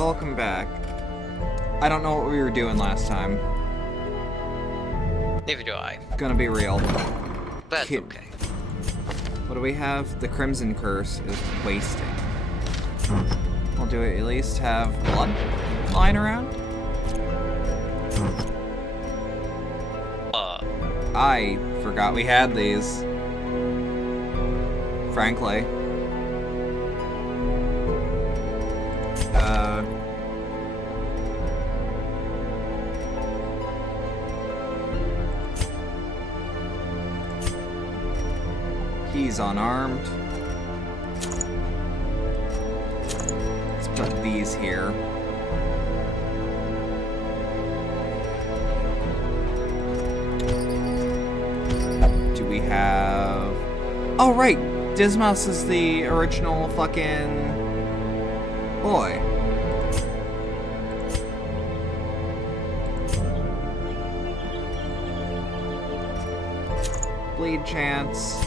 welcome back. I don't know what we were doing last time. Neither do I. Gonna be real. That's okay. What do we have? The Crimson Curse is wasting. Well, do we at least have blood lying around? I forgot we had these. Frankly. He's unarmed. Let's put these here. Do we have... Oh, right! Dismas is the original fucking... boy. Bleed chance.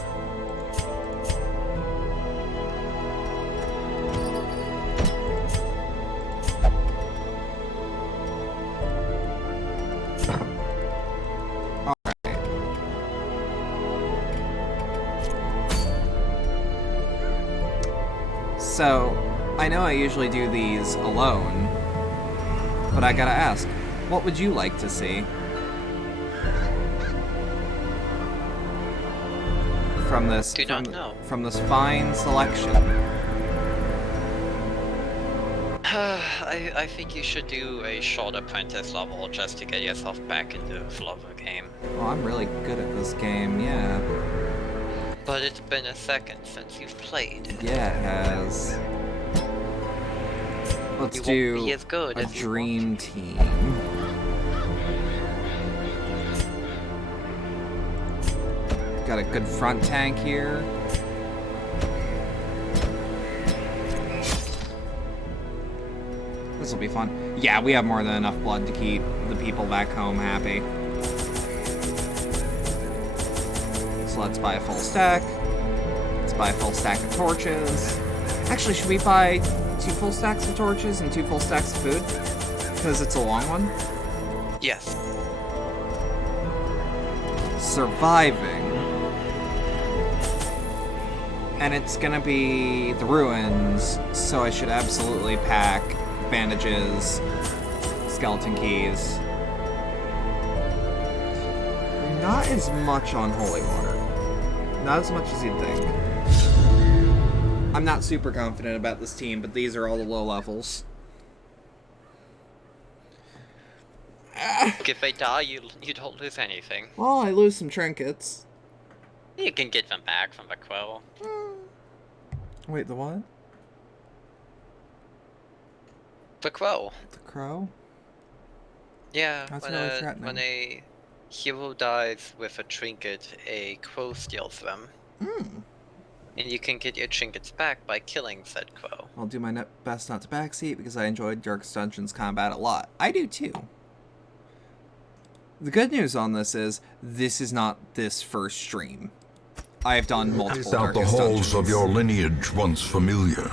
So, I know I usually do these alone, but I gotta ask, what would you like to see? From this, from this fine selection. I think you should do a short apprentice level just to get yourself back into the flow of the game. Oh, I'm really good at this game, yeah. But it's been a second since you've played. Yeah, it has. Let's do a dream team. Got a good front tank here. This will be fun. Yeah, we have more than enough blood to keep the people back home happy. So let's buy a full stack. Let's buy a full stack of torches. Actually, should we buy 2 full stacks of torches and 2 full stacks of food? Because it's a long one? Yes. Surviving. And it's gonna be the ruins, so I should absolutely pack bandages, skeleton keys. Not as much on holy water. Not as much as you'd think. I'm not super confident about this team, but these are all the low levels. If they die, you don't lose anything. Well, I lose some trinkets. You can get them back from the quill. Wait, the what? The crow. The crow? Yeah, that's really threatening. When a hero dies with a trinket, a crow steals them. And you can get your trinkets back by killing said crow. I'll do my best not to backseat because I enjoyed Darkest Dungeons combat a lot. I do too. The good news on this is not this first stream. I have done multiple Darkest Dungeons. The halls of your lineage once familiar.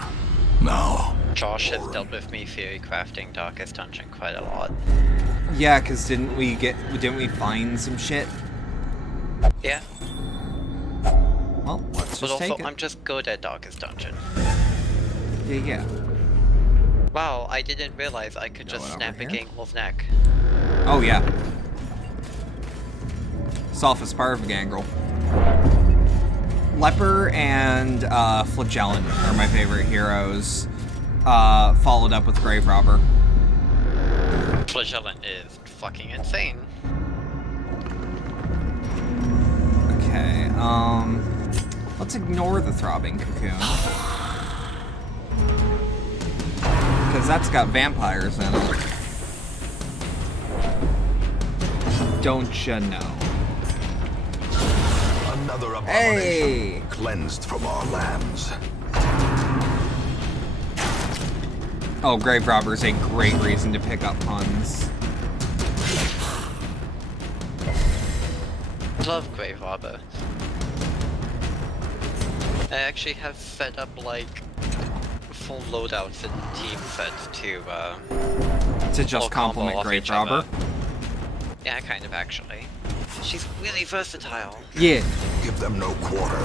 Now. Josh has dealt with me theory crafting Darkest Dungeon quite a lot. Yeah, cause didn't we find some shit? Yeah. Well, let's just take it. I'm just good at Darkest Dungeon. Yeah. Wow, I didn't realize I could just snap a Gangrel's neck. Oh yeah. Sophist part of a Gangrel. Leper and Flagellant are my favorite heroes. Followed up with Grave Robber. Flagellant is fucking insane. Okay, let's ignore the Throbbing Cocoon. Because that's got vampires in it. Don't you know? Another abomination cleansed from our lands. Oh, Grave Robber is a great reason to pick up puns. Love Grave Robber. I actually have set up like full loadouts and team sets to just all combo compliment off Grave each Robber. other. Yeah, kind of actually. She's really versatile. Yeah. Give them no quarter.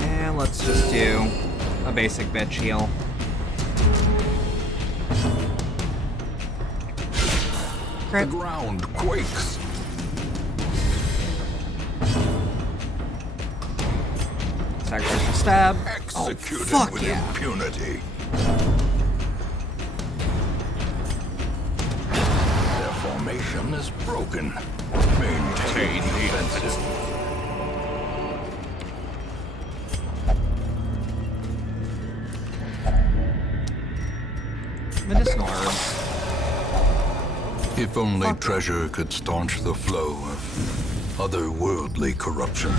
And let's just do a basic bitch heal. The Crit. ground quakes. Sacrificial stab. Executed fuck with yeah. impunity. Their formation is broken. Maintain the offensive. Medicinal herbs. If only Fuck. treasure could staunch the flow of otherworldly corruption.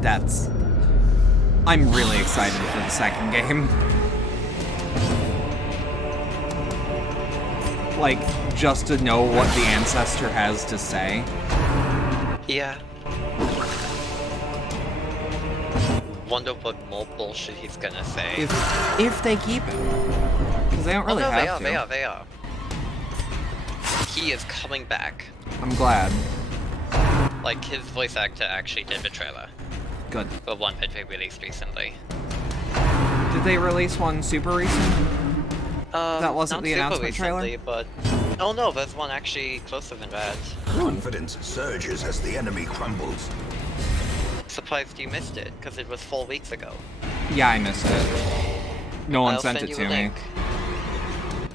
That's... I'm really excited for the second game. Like, just to know what the Ancestor has to say. Yeah. Wonder what more bullshit he's gonna say. If they keep it. Because they don't really oh, no, have to. they are. He is coming back. I'm glad. Like, his voice actor actually did the trailer. Good. The one that they released recently. Did they release one super recent? That wasn't not the super announcement trailer? recently, but... Oh no, there's one actually closer than that. Confidence surges as the enemy crumbles. Surprised you missed it, because it was 4 weeks ago. Yeah, I missed it. No one I'll sent send it you to a me. link.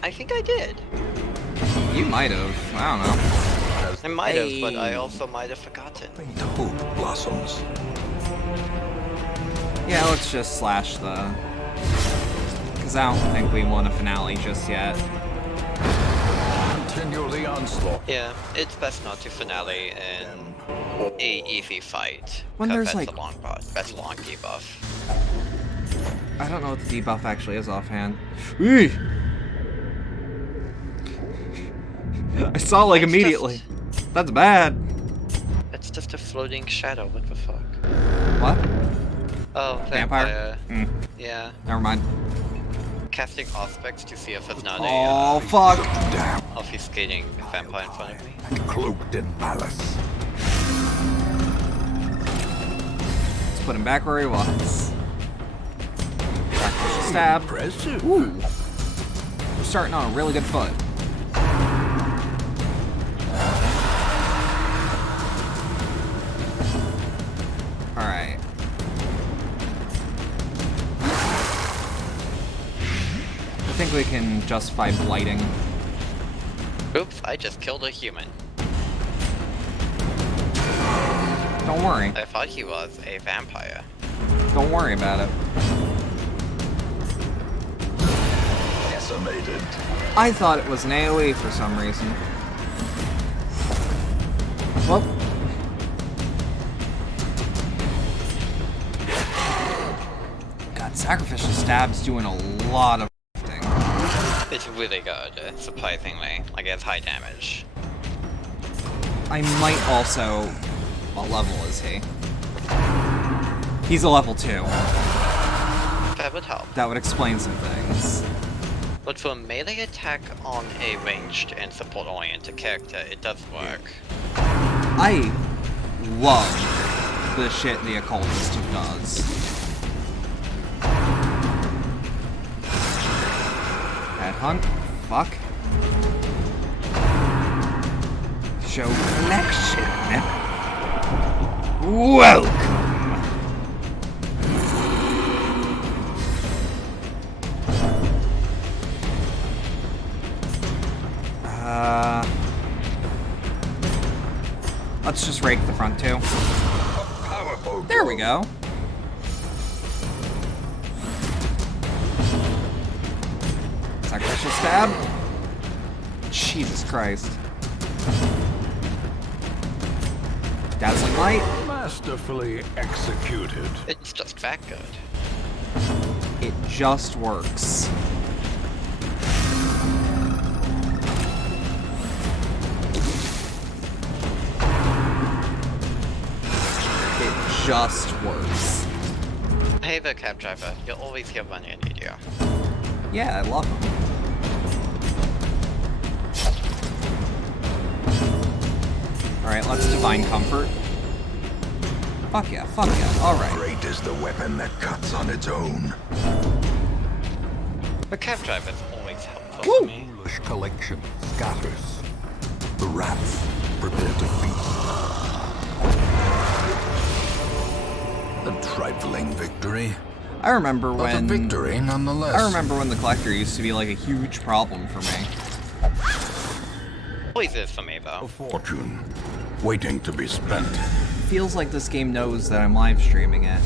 I think I did. You might have. I don't know. I might have, but I Hey. also might have forgotten. Faint hope blossoms. Yeah, let's just slash the... Because I don't think we want a finale just yet. Continue the onslaught. Yeah, it's best not to finale in a easy fight. When 'cause there's, that's like- a long boss. That's a long debuff. I don't know what the debuff actually is offhand. Eey! I saw like It's immediately. That's bad. It's just a floating shadow, what the fuck? What? Oh, Vampire? vampire. Mm, Yeah. never mind. Casting aspects to see if there's not Oh, fuck. Damn, obfuscating vampire in front of me. cloaked in malice. Let's put him back where he was. Sacrificial stab. Impressive. Ooh. We're starting on a really good foot. Alright. I think we can justify blighting. Oops, I just killed a human. Don't worry. I thought he was a vampire. Don't worry about it. Decimated. I thought it was an AoE for some reason. Well. God, Sacrificial Stab's doing a lot of thing. It's really good, surprisingly. Like, it's high damage. I might also... What level is he? He's a level 2. That would help. That would explain some things. But for a melee attack on a ranged and support-oriented character, it does work. I love the shit the Occultist does. Headhunt? Fuck. Show collection. Welcome. Let's just rake the front two. Powerful. There we go. Sacrificial stab. Jesus Christ. Dazzling light. Masterfully executed. It's just that good. It just works. just worse. Hey there, cab driver. You're always here when I need you. Yeah, I love them. Alright, let's Divine Comfort. Fuck yeah, alright. Great is the weapon that cuts on its own. The cab driver's always helpful Woo! to me. Foolish collection scatters. The rats prepare to feast. A trifling victory, I remember but a when... victory nonetheless. I remember when the Collector used to be like a huge problem for me. Always is for me, A though. fortune waiting to be spent. Feels like this game knows that I'm live streaming it.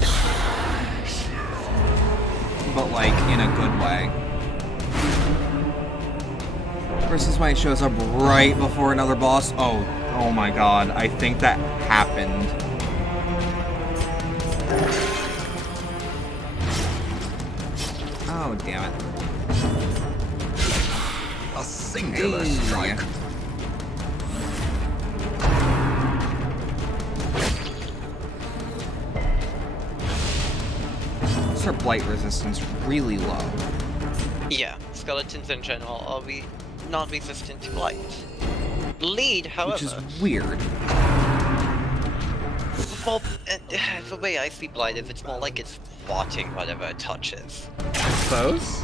But like, in a good way. Versus when it shows up right before another boss. Oh my god, I think that happened. Oh, damn it. A singular Hey. strike. What's our blight resistance really low? Yeah, skeletons in general are not resistant to light. Bleed, however. Which is weird. Well, the way I see blight is it's more like it's rotting whatever it touches. I suppose?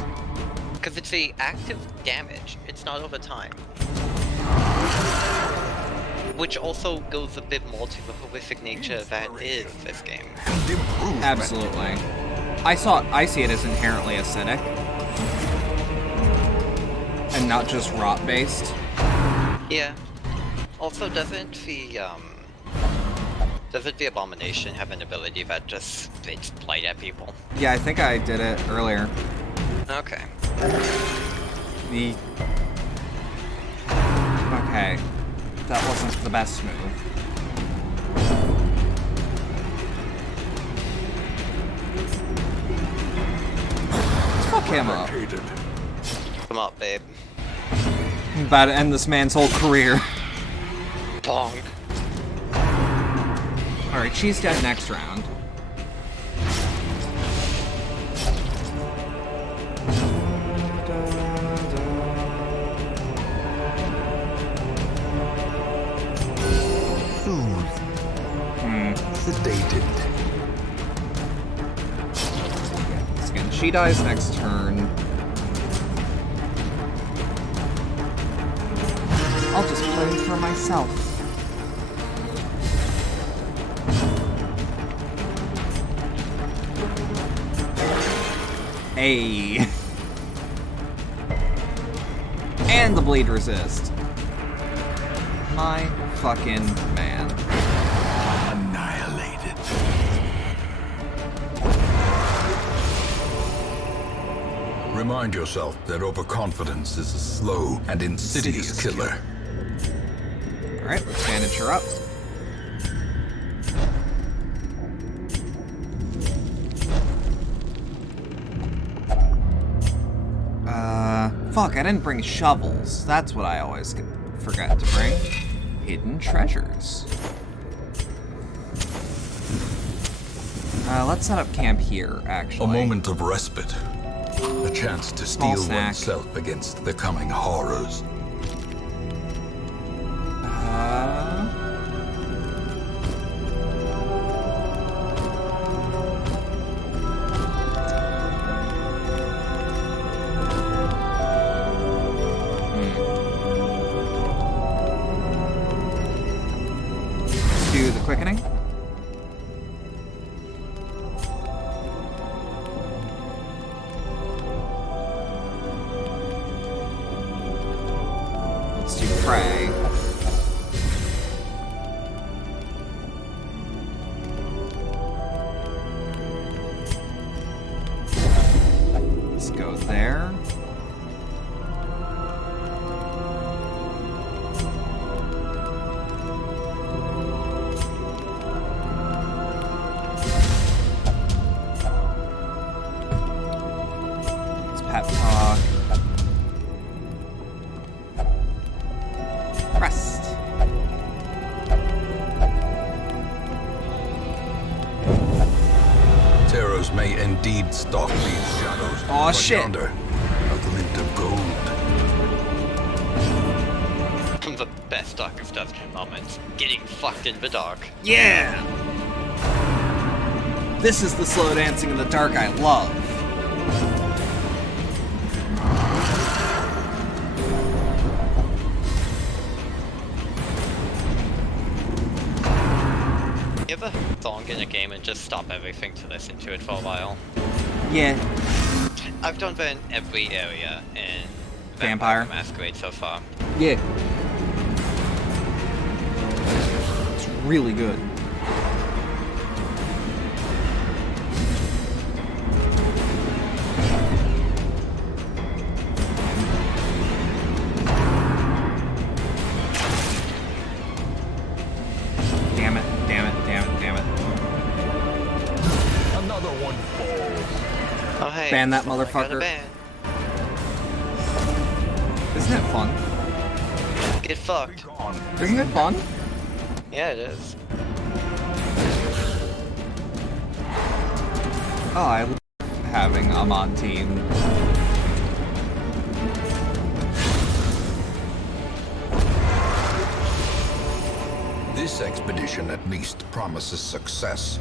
Because it's the active damage, it's not over time. Which also goes a bit more to the horrific nature that is this game. And improvement. Absolutely. I see it as inherently acidic. And not just rot-based. Yeah. Also, doesn't the Abomination have an ability that just spits blight at people? Yeah, I think I did it earlier. Okay. Okay. That wasn't the best move. Fuck him up. Hated. Come up, babe. I'm about to end this man's whole career. Bonk. Alright, she's dead next round. Soothed. Sedated. Again, she dies next turn. I'll just play for myself. Hey. And the bleed resist. My fucking man. Annihilated. Remind yourself that overconfidence is a slow and insidious killer. Alright, let's bandage her up. Fuck, I didn't bring shovels. That's what I always forget to bring. Hidden treasures. Let's set up camp here, actually. A moment of respite. A chance to Small steel snack. oneself against the coming horrors. Let's do the quickening. Let's do pray. Let's go there. Let's pep talk. Rest. Horrors may indeed stalk these shadows. Aw, but shit. Yonder, a glint of gold. The best Dark of Dungeon moments. Getting fucked in the dark. Yeah! This is the slow dancing in the dark I love. You ever have a song in a game and just stop everything to listen to it for a while? Yeah. I've done that in every area in Vampire? the Masquerade so far. Yeah. It's really good. Damn it, damn it, damn it, damn it. Another one falls. Oh hey, Ban that I got a motherfucker. ban. Isn't it fun? Get fucked. Gone. Isn't it fun? Yeah, it is. Oh, I love having a mod team. This expedition at least promises success.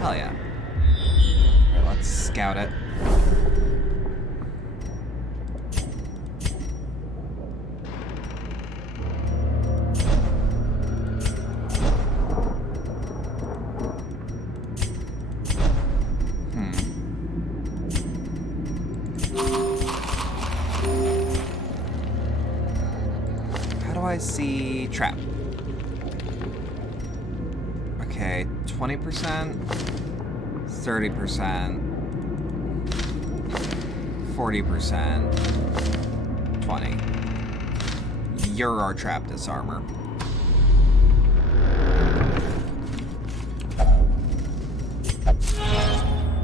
Hell yeah. Alright, let's scout it. How do I see trap? Okay, 20%, 30%, 40%, 20. You're our trap disarmer.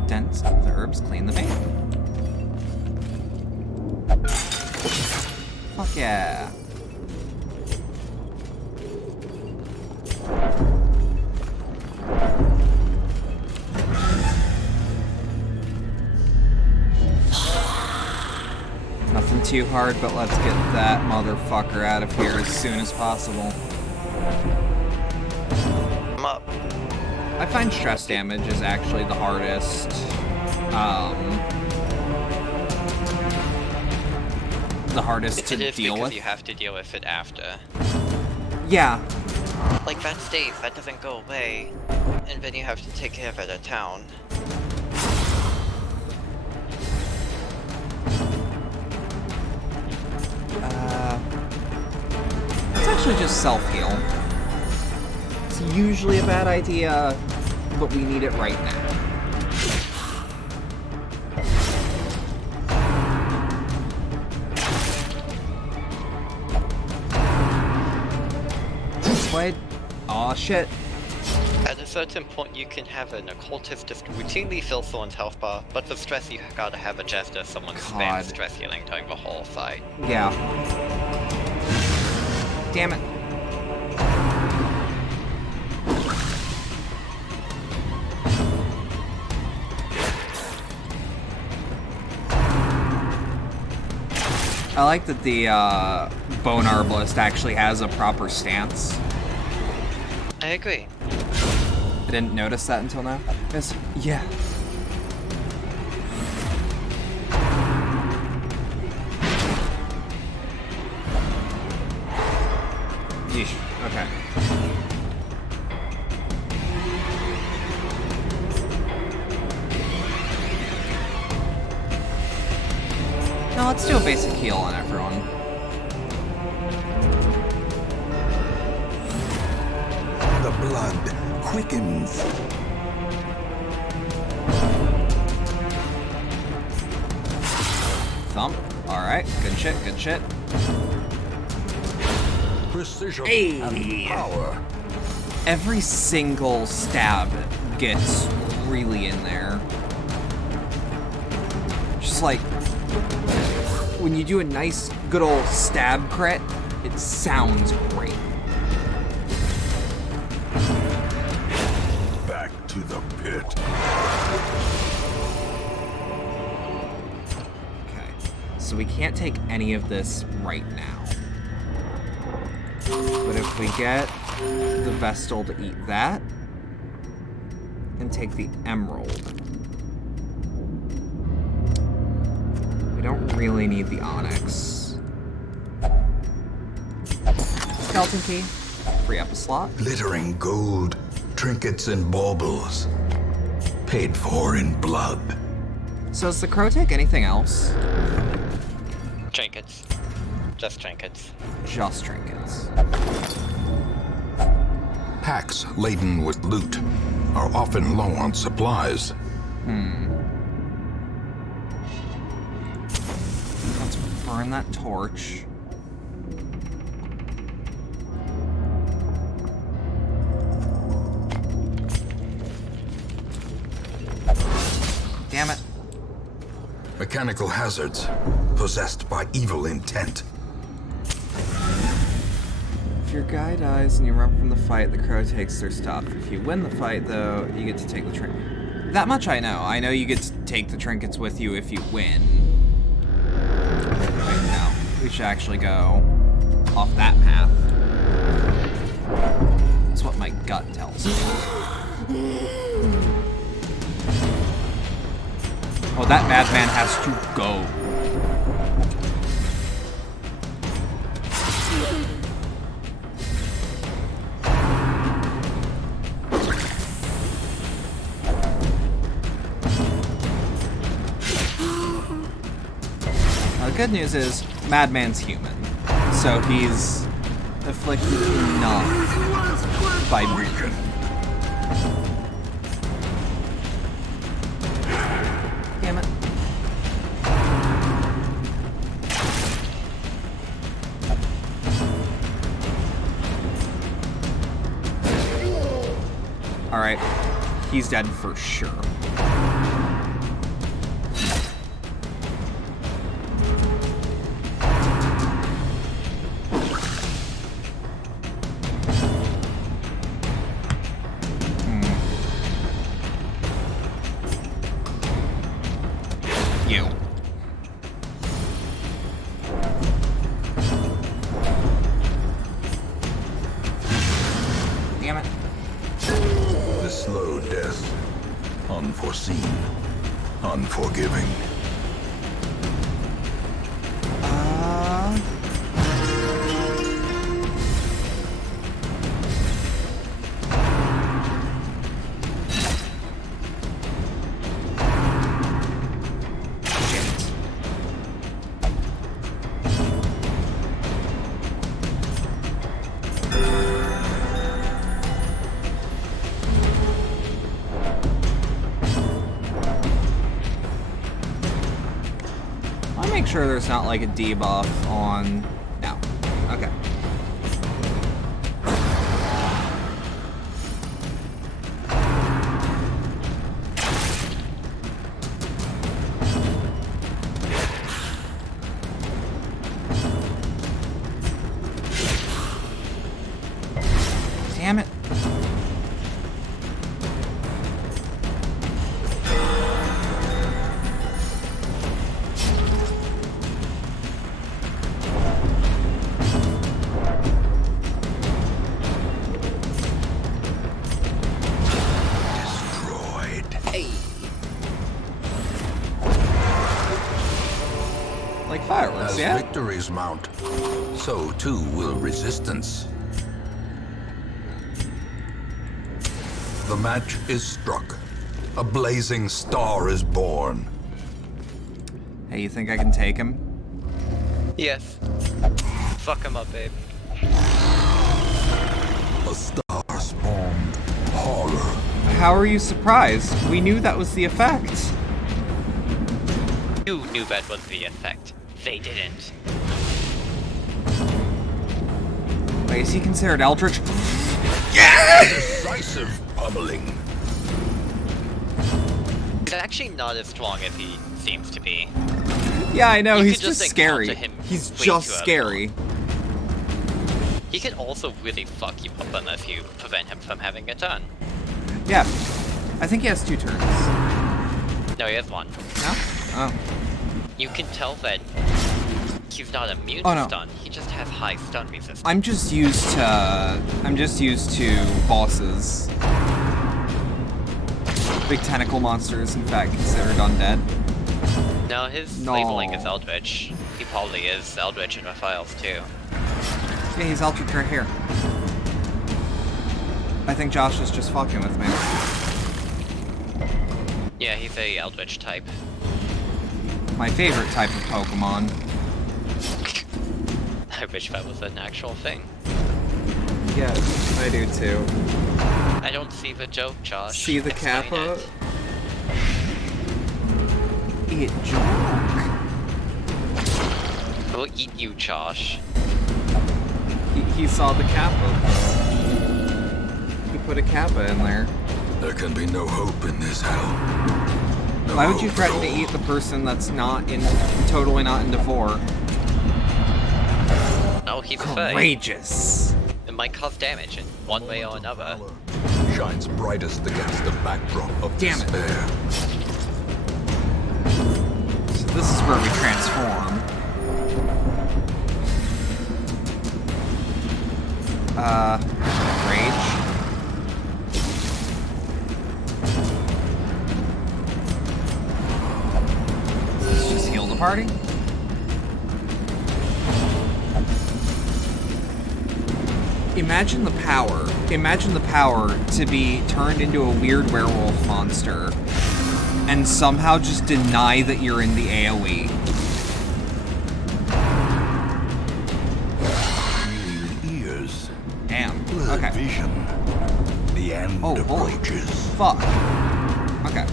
Dense the herbs, clean the main. Fuck yeah. Nothing too hard, but let's get that motherfucker out of here as soon as possible. I'm up. I find stress damage is actually the hardest. The hardest to It is deal because with. you have to deal with it after. Yeah. Like, that stays, that doesn't go away. And then you have to take care of it at town. It's actually just self-heal. It's usually a bad idea, but we need it right now. Wait. Aw, shit. At a certain point, you can have an occultist just routinely fill someone's health bar, but for stress, you gotta have a jester someone God. spam stress healing during the whole fight. Yeah. Damn it. I like that the Bone Arbalist actually has a proper stance. I agree. I didn't notice that until now. Yes. Yeah. Yeesh. Okay. Now let's do a basic heal on everyone. The blood quickens. Thump. Alright. Good shit, good shit. Precision Hey. and power. Every single stab gets really in there. Just like, when you do a nice, good old stab crit, it sounds great. to the pit. Okay, so we can't take any of this right now. But if we get the Vestal to eat that, and take the Emerald. We don't really need the Onyx. Skeleton Key. Free up a slot. Glittering gold, trinkets and baubles. Paid for in blood. So does the crow take anything else? Trinkets. Just trinkets. Just trinkets. Packs laden with loot are often low on supplies. Let's burn that torch. Damn it. Mechanical hazards possessed by evil intent. If your guy dies and you run from the fight, the crow takes their stuff. If you win the fight, though, you get to take the trinket. That much I know. I know you get to take the trinkets with you if you win. Wait, no. We should actually go off that path. That's what my gut tells me. Oh, that madman has to go. The good news is, Madman's human, so he's afflicted enough by weaken. Damn it. Alright, he's dead for sure. You. Damn it. The slow death. Unforeseen. Unforgiving. Make sure there's not like a debuff on. No. Okay. Damn it. Like fireworks, As yeah? victories mount, so too will resistance. The match is struck. A blazing star is born. Hey, you think I can take him? Yes. Fuck him up, babe. A star spawned horror. How are you surprised? We knew that was the effect. You knew that was the effect. They didn't. Wait, is he considered Eldritch? Decisive pummeling. He's actually not as strong as he seems to be. Yeah, I know, You he's could just just scary. encounter him He's way just too scary. He could also really fuck you up unless you prevent him from having a turn. Yeah. I think he has 2 turns. No, he has 1. No? Oh. You can tell that he's not immune Oh, to no. stun. He just has high stun resistance. I'm just used to bosses. Big tentacle monsters, in fact, considered undead. No, his No. labeling is Eldritch. He probably is Eldritch in the files too. Yeah, he's Eldritch right here. I think Josh is just fucking with me. Yeah, he's a Eldritch type. My favorite type of Pokemon. I wish that was an actual thing. Yeah, I do too. I don't see the joke, Josh. See the Explain Kappa? it. It joke. We'll eat you, Josh. He saw the Kappa. He put a Kappa in there. There can be no hope in this hell. No Why would you hope threaten at to all. eat the person that's totally not into 4? No, he's a Fae. Courageous. It might cause damage in one way or another. Shines brightest against the backdrop of Damn it. despair. So this is where we transform. Rage. Let's just heal the party. Imagine the power. Imagine the power to be turned into a weird werewolf monster and somehow just deny that you're in the AoE. Ears. Damn. Blurred Okay. vision. The end Oh, holy approaches. fuck. Okay.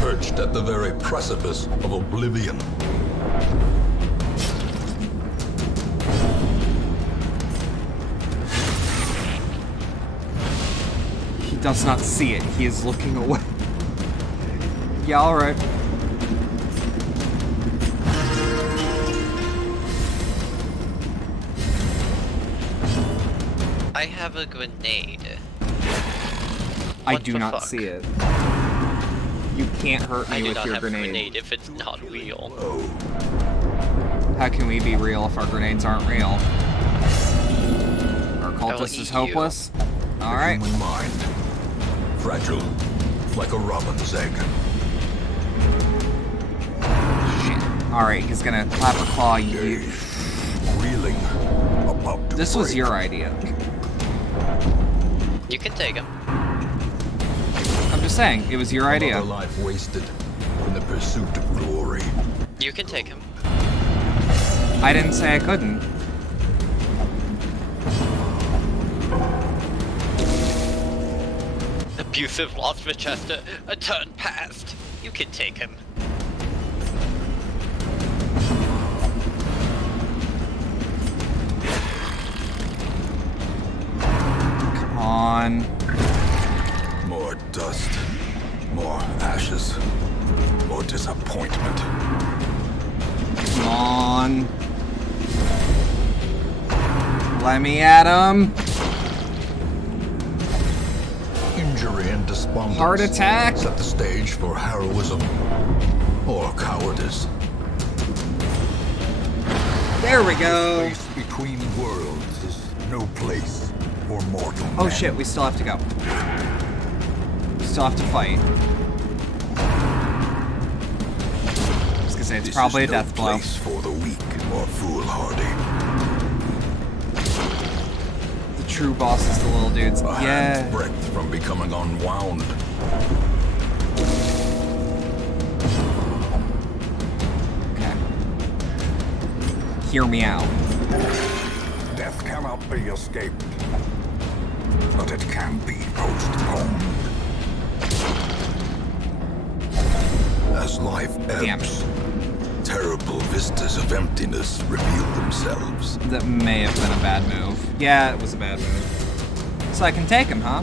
Perched at the very precipice of oblivion. He does not see it. He is looking away. Yeah, alright. I have a grenade. I What do the not fuck? see it. You can't hurt I me do with not your have grenade. a grenade if it's not real. How can we be real if our grenades aren't real? Our will cultist eat is you. hopeless? The Alright. human mind. Fragile. Like a robin's egg. Shit. Alright, he's gonna clap a claw you. Reeling. About to This was break. your idea. You can take him. I'm just saying, it was your idea. Another life wasted in the pursuit of glory. You can take him. I didn't say I couldn't. Abusive Lost Winchester, a turn past. You can take him. Come on. More dust. More ashes. More disappointment. Come on. Let me at him. Injury and despondence. Heart attack. Set the stage for heroism or cowardice. There we go. Space between worlds is no place for mortal Oh man. shit, we still have to go. We still have to fight. I was gonna say, it's This probably a is no death blow. place for the weak or foolhardy. The true boss is the little dudes. A hand's Yeah. breadth from becoming unwound. Okay. Hear me out. Death cannot be escaped, but it can be postponed. As life Damn ebbs, terrible vistas of emptiness reveal themselves. That may have been a bad move. Yeah, it was a bad move. So I can take him, huh?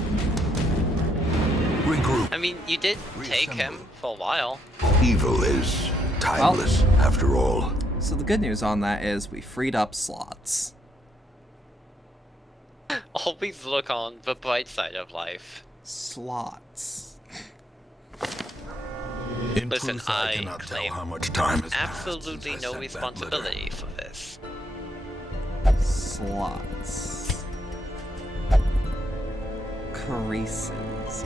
Regroup. I mean, you did take him for a while. Evil is timeless, after all. So the good news on that is we freed up slots. Always look on the bright side of life. Slots. In Listen, truth, I I cannot tell claim how much time has passed absolutely since I no sent that responsibility for this. Slots. Creases.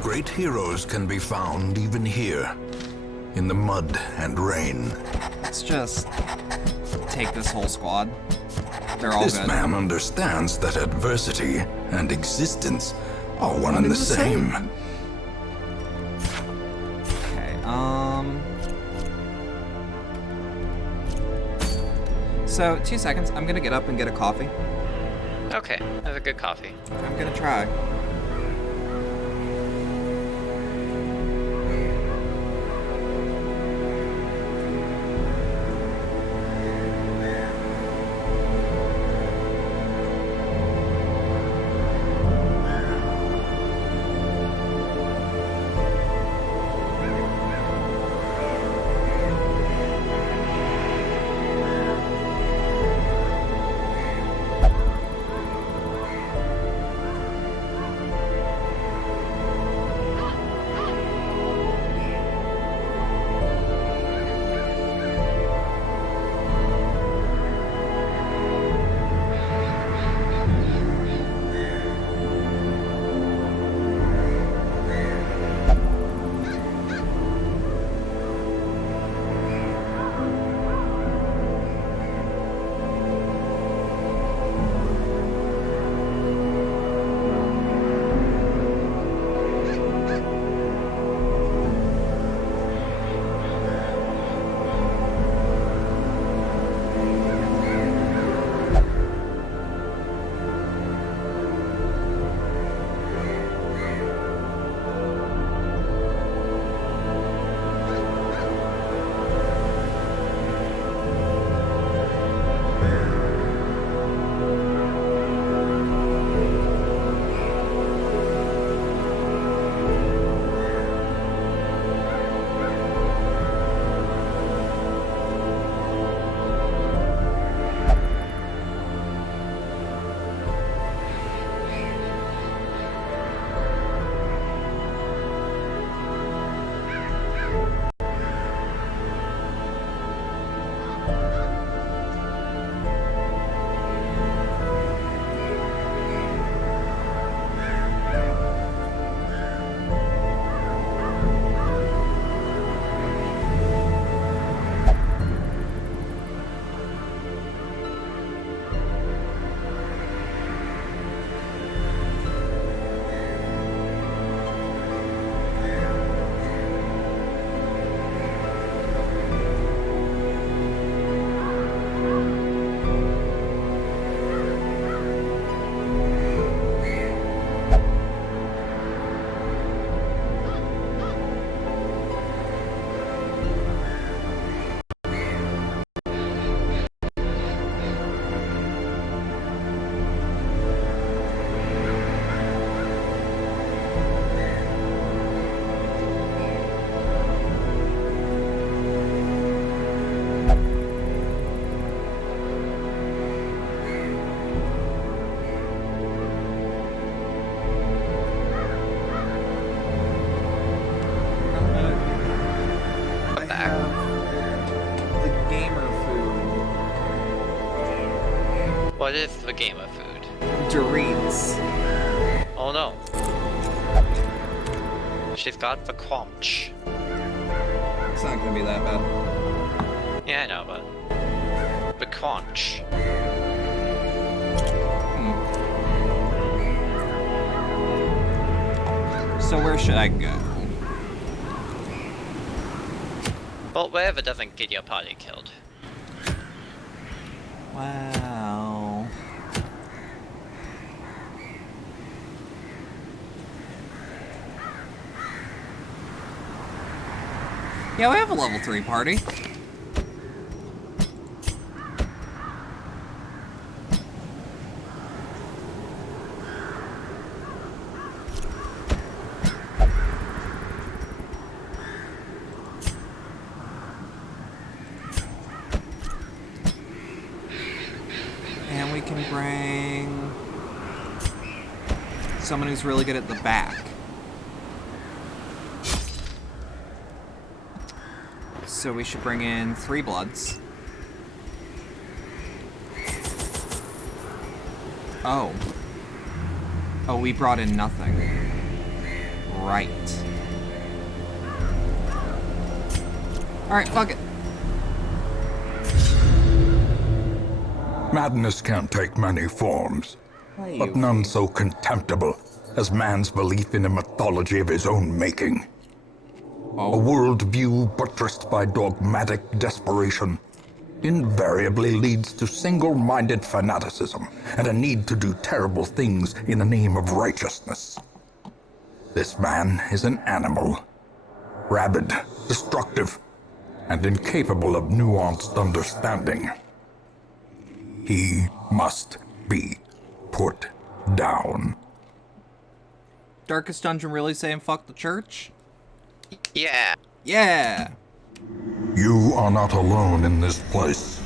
Great heroes can be found even here, in the mud and rain. Let's just take this whole squad. They're all This good. man understands that adversity and existence are one and the same. Okay, So, 2 seconds. I'm gonna get up and get a coffee. Okay, that's a good coffee. I'm gonna try. What is the gamer food? Doritos. Oh no. She's got the crunch. It's not gonna be that bad. Yeah, I know, but the crunch. So where should I go? Well, wherever doesn't get your party killed. Wow. Yeah, we have a level 3 party. bring someone who's really good at the back. So we should bring in 3 Bloods. Oh. Oh, we brought in nothing. Right. Alright, fuck it. Madness can take many forms, Why but you- none so contemptible as man's belief in a mythology of his own making. A Oh, worldview buttressed by dogmatic desperation invariably leads to single-minded fanaticism and a need to do terrible things in the name of righteousness. This man is an animal, rabid, destructive, and incapable of nuanced understanding. He must be put down. Darkest Dungeon really saying fuck the church? Yeah. Yeah! You are not alone in this place.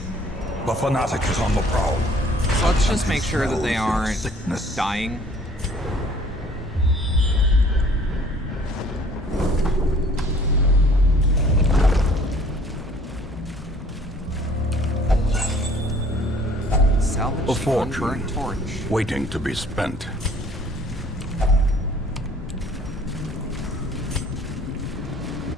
The fanatic is on the prowl. So let's just make sure that they Smells your aren't sickness. dying. Salvage A the fortune. unburnt torch. Waiting to be spent.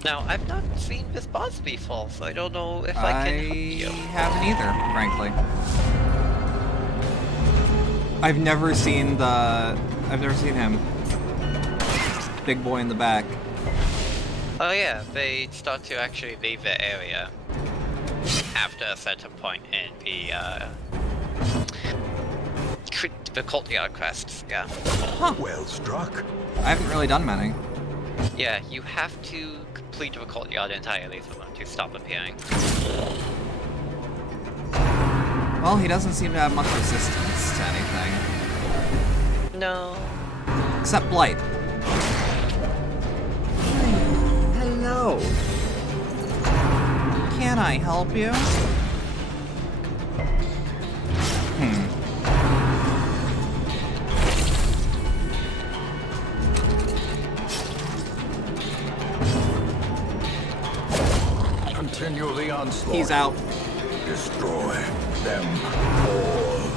Now, I've not seen this boss before, so I don't know if I can help you. haven't either, frankly. I've never seen him. Big boy in the back. Oh yeah, they start to actually leave the area after a certain point in the courtyard quests, yeah. Well struck. I haven't really done many. Yeah, you have to complete the courtyard entirely for them to stop appearing. Well, he doesn't seem to have much resistance to anything. No. Except Blight. Hello. Can I help you? Continue the onslaught. He's out. Destroy them all.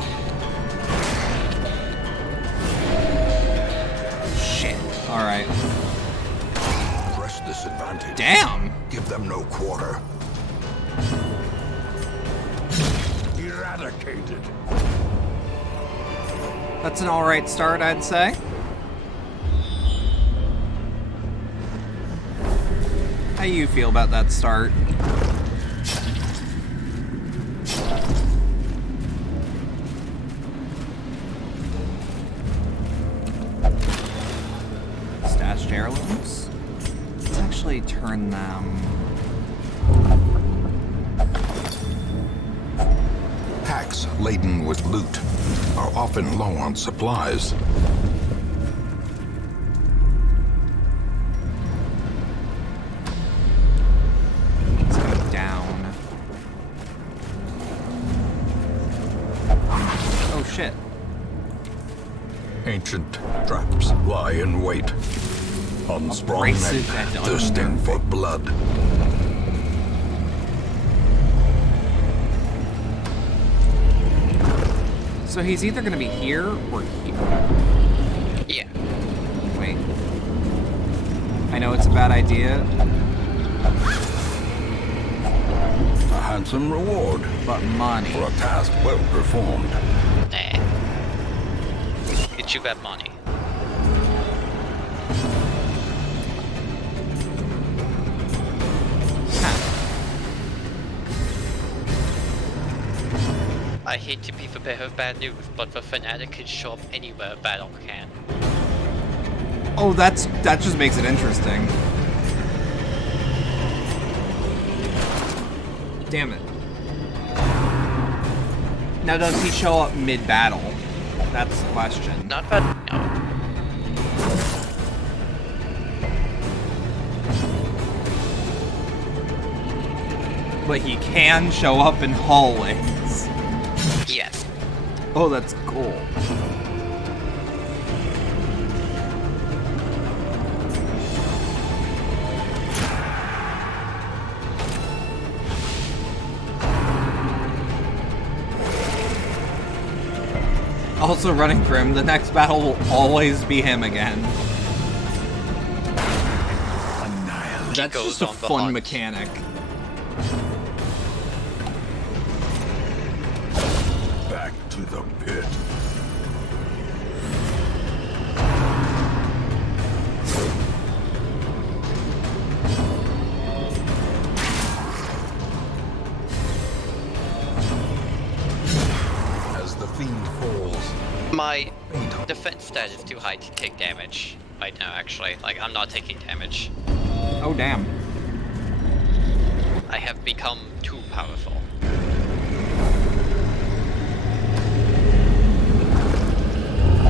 Shit. Alright. Press this advantage. Damn! Give them no quarter. Eradicated. That's an alright start, I'd say. How you feel about that start? Stashed heirlooms? Let's actually turn them... Packs laden with loot are often low on supplies. Let's go down. Oh shit. Ancient traps lie in wait. Unsprung Abrasive men and thirsting unnerving. for blood. So he's either gonna be here or here. Yeah. Wait. I know it's a bad idea, A handsome reward but money. for a task well performed. Nah. Get you that money. Huh. I hate to be the bearer of bad news, but the fanatic can show up anywhere a battle can. Oh, that just makes it interesting. Damn it. Now, does he show up mid-battle? That's the question. Not that. No. But he can show up in hallways. Yes. Oh, that's cool. Also running for him, the next battle will always be him again. That's just a fun mechanic. Back to the pit. As the fiend falls, My defense stat is too high to take damage right now, actually. Like, I'm not taking damage. Oh, damn. I have become too powerful.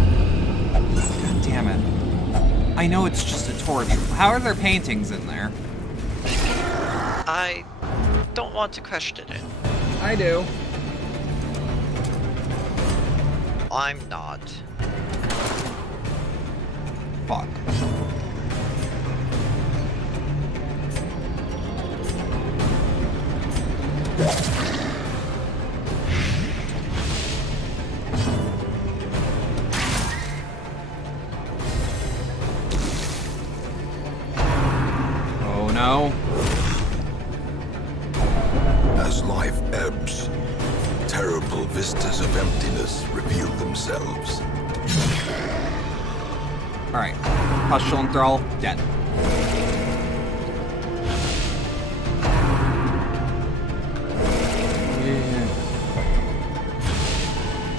God damn it. I know it's just a torch. How are there paintings in there? I don't want to question it. I do. I'm not. Fuck. Oh no. as life ebbs, terrible vistas of emptiness reveal themselves. Alright. Pustule and Thrall, dead.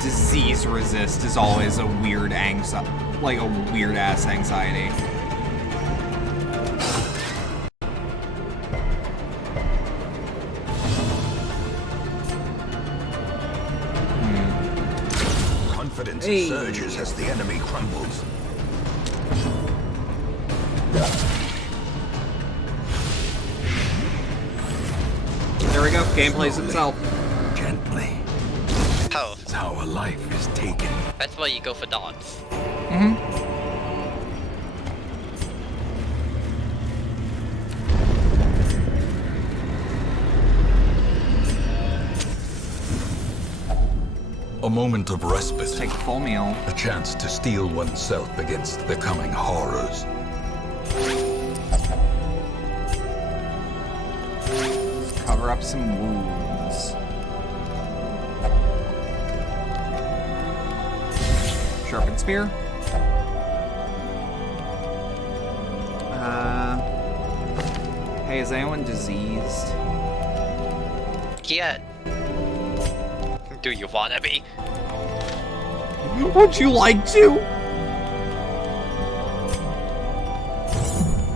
Disease resist is always a weird like a weird ass anxiety. Confidence Hey. surges as the enemy crumbles. There we go. Game plays itself. Gently. Powerful. That's how a life is taken. That's why you go for dots. A moment of respite. Take a full meal. A chance to steel oneself against the coming horrors. Cover up some wounds. Sharpened spear. Hey, is anyone diseased? Yet. Do you wanna be? Would you like to?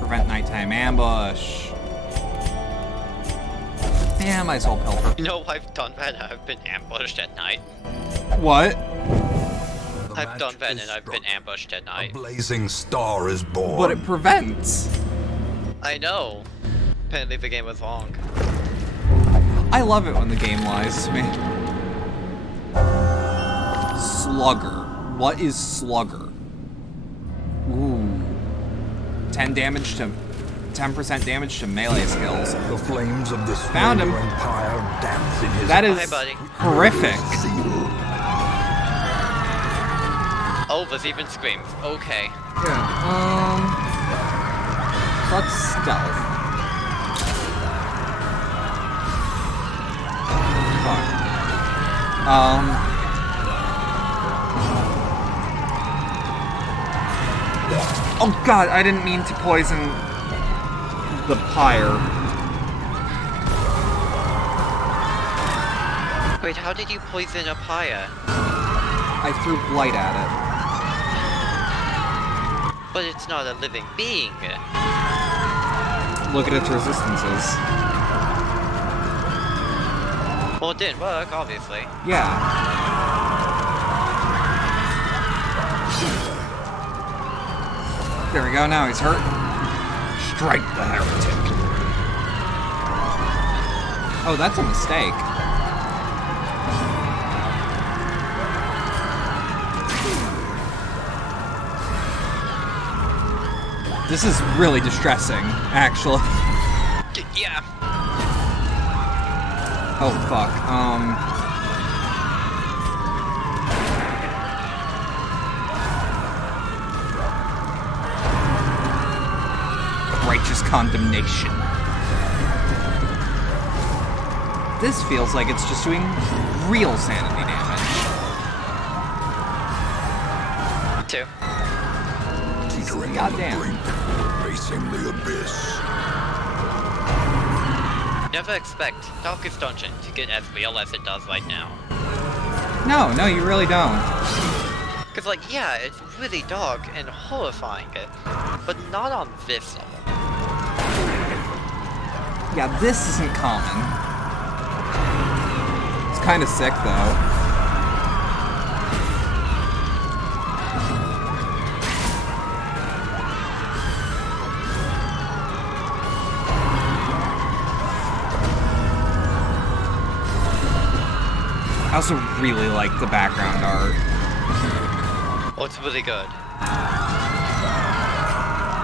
Prevent nighttime ambush. Yeah, might as well pilfer. You know, I've done that and I've been ambushed at night. What? The I've done match that is and I've been struck. ambushed at A night. blazing star is born. But it prevents. I know. Apparently the game was long. I love it when the game lies to me. Slugger. What is Slugger? Ooh. 10% damage to melee skills. The flames of the Found him. smoldering pyre dance in his That is Hi, buddy. horrific. zeal. Oh, there's even screams. Okay. Yeah, let's stealth. Fuck. Oh god, I didn't mean to poison the pyre. Wait, how did you poison a pyre? I threw blight at it. But it's not a living being. Look at its resistances. Well, it didn't work, obviously. Yeah. There we go, now he's hurt. Strike the heretic. Oh, that's a mistake. This is really distressing, actually. Yeah. Oh, fuck. Righteous condemnation. This feels like it's just doing real sanity damage. 2. Teetering on the Goddamn. brink, facing the abyss. Never expect Darkest Dungeon to get as real as it does right now. No, you really don't. Cause like, yeah, it's really dark and horrifying, but not on this level. Yeah, this isn't common. It's kind of sick, though. I also really like the background art. Oh, it's really good.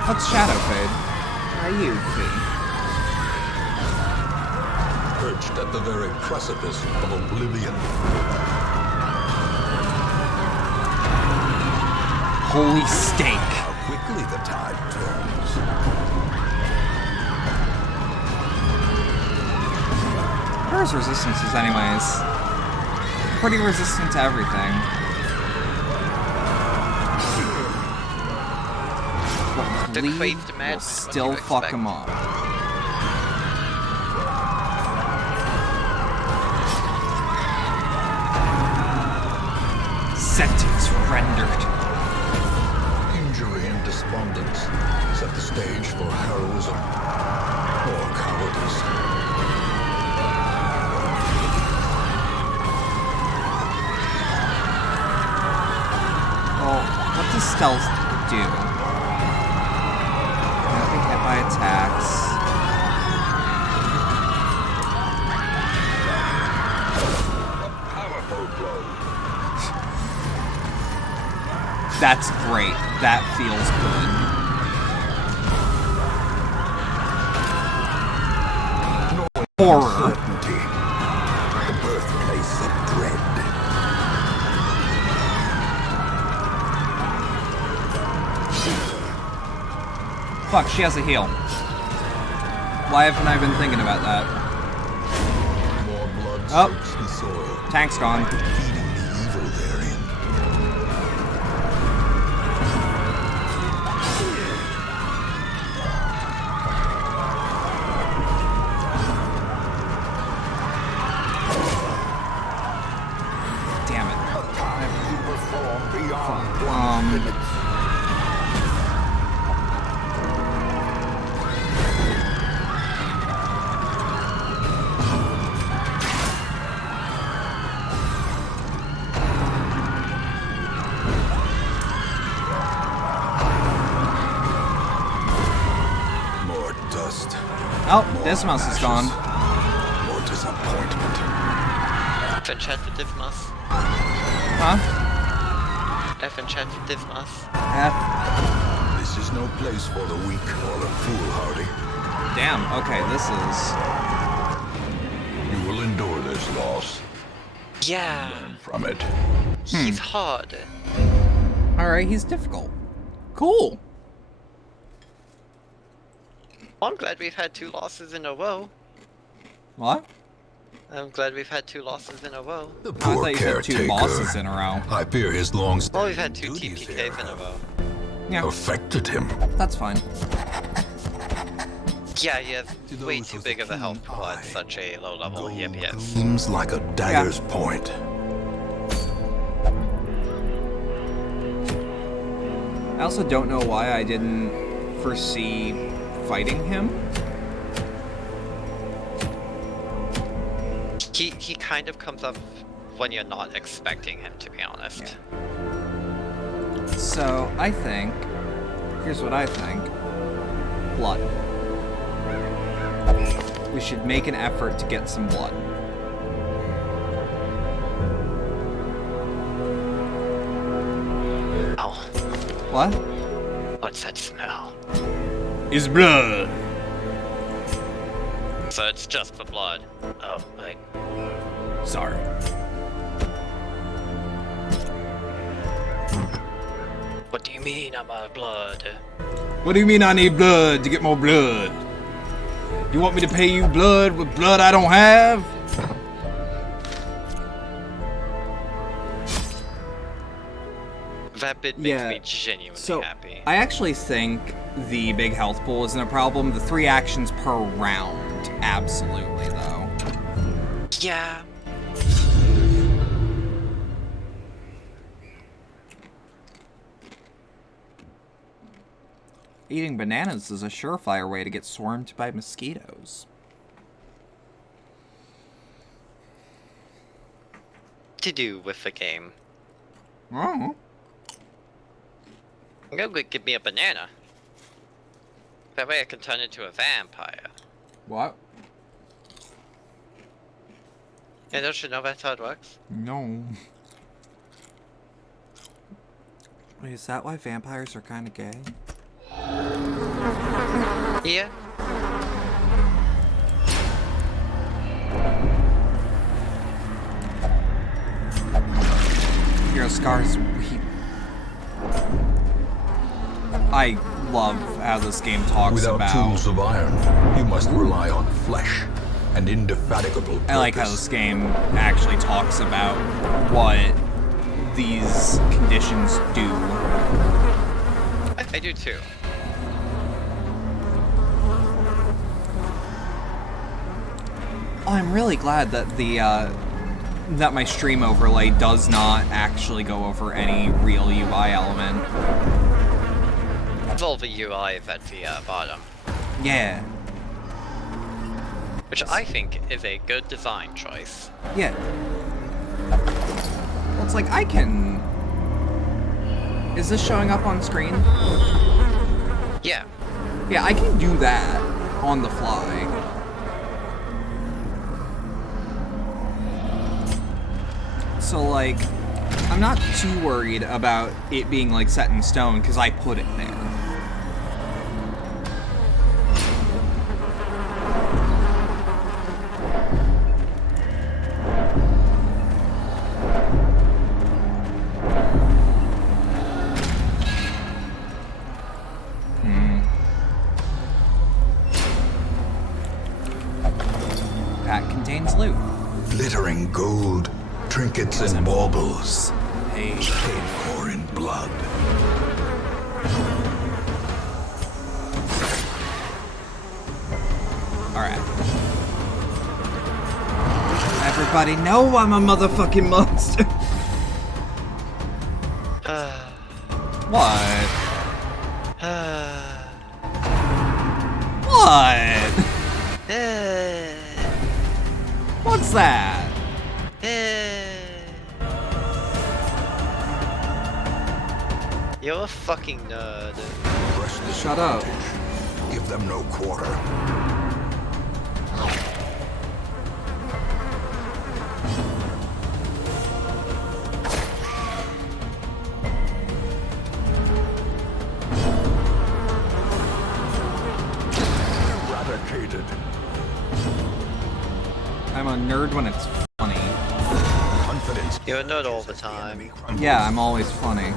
What's Shadow Fade? Are you, Fee? Perched at the very precipice of oblivion. Holy steak. How quickly the tide turns. What are his resistances, anyways? Pretty resistant to everything. But The bleed crazed will madman, what still do you fuck expect? him up. Sentence rendered. Injury and despondence set the stage for heroism or cowardice. Well, what does stealth do? Not be hit by attacks. Powerful blow. That's great. That feels good. Horror. Certainty. The birthplace of dread. Fuck, she has a heal. Why haven't I been thinking about that? More blood Oh. soaks the soil, Tank's gone. feeding the evil therein. Damn it. Time to perform beyond Um, one's limits. More dust. Oh, this mouse is gone. More disappointment. F enchanted Dismas. Huh? F enchanted Dismas. F. This is no place for the weak or the foolhardy. Damn, okay, this is... You will endure this loss. Yeah, From it. he's hard. Alright, he's difficult. Cool. I'm glad we've had 2 losses in a row. What? I'm glad we've had 2 losses in a row. The I poor thought you said 2 caretaker. bosses in a row. I fear his long Well, we've had 2 duties TPKs here in a row. Yeah, affected him. that's fine. Yeah, he has To way those too with big a of a health keen pool eye, at such a low level. Yep, Gold yes. gleams like a dagger's point. I also don't know why I didn't foresee fighting him. He kind of comes up when you're not expecting him, to be honest. So, I think... Here's what I think. Blood. We should make an effort to get some blood. Oh, What? what's that smell? is blood. So it's just for blood. Oh, right. Sorry. What do you mean I'm out of blood? What do you mean I need blood to get more blood? You want me to pay you blood with blood I don't have? That bit makes me genuinely happy. I actually think the big health pool isn't a problem. The 3 actions per round, absolutely, though. Yeah. Eating bananas is a surefire way to get swarmed by mosquitoes. To do with the game. Oh. Go give me a banana. That way I can turn into a vampire. What? Yeah, don't you know that's how it works? No. Wait, is that why vampires are kind of gay? Yeah. Hero Scars. I love how this game talks Without about. tools of iron, you must rely on flesh and indefatigable purpose. I like how this game actually talks about what these conditions do. I do too. I'm really glad that that my stream overlay does not actually go over any real UI element. It's all the UI is at the bottom. Yeah. Which I think is a good design choice. Yeah. Well, it's like I can... Is this showing up on screen? Yeah. Yeah, I can do that on the fly. So, like, I'm not too worried about it being, like, set in stone, because I put it there. Pack contains loot. Glittering gold, trinkets and baubles, Hey. paid for in blood. Alright. Everybody know I'm a motherfucking monster. What? What? What's that? You're a fucking nerd. Press this Shut up. advantage. Give them no quarter. Eradicated. I'm a nerd when it's funny. Confidence. You're a nerd all the time. Yeah, I'm always funny.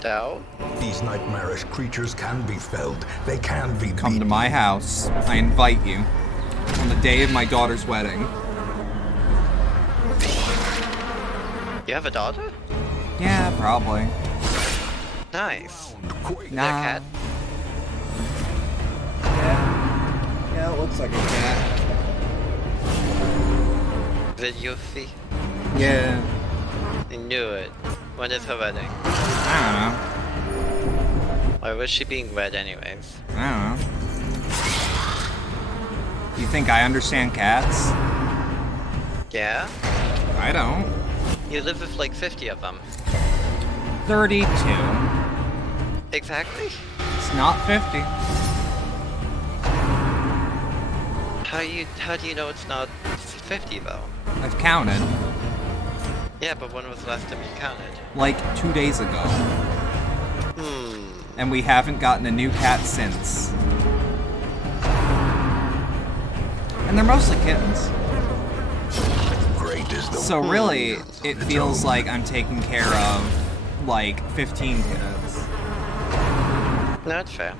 Doubt? These nightmarish creatures can be felled. They can be Come to beaten. my house. I invite you. On the day of my daughter's wedding. You have a daughter? Yeah, probably. Nice. Quake. Nah. That cat? Yeah, it looks like a cat. Is it Yuffie? Yeah. I knew it. When is her wedding? I Why was she being wed anyways? don't know. I don't know. You think I understand cats? Yeah? I don't. You live with like 50 of them. 32. Exactly? It's not 50. How do you know it's not 50 though? I've counted. Yeah, but when was the last time you counted? Like 2 days ago. And we haven't gotten a new cat since. And they're mostly kittens. Great is the So really, it its feels own. like I'm taking care of, like, 15 kids. No, that's fair.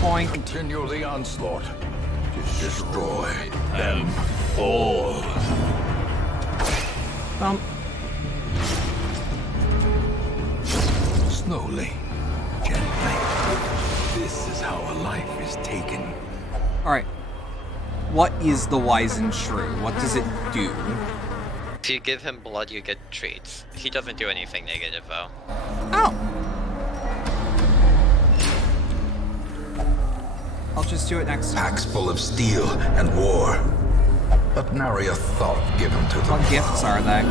Point. Continue the onslaught. Destroy them all. Bump. Slowly, gently. This is how a life is taken. Alright. What is the Wizened Shrew? What does it do? If you give him blood, you get treats. He doesn't do anything negative, though. Oh! I'll just do it next time. Packs full of steel and war. But nary a thought given to them. What gifts are they?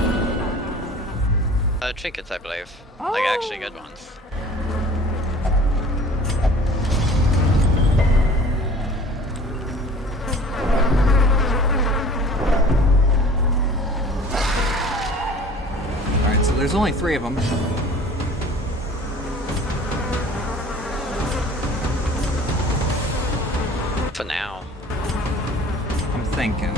Trinkets, I believe. Like, actually good ones. Alright, so there's only 3 of them. For now. I'm thinking.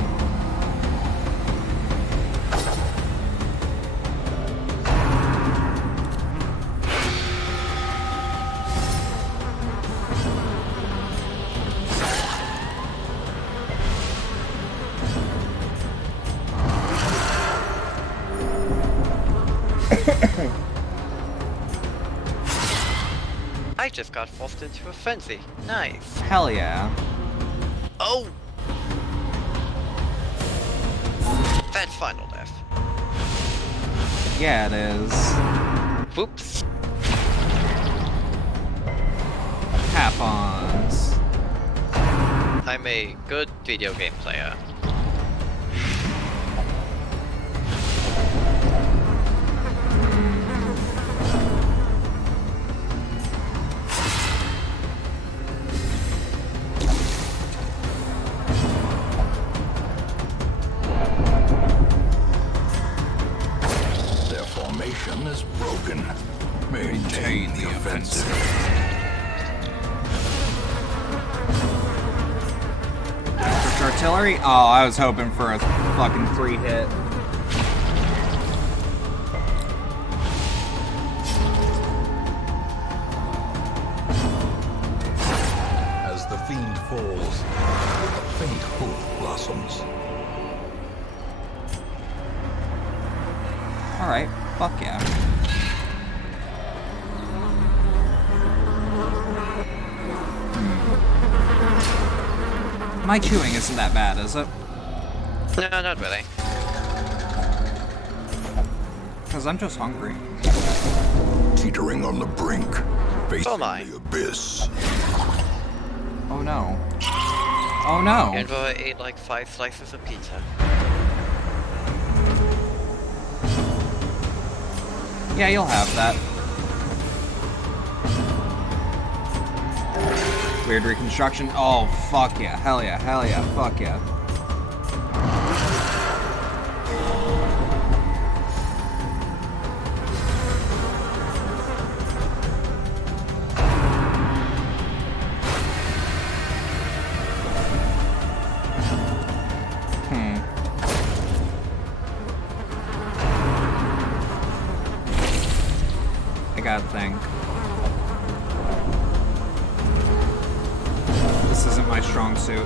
I just got forced into a frenzy. Nice. Hell yeah. Oh! That's final death. Yeah, it is. Whoops. Happens. I'm a good video game player. Their formation is broken. Maintain the offensive. Electric artillery? Oh, I was hoping for a fucking 3-hit. As the fiend falls, a faint hope blossoms. Alright, fuck yeah. My chewing isn't that bad, is it? No, not really. Because I'm just hungry. Teetering on the brink, facing my. the abyss. Oh no. Oh no. And I ate like 5 slices of pizza. Yeah, you'll have that. Weird reconstruction. Oh, fuck yeah. Hell yeah. Hell yeah. Fuck yeah. I gotta think. This isn't my strong suit.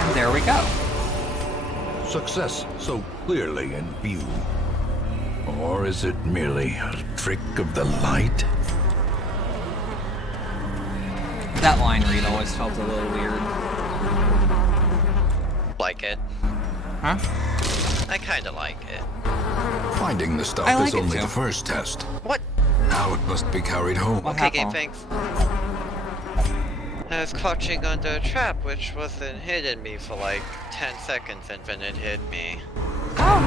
And there we go. Success so clearly in view. Or is it merely a trick of the light? That line read always felt a little weird. Like it. Huh? I kinda like it. Finding the stuff I like is it only too. the first test. What? Now it must be carried home. What Okay, game happened? thanks. I was crouching under a trap which wasn't hitting me for like 10 seconds and then it hit me. Oh.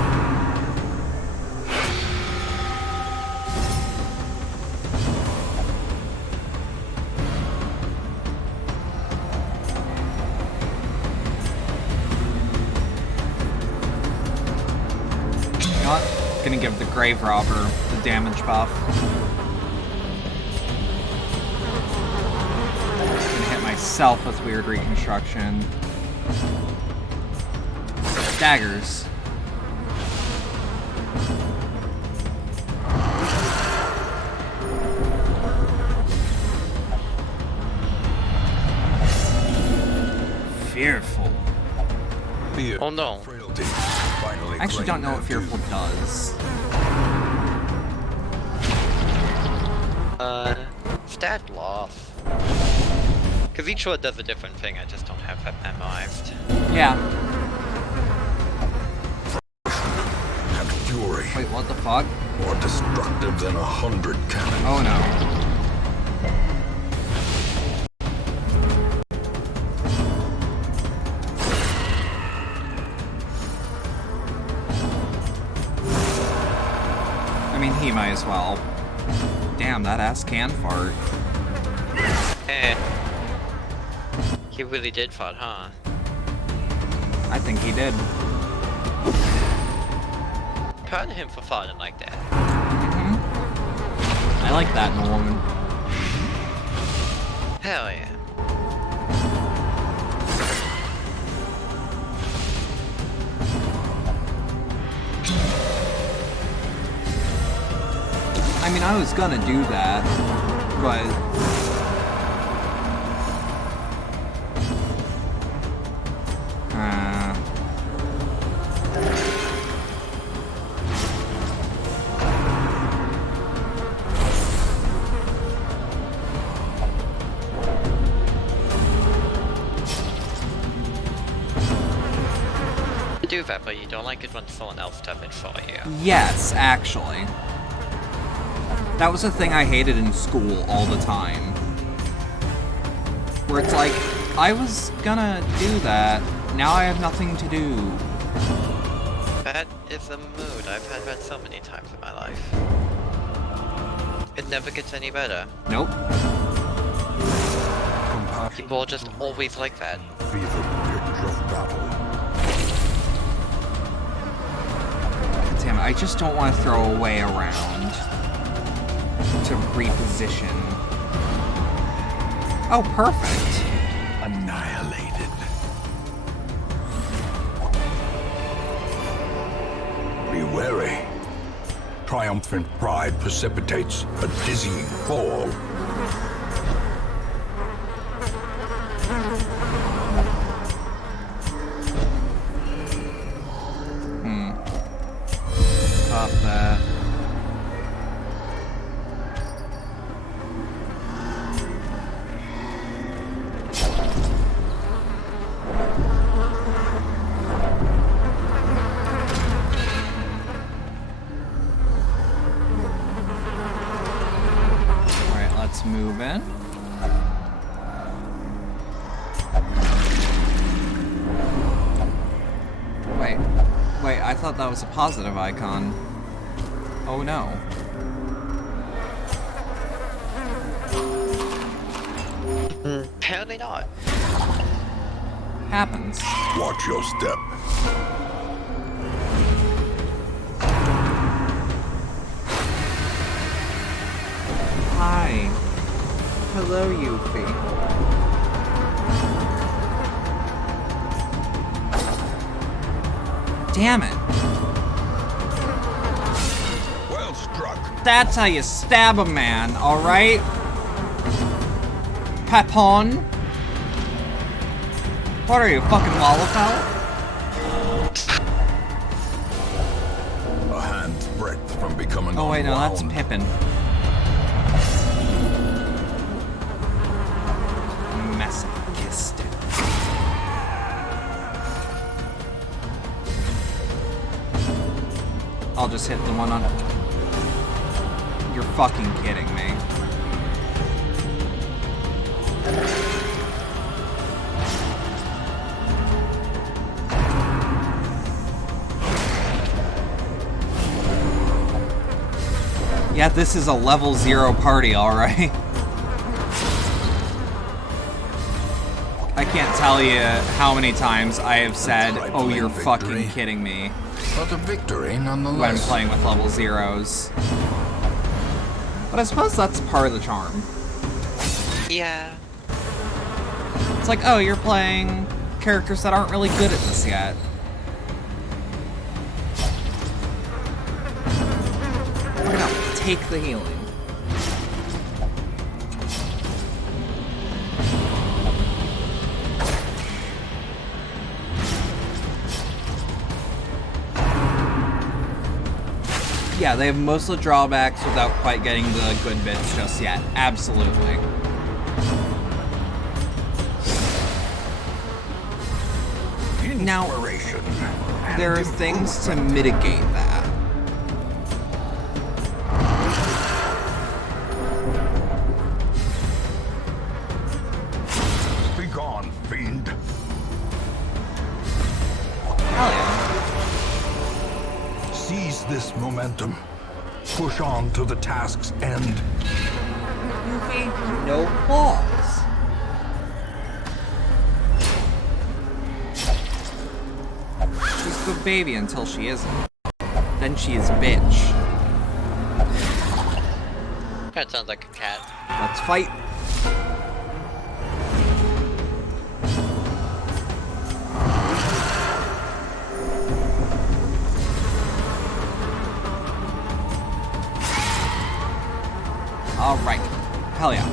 You know what? Gonna give the Grave Robber the damage buff. Myself with weird reconstruction. Daggers. Fearful. Oh no. Frailty finally I actually don't claimed know what their Fearful due. does. Stat loss. Because each one does a different thing, I just don't have that memorized. Yeah. And fury, Wait, what the fuck? more destructive than 100 cannons. Oh no. I mean, he might as well. Damn, that ass can fart. Eh. He really did fart, huh? I think he did. Proud of him for farting like that. I like that in a woman. Hell yeah. I mean, I was gonna do that, but... You do that, but you don't like it when someone else does it for you. Yes, actually. That was a thing I hated in school all the time. Where it's like, I was gonna do that, now I have nothing to do. That is a mood. I've had that so many times in my life. It never gets any better. Nope. People are just always like that. Fever pitch of battle. Damn it, I just don't want to throw away around to reposition. Oh, perfect. Annihilated. Be wary. Triumphant pride precipitates a dizzying fall. Pop that. Alright, let's move in. Wait, I thought that was a positive icon. Oh no. Apparently not. Happens. Watch your step. Hi. Hello, Yuffie. Damn it. Well struck. That's how you stab a man, alright? Papon? What are you, fucking Lalafell? A hand's breadth from becoming Oh wait, no, that's unwound. Pippin. Masochistic. I'll just hit the one on... You're fucking kidding me. Yeah, this is a level 0 party, alright. I can't tell you how many times I have said, oh, you're fucking kidding me, But a victory when I'm nonetheless. playing with level 0s. But I suppose that's part of the charm. Yeah. It's like, oh, you're playing characters that aren't really good at this yet. We're gonna take the healing. Yeah, they have most of the drawbacks without quite getting the good bits just yet. Absolutely. Now, there are things to mitigate that. Be gone, fiend. Hell yeah. Seize this momentum. Push on to the task's end. No pause. She's a good baby until she isn't. Then she is bitch. That sounds like a cat. Let's fight. Alright. Hell yeah.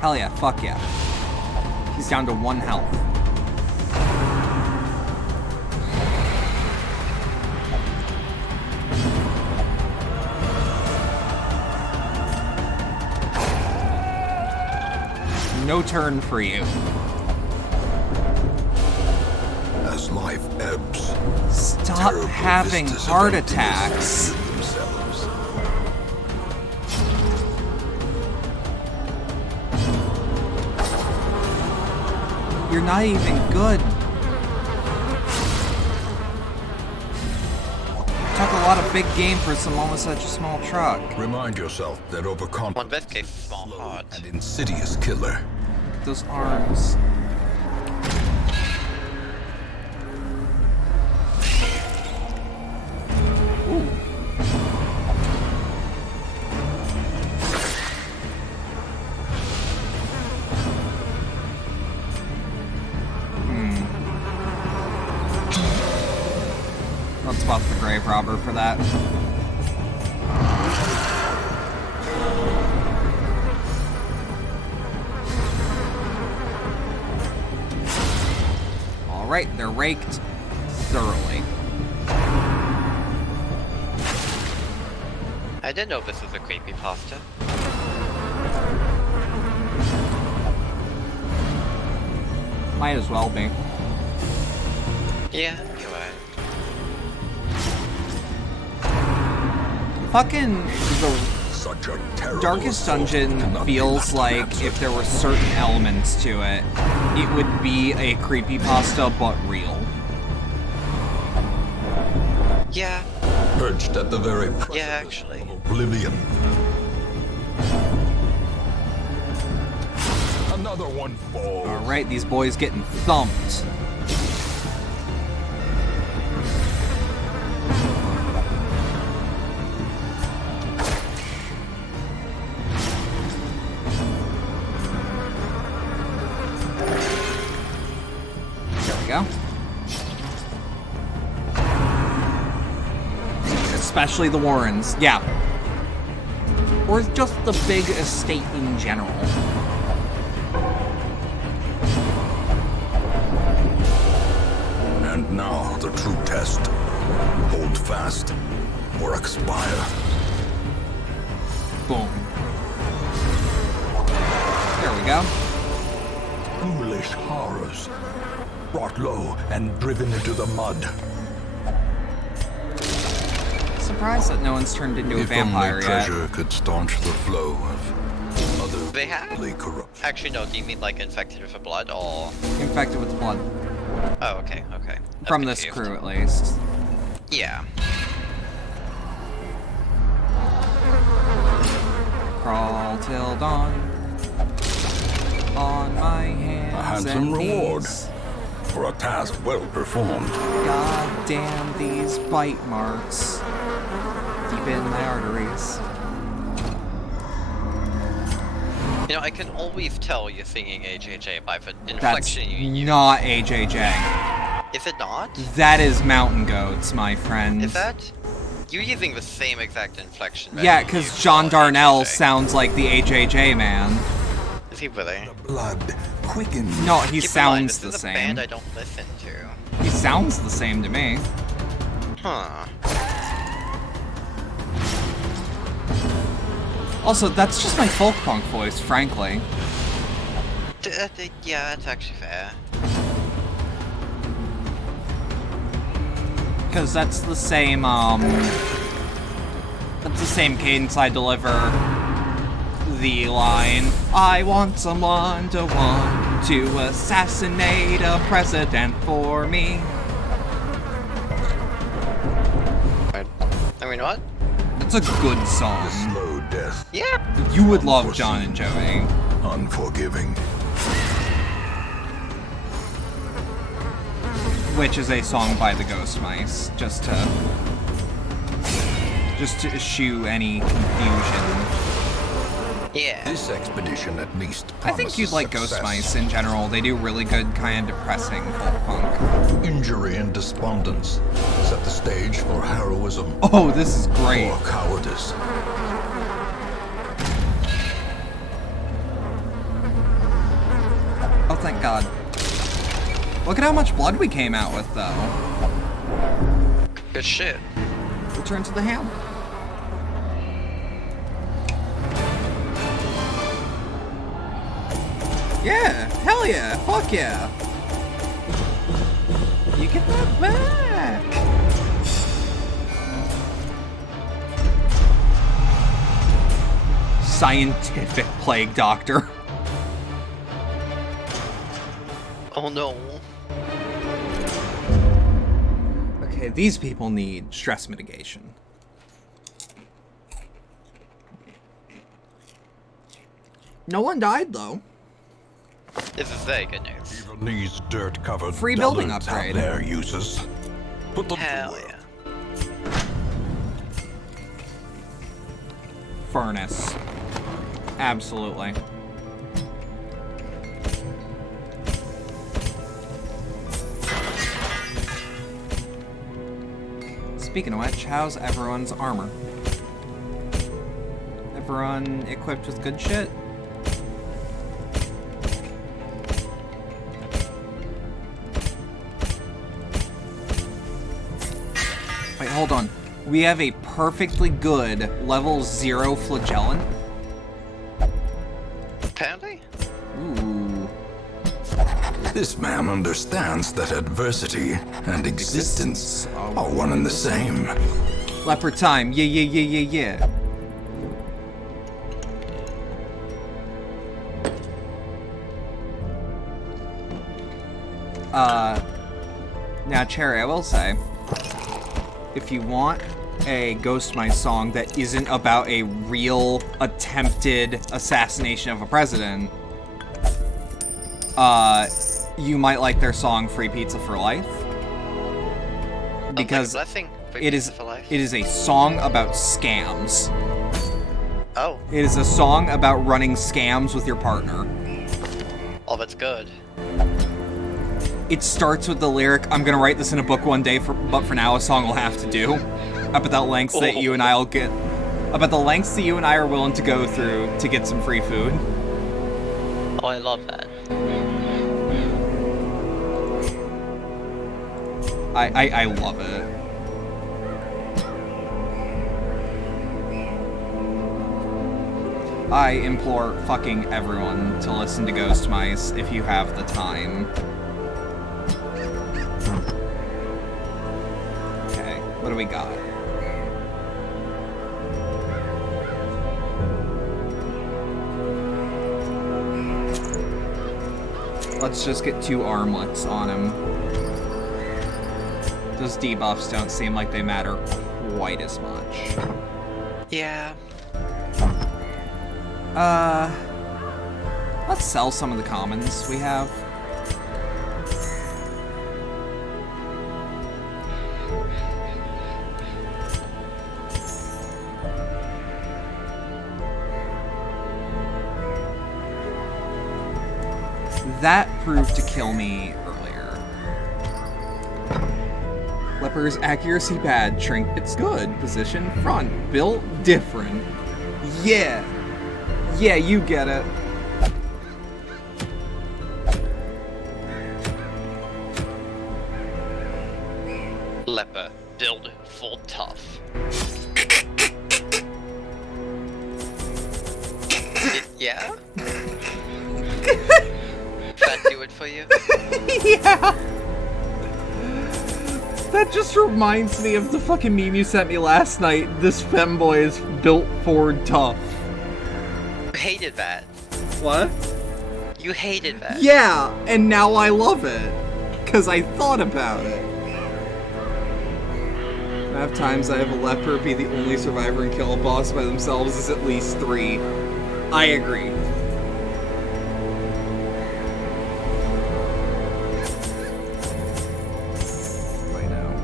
Hell yeah, fuck yeah. He's down to 1 health. No turn for you. As life ebbs, Stop terrible having vistas of heart emptiness attacks. reveal themselves. You're not even good. Took a lot of big game for someone with such a small truck. Remind yourself that Well, in overconfidence best case, is a small slow heart. and insidious killer. Those arms. Ooh. Let's spot the grave robber for that. Alright, they're raked thoroughly. I didn't know this was a creepypasta. Might as well be. Yeah, you're right. Fucking the Such a terrible Darkest assault Dungeon cannot be feels left like unanswered. if there were certain elements to it, it would be a creepypasta but real. Yeah, Perched at the very precipice actually. of oblivion. Another one falls. Alright, these boys getting thumped. There we go. Especially the Warrens, yeah. Or just the big estate in general. And now the true test. Hold fast or expire. Boom. There we go. Foolish horrors. Brought low and driven into the mud. Surprised that no one's turned into a If vampire only yet. treasure could staunch the flow of They have? otherworldly corruption. Actually, no, do you mean like infected with blood or... Infected with blood. Oh, okay, okay. I'm From this confused. crew, at least. Yeah. until dawn. On my hands A handsome and reward knees. for a task well performed. God damn these bite marks. Deep in my arteries. You know, I can always tell you're singing AJJ by the That's inflection you use. not AJJ. Is it not? That is Mountain Goats, my friend. Is that? You're using the same exact inflection. that Yeah, you because use John on Darnell AJJ. sounds like the AJJ man. Is he really? Blood quickens. No, he Keep in mind, sounds the this is a same. band I don't listen to. He sounds the same to me. Huh. Also, that's just my folk punk voice, frankly. Yeah, that's actually fair. Because that's the same, that's the same cadence I deliver the line, I want someone to assassinate a president for me. I mean, what? It's a good song. Slow death. Yeah. You would love John and Joey. Unforgiving. Which is a song by the Ghost Mice, just to eschew any confusion. Yeah. This expedition at least I think you'd like promises Ghost success. Mice in general. They do really good, kind of depressing folk punk. Injury and despondence set the stage for heroism Oh, this is great. or cowardice. Oh, thank God. Look at how much blood we came out with, though. Good shit. Return to the ham. Yeah, hell yeah, fuck yeah. You get that back. Scientific plague doctor. Oh no. Okay, these people need stress mitigation. No one died, though. This is very good news. Even these dirt-covered Free building dullards upgrade. have their uses. Put them Hell to work. yeah. Furnace. Absolutely. Speaking of which, how's everyone's armor? Everyone equipped with good shit? Wait, hold on. We have a perfectly good level 0 flagellant. Apparently? Ooh. This man understands that adversity and existence are one and the same. Leopard time. Yeah, yeah, yeah, yeah, yeah. Now, Cherry, I will say, if you want a Ghost Mice song that isn't about a real attempted assassination of a president, you might like their song Free Pizza for Life. Because blessing. it is For life. a song about scams. Oh, It is a song about running scams with your partner. oh, that's good. It starts with the lyric, I'm gonna write this in a book one day, but for now a song will have to do. About the lengths that you and I'll get. About the lengths that you and I are willing to go through to get some free food. Oh, I love that. I love it. I implore fucking everyone to listen to Ghost Mice if you have the time. Okay, what do we got? Let's just get 2 armlets on him. Those debuffs don't seem like they matter quite as much. Yeah. Let's sell some of the commons we have. That proved to kill me earlier. Leper's accuracy bad, trinkets good, position front, built different. Yeah. Yeah, you get it. Leper, build full tough. Yeah? That do it for you? Yeah. That just reminds me of the fucking meme you sent me last night. This femboy is built Ford tough. You hated that. What? You hated that. Yeah, and now I love it. Because I thought about it. The amount of times I have a leper be the only survivor and kill a boss by themselves is at least 3. I agree. I know.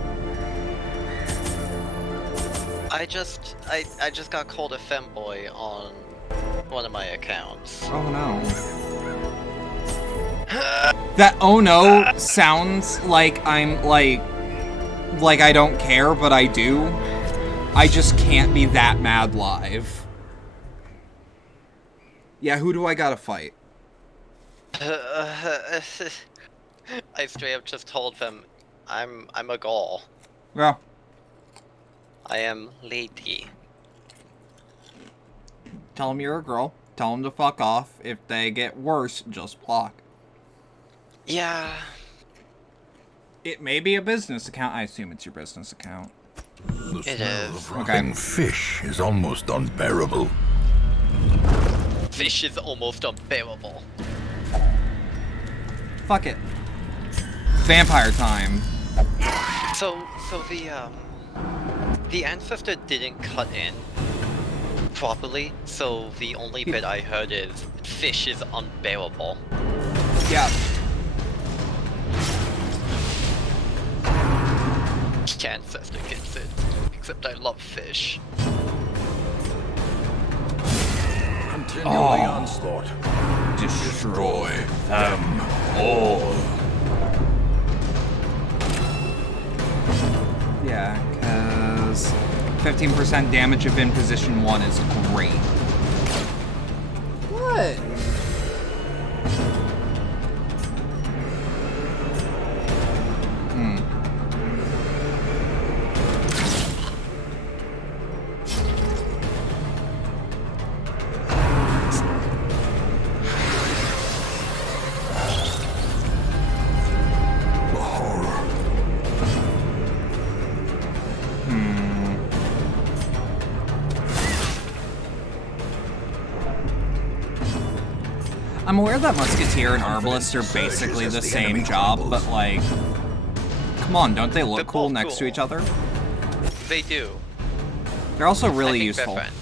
I just got called a femboy on one of my accounts. Oh no. That oh no sounds like I'm like I don't care, but I do. I just can't be that mad live. Yeah, who do I gotta fight? I straight up just told them I'm a ghoul. Yeah. I am lady. Tell them you're a girl. Tell them to fuck off. If they get worse, just block. Yeah. It may be a business account. I assume it's your business account. The It smell is. of rotting fish is almost unbearable. Fish is almost unbearable. Fuck it. Vampire time. So the ancestor didn't cut in properly, so the only bit I heard is fish is unbearable. Yeah. Ancestor gets it, except I love fish. Continue the onslaught. Destroy them all. Yeah, because 15% damage if in position 1 is great. What? The horror. I'm aware that Musketeer and Arbalist are basically the same job, but like, come on, don't they look They're cool both next to cool. each other? They do. They're also I really think they're useful. friends.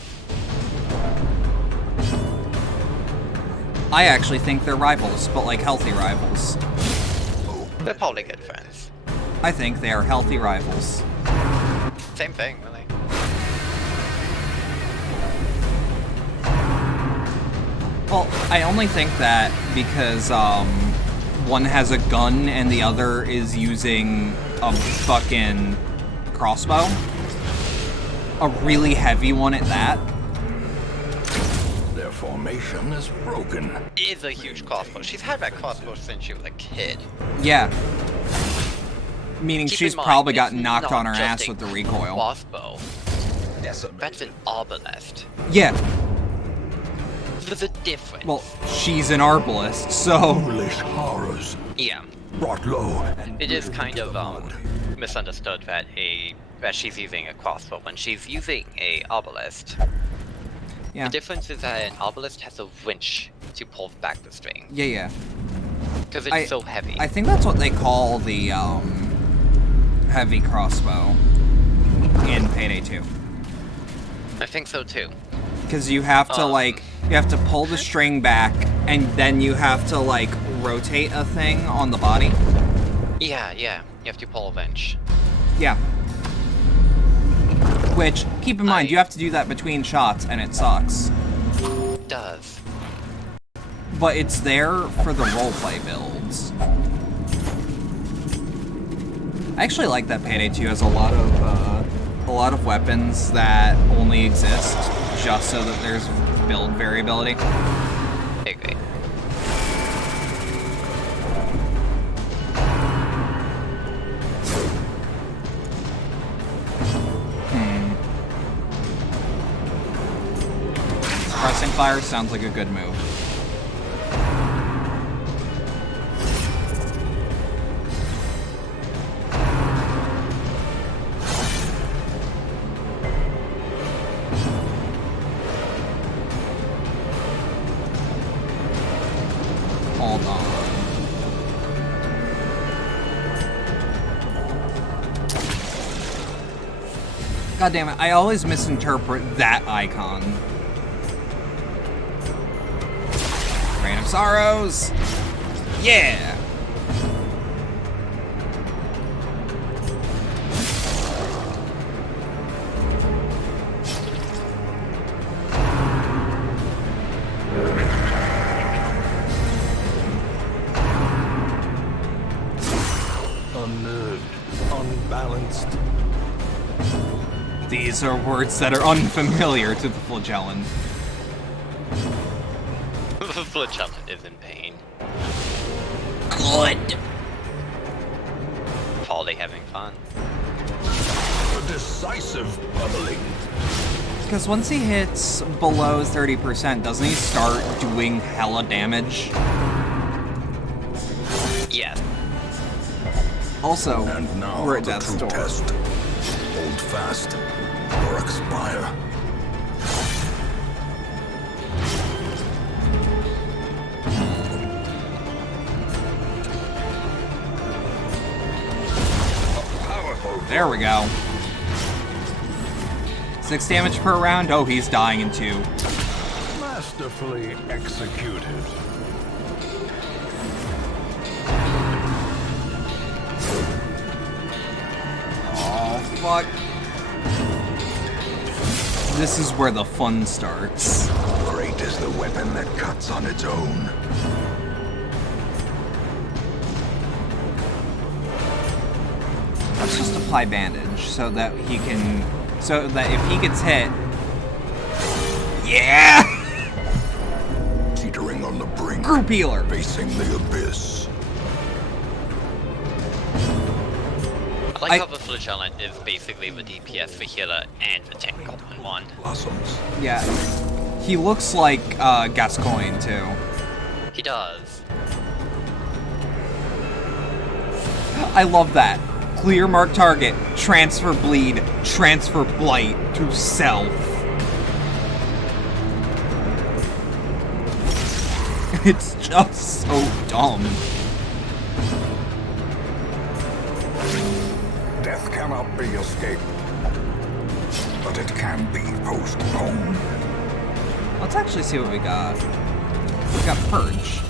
I actually think they're rivals, but like healthy rivals. They're probably good friends. I think they are healthy rivals. Same thing, really. Well, I only think that because one has a gun and the other is using a fucking crossbow. A really heavy one at that. Their formation is broken. It is a huge crossbow. She's had that crossbow since she was a kid. Yeah. Meaning Keep she's in mind, probably it's gotten knocked not on her just ass a with the recoil. Crossbow. That's an arbalest. Yeah. There's a difference. Well, she's an arbalist, so... Foolish horrors. Yeah. Brought low. And It is driven kind to of the mud. misunderstood that she's using a crossbow when she's using a arbalest. Yeah. The difference is that an arbalest has a winch to pull back the string Yeah. because it's so heavy. I think that's what they call the, heavy crossbow in Payday 2. I think so too. Because you have to, like, You have to pull the string back, and then you have to, like, rotate a thing on the body. Yeah. You have to pull a wrench. Yeah. Which, keep in mind, you have to do that between shots, and it sucks. It does. But it's there for the roleplay builds. I actually like that Payday 2 has a lot of weapons that only exist just so that there's build variability. Okay, great. Suppressing fire sounds like a good move. Hold on. God damn it, I always misinterpret that icon. Rain of Sorrows! Yeah! Unnerved, unbalanced. These are words that are unfamiliar to the Flagellan. The Flagellan is in pain. Good! Probably having fun. A decisive bubbling. Because once he hits below 30%, doesn't he start doing hella damage? Yes. Also, And now we're at the death's true door. test. Hold fast or expire. There we go. 6 damage per round? Oh, he's dying in 2. Masterfully executed. Oh, fuck. This is where the fun starts. Great is the weapon that cuts on its own. Let's just apply bandage so that he can... So that if he gets hit... Yeah! Teetering on the brink, Group healer! facing the abyss. I like how the Flagellan is basically the DPS, the healer, and the technical in one. Blossoms. Yeah. He looks like Gascoigne, too. He does. I love that. Clear mark target, transfer bleed, transfer blight to self. It's just so dumb. Death cannot be escaped, but it can be postponed. Let's actually see what we got. We got Purge.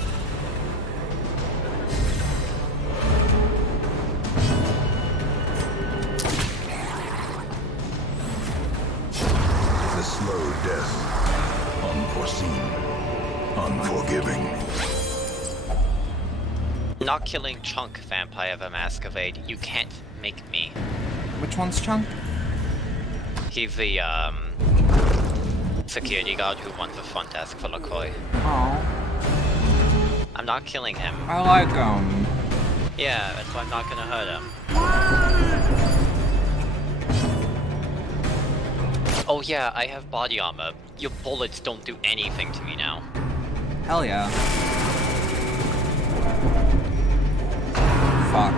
The slow death, unforeseen, unforgiving. Not killing Chunk, Vampire the Masquerade. You can't make me. Which one's Chunk? He's the, security guard who runs the front desk for LaCroix. Oh, I'm not killing him. I like him. Yeah, that's why I'm not gonna hurt him. Oh yeah, I have body armor. Your bullets don't do anything to me now. Hell yeah. Fuck.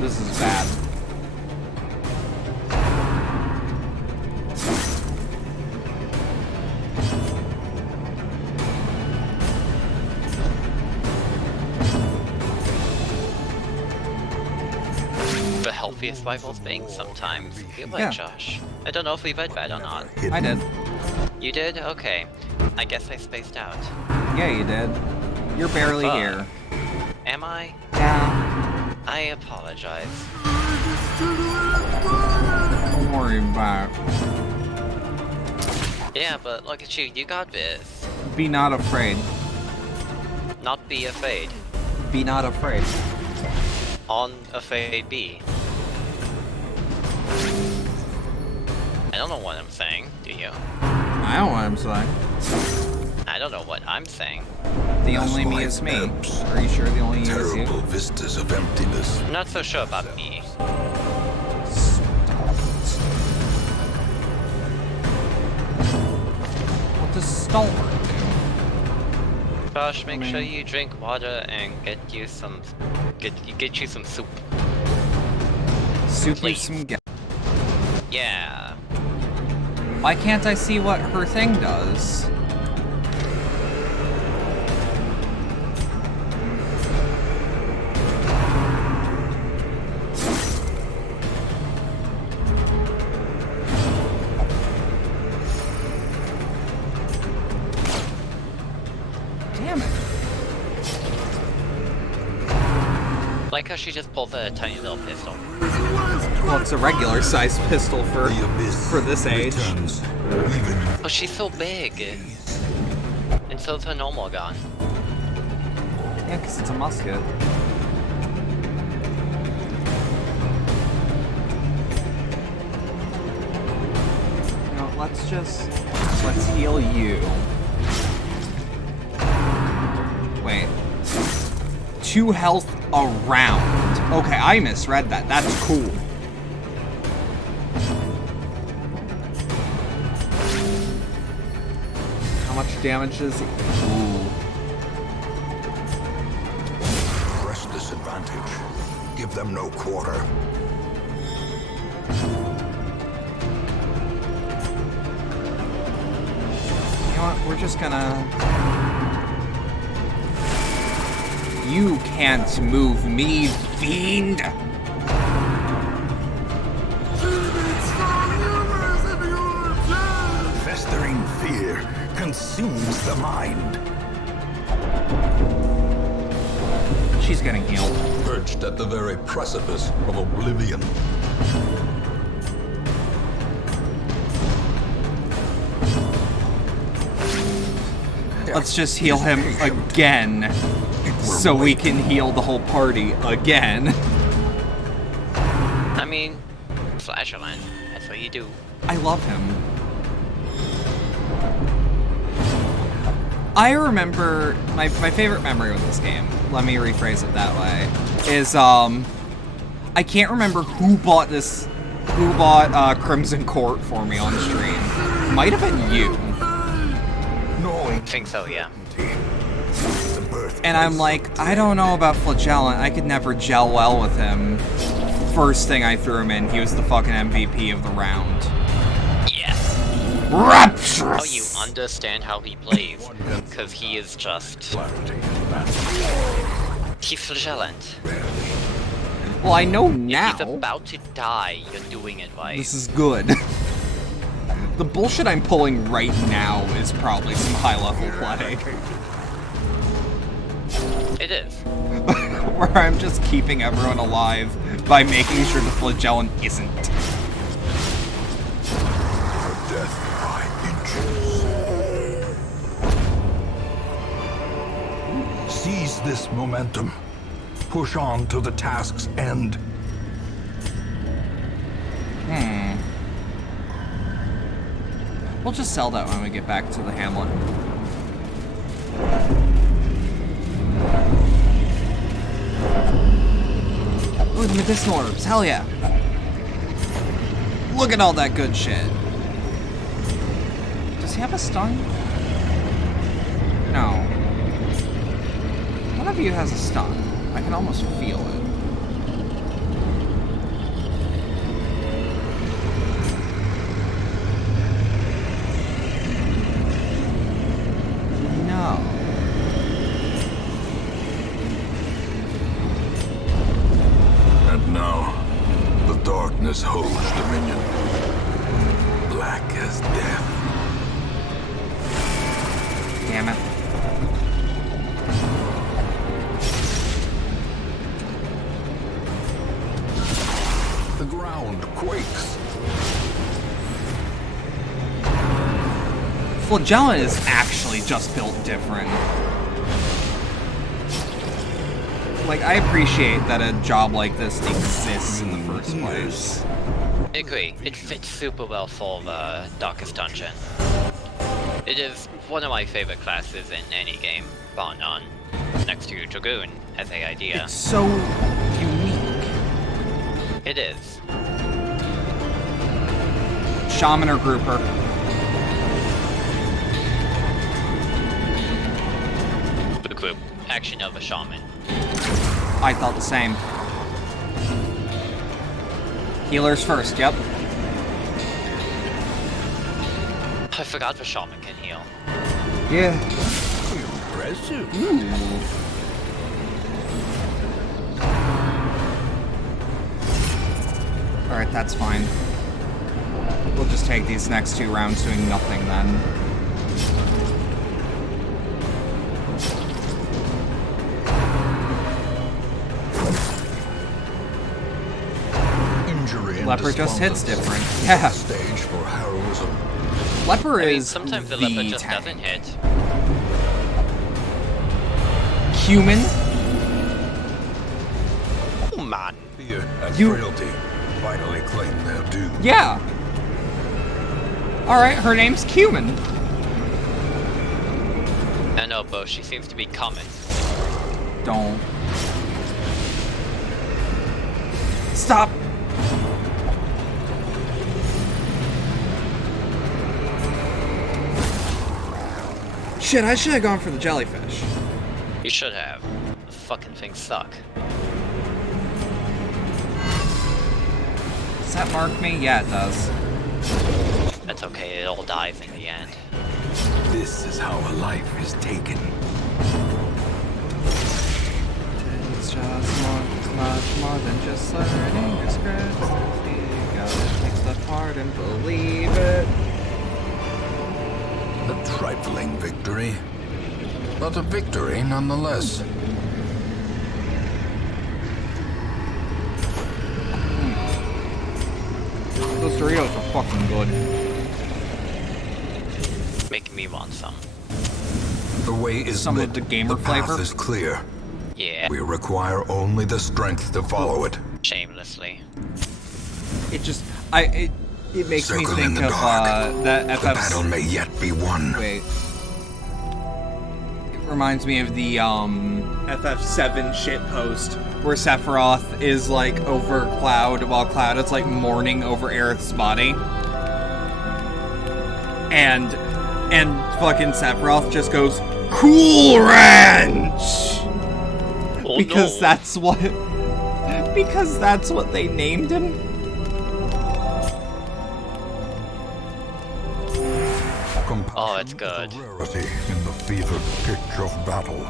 This is bad. The healthiest rivals being sometimes. You're right, Yeah. Josh. I don't know if we read that or not. I did. You did? Okay. I guess I spaced out. Yeah, you did. You're barely Fuck. here. Am I? Yeah. I apologize. Don't worry about it. Yeah, but look at you, you got this. Be not afraid. Not be afraid. Be not afraid. On afraid be. I don't know what I'm saying, do you? I don't know what I'm saying. I don't know what I'm saying. The only me is me. Are you sure the only you is you? Terrible vistas of emptiness. I'm not so sure about me. What does stalwart do? Josh, make sure you drink water and get you some soup. Soup with Please. some Yeah. Why can't I see what her thing does? Damn it. Like how she just pulled a tiny little pistol. Well, it's a regular sized pistol for this age. Oh, she's so big. And so's her normal gun. Yeah, because it's a musket. You know, let's heal you. Wait. 2 health around. Okay, I misread that. That's cool. How much damage is he? Ooh. Press this advantage. Give them no quarter. You know what? We're just gonna... You can't move me, fiend! Festering fear consumes the mind. She's getting healed. Perched at the very precipice of oblivion. Let's just heal him again. So we can heal the whole party again. I mean, Slasherland. That's what you do. I love him. I remember my favorite memory with this game, let me rephrase it that way, is I can't remember who bought Crimson Court for me on stream. Might have been you. I think so, yeah. And I'm like, I don't know about Flagellant. I could never gel well with him. First thing I threw him in, he was the fucking MVP of the round. Yeah. Rapturous! Oh, you understand how he plays. Because he is just... He's Flagellant. Well, I know If now. he's about to die, you're doing it right. This is good. The bullshit I'm pulling right now is probably some high-level play. It is. Where I'm just keeping everyone alive by making sure the Flagellant isn't. Death by inches. Seize this momentum. Push on to the task's end. We'll just sell that when we get back to the hamlet. Ooh, the medicinal herbs, hell yeah. Look at all that good shit. Does he have a stun? No. One of you has a stun. I can almost feel it. No. And now, the darkness holds dominion. Black as death. Flagellin is actually just built different. Like, I appreciate that a job like this exists in the first place. I agree. It fits super well for the Darkest Dungeon. It is one of my favorite classes in any game, bar none. Next to Dragoon as a idea. It's so unique. It is. Shaman or Grouper? The group. Action of a Shaman. I thought the same. Healers first, yep. I forgot the Shaman can heal. Yeah. Impressive. Ooh. Alright, that's fine. We'll just take these next 2 rounds doing nothing then. Injury and Leper just hits despondence. different. Yeah. Stage for heroism. Leper I mean, is sometimes the leper just tank. doesn't hit. Human? Oh man. Fear and You- frailty finally claim their due. Yeah. Alright, her name's Cumin. I know, Bo, she seems to be coming. Don't. Stop! Shit, I should have gone for the jellyfish. You should have. The fucking things suck. Does that mark me? Yeah, it does. That's okay, it all dies in the end. This is how a life is taken. It's just much more than just learning your scripts. You gotta take stuff apart and believe it. A trifling victory, but a victory nonetheless. Those Doritos are fucking good. Making me want some. The way is Some lit. of the gamer path flavor? is clear. Yeah, We require only the strength to follow it. shamelessly. It just, it makes me Circle in think the of dark. that The battle may yet be won. Wait. It reminds me of the FF7 shit post where Sephiroth is like over Cloud while Cloud is like mourning over Aerith's body. And fucking Sephiroth just goes, "Cool Ranch!" Oh, Because no. that's what they named him. Oh, it's Compassion good. is a rarity in the fevered pitch of battle.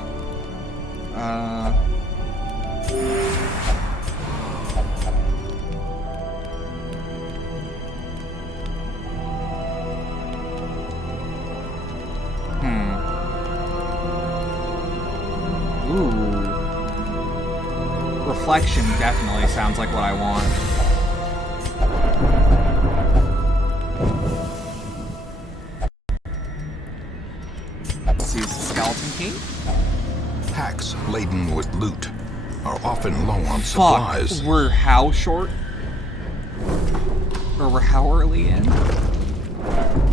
Ooh. Reflection definitely sounds like what I want. Let's use the skeleton key. Packs laden with loot are often low on Fuck, supplies. we're how short? Or we're how early in?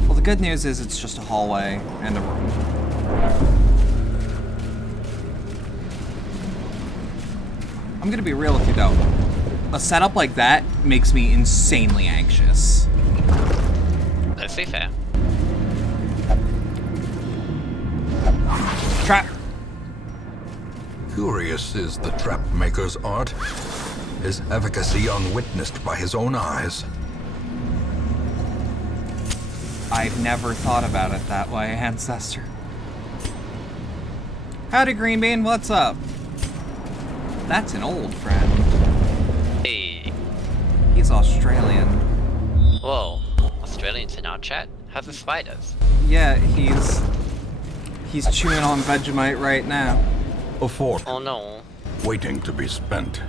Well, the good news is it's just a hallway and a room. I'm gonna be real with you though. A setup like that makes me insanely anxious. Let's be fair. Trap! Curious is the trap maker's art, his efficacy unwitnessed by his own eyes. I've never thought about it that way, Ancestor. Howdy, Green Bean, what's up? That's an old friend. Hey. He's Australian. Whoa. Australians in our chat? How's the spiders? Yeah, he's chewing on Vegemite right now. A fork Oh no. waiting to be spent.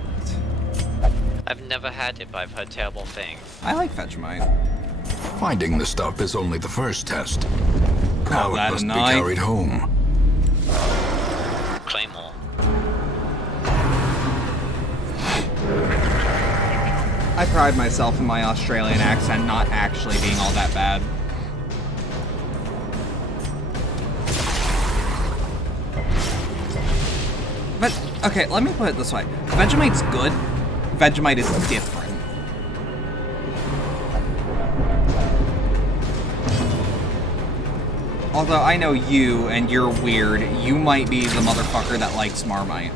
I've never had it, but I've heard terrible things. I like Vegemite. Finding the stuff is only the first test. Now it that a must be knife? carried home. Claymore. I pride myself in my Australian accent not actually being all that bad. But, okay, let me put it this way. Vegemite's good. Vegemite is different. Although I know you, and you're weird, you might be the motherfucker that likes Marmite.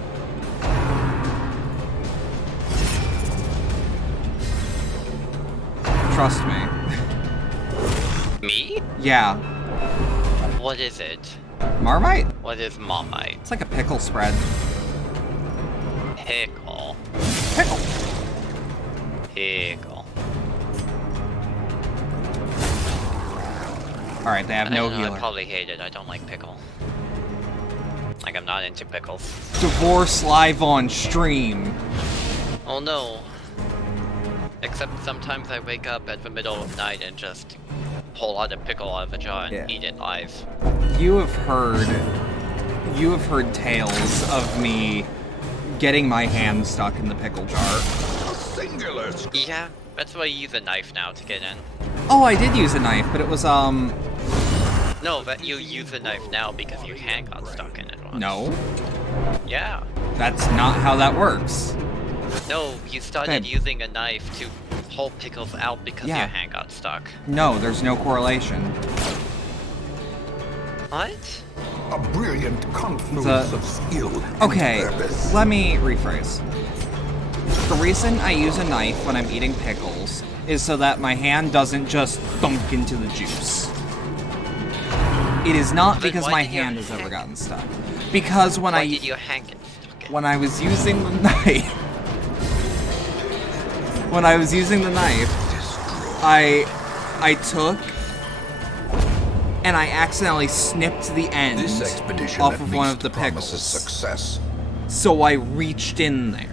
Trust me. Me? Yeah. What is it? Marmite? What is Marmite? It's like a pickle spread. Pickle. Pickle. Pickle. Alright, they have I no don't know, healer. I probably hate it. I don't like pickle. Like, I'm not into pickles. Divorce live on stream. Oh no. Except sometimes I wake up at the middle of the night and just pull out a pickle out of a jar and Yeah. eat it live. You have heard tales of me getting my hand stuck in the pickle jar. A singular Yeah, that's why I use a knife now to get in. Oh, I did use a knife, but it was, No, but you use a knife now because your hand got stuck in it once. no. Yeah. That's not how that works. No, you started Babe. using a knife to pull pickles out because Yeah. your hand got stuck. No, there's no correlation. What? A brilliant confluence of skill and Okay, purpose. let me rephrase. The reason I use a knife when I'm eating pickles is so that my hand doesn't just thunk into the juice. It is not But because why my did your hand has ever hand- gotten stuck. Because Why did your hand get stuck in? when I was using the knife, I took and I accidentally snipped the end This expedition off at of one of least the promises pickles. success. So I reached in there.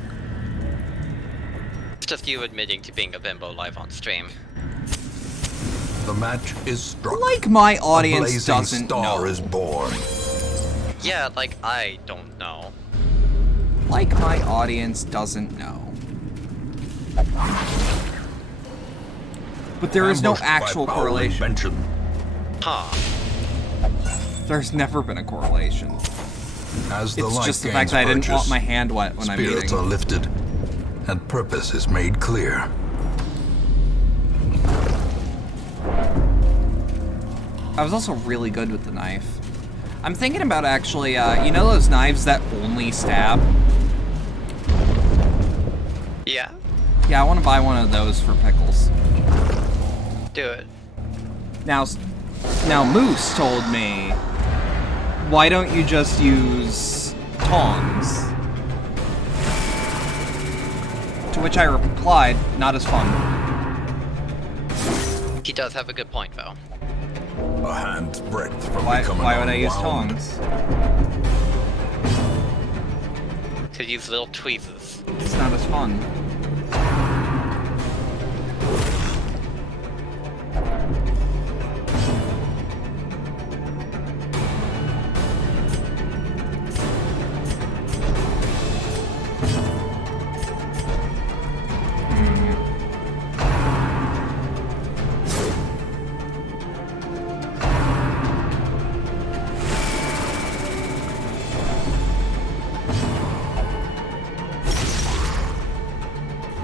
It's just you admitting to being a bimbo live on stream. The match is struck. Like my A audience blazing doesn't star know. is born. Yeah, like, I don't know. Like my audience doesn't know. But there is no Ambushed by actual foul correlation. invention. Huh. There's never been a correlation. As the It's light just the gains fact that I didn't want purchase, my hand wet when I'm spirits eating. are lifted, and purpose is made clear. I was also really good with the knife. I'm thinking about actually, you know those knives that only stab? Yeah? Yeah, I want to buy one of those for pickles. Do it. Now Moose told me, why don't you just use tongs? To which I replied, not as fun. He does have a good point, though. A hand's breadth from Why becoming would I use unwound. tongs? To use little tweezers. It's not as fun.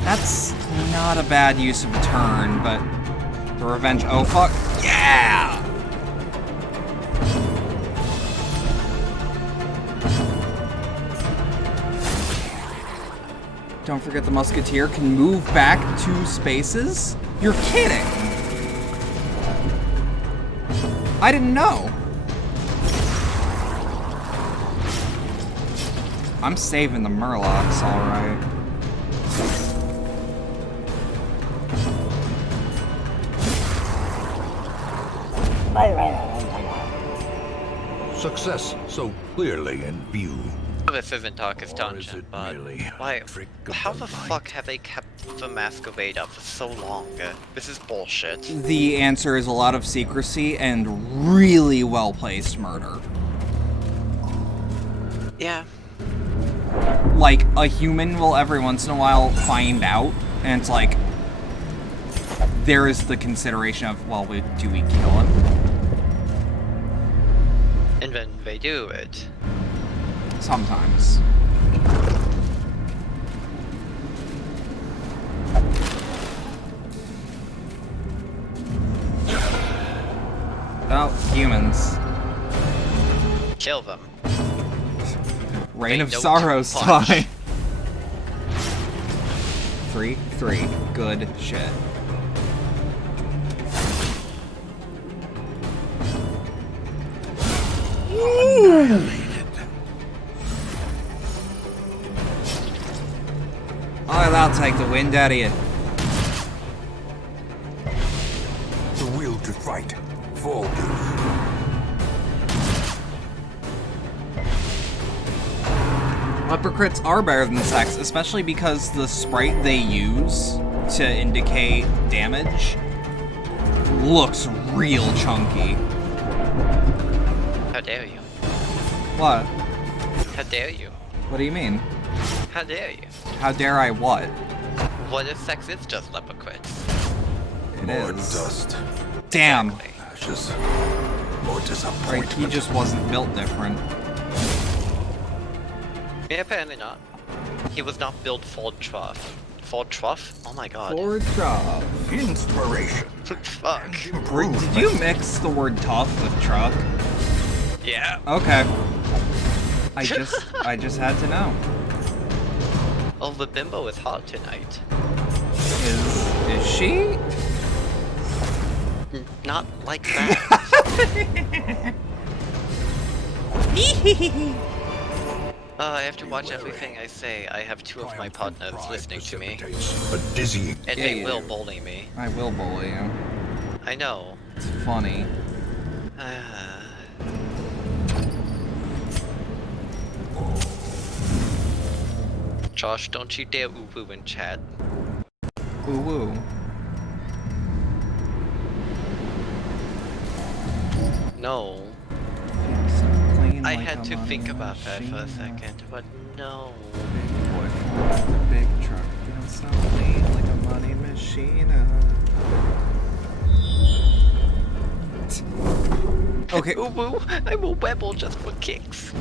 That's not a bad use of a turn, but the revenge. Oh fuck! Yeah! Don't forget the musketeer can move back 2 spaces? You're kidding! I didn't know. I'm saving the Murlocs, alright. Success so clearly in view. this isn't Darkest Or is Dungeon, it but merely why? a trick of How the the light? fuck have they kept the Masquerade up for so long? This is bullshit. The answer is a lot of secrecy and really well-placed murder. Yeah. Like, a human will every once in a while find out, and it's like, there is the consideration of, well, do we kill him? And then they do it. Sometimes. Oh, humans. Kill them. Reign They of don't Sorrows punch. time. 3-3. Good shit. Oh, that'll take the wind out of you. The will to fight. Focus. Upper crits are better than sex, especially because the sprite they use to indicate damage looks real chunky. How dare you? What? How dare you? What do you mean? How dare you? How dare I what? What if sex is just leper crits? It More is. dust. Damn. Exactly. Ashes. More Right, disappointment. he just wasn't built different. Yeah, apparently not. He was not built for truff. For truff? Oh my god. truck. Inspiration. Fuck. Did you mix the word tough with truck? Yeah. Okay. I just had to know. Oh, the bimbo is hot tonight. Is she? Not like that. I have to watch everything I say. I have two of my partners listening to me. A dizzying. And Yeah, they you will do. bully me. I will bully you. I know. It's funny. Josh, don't you dare woo-woo in chat. Ooh woo. No. I had to think about that for a second, but no. Big boy pulls the big truck. Feels so clean like a money machine. Okay. Woo-woo, I'm a rebel just for kicks. Ooh,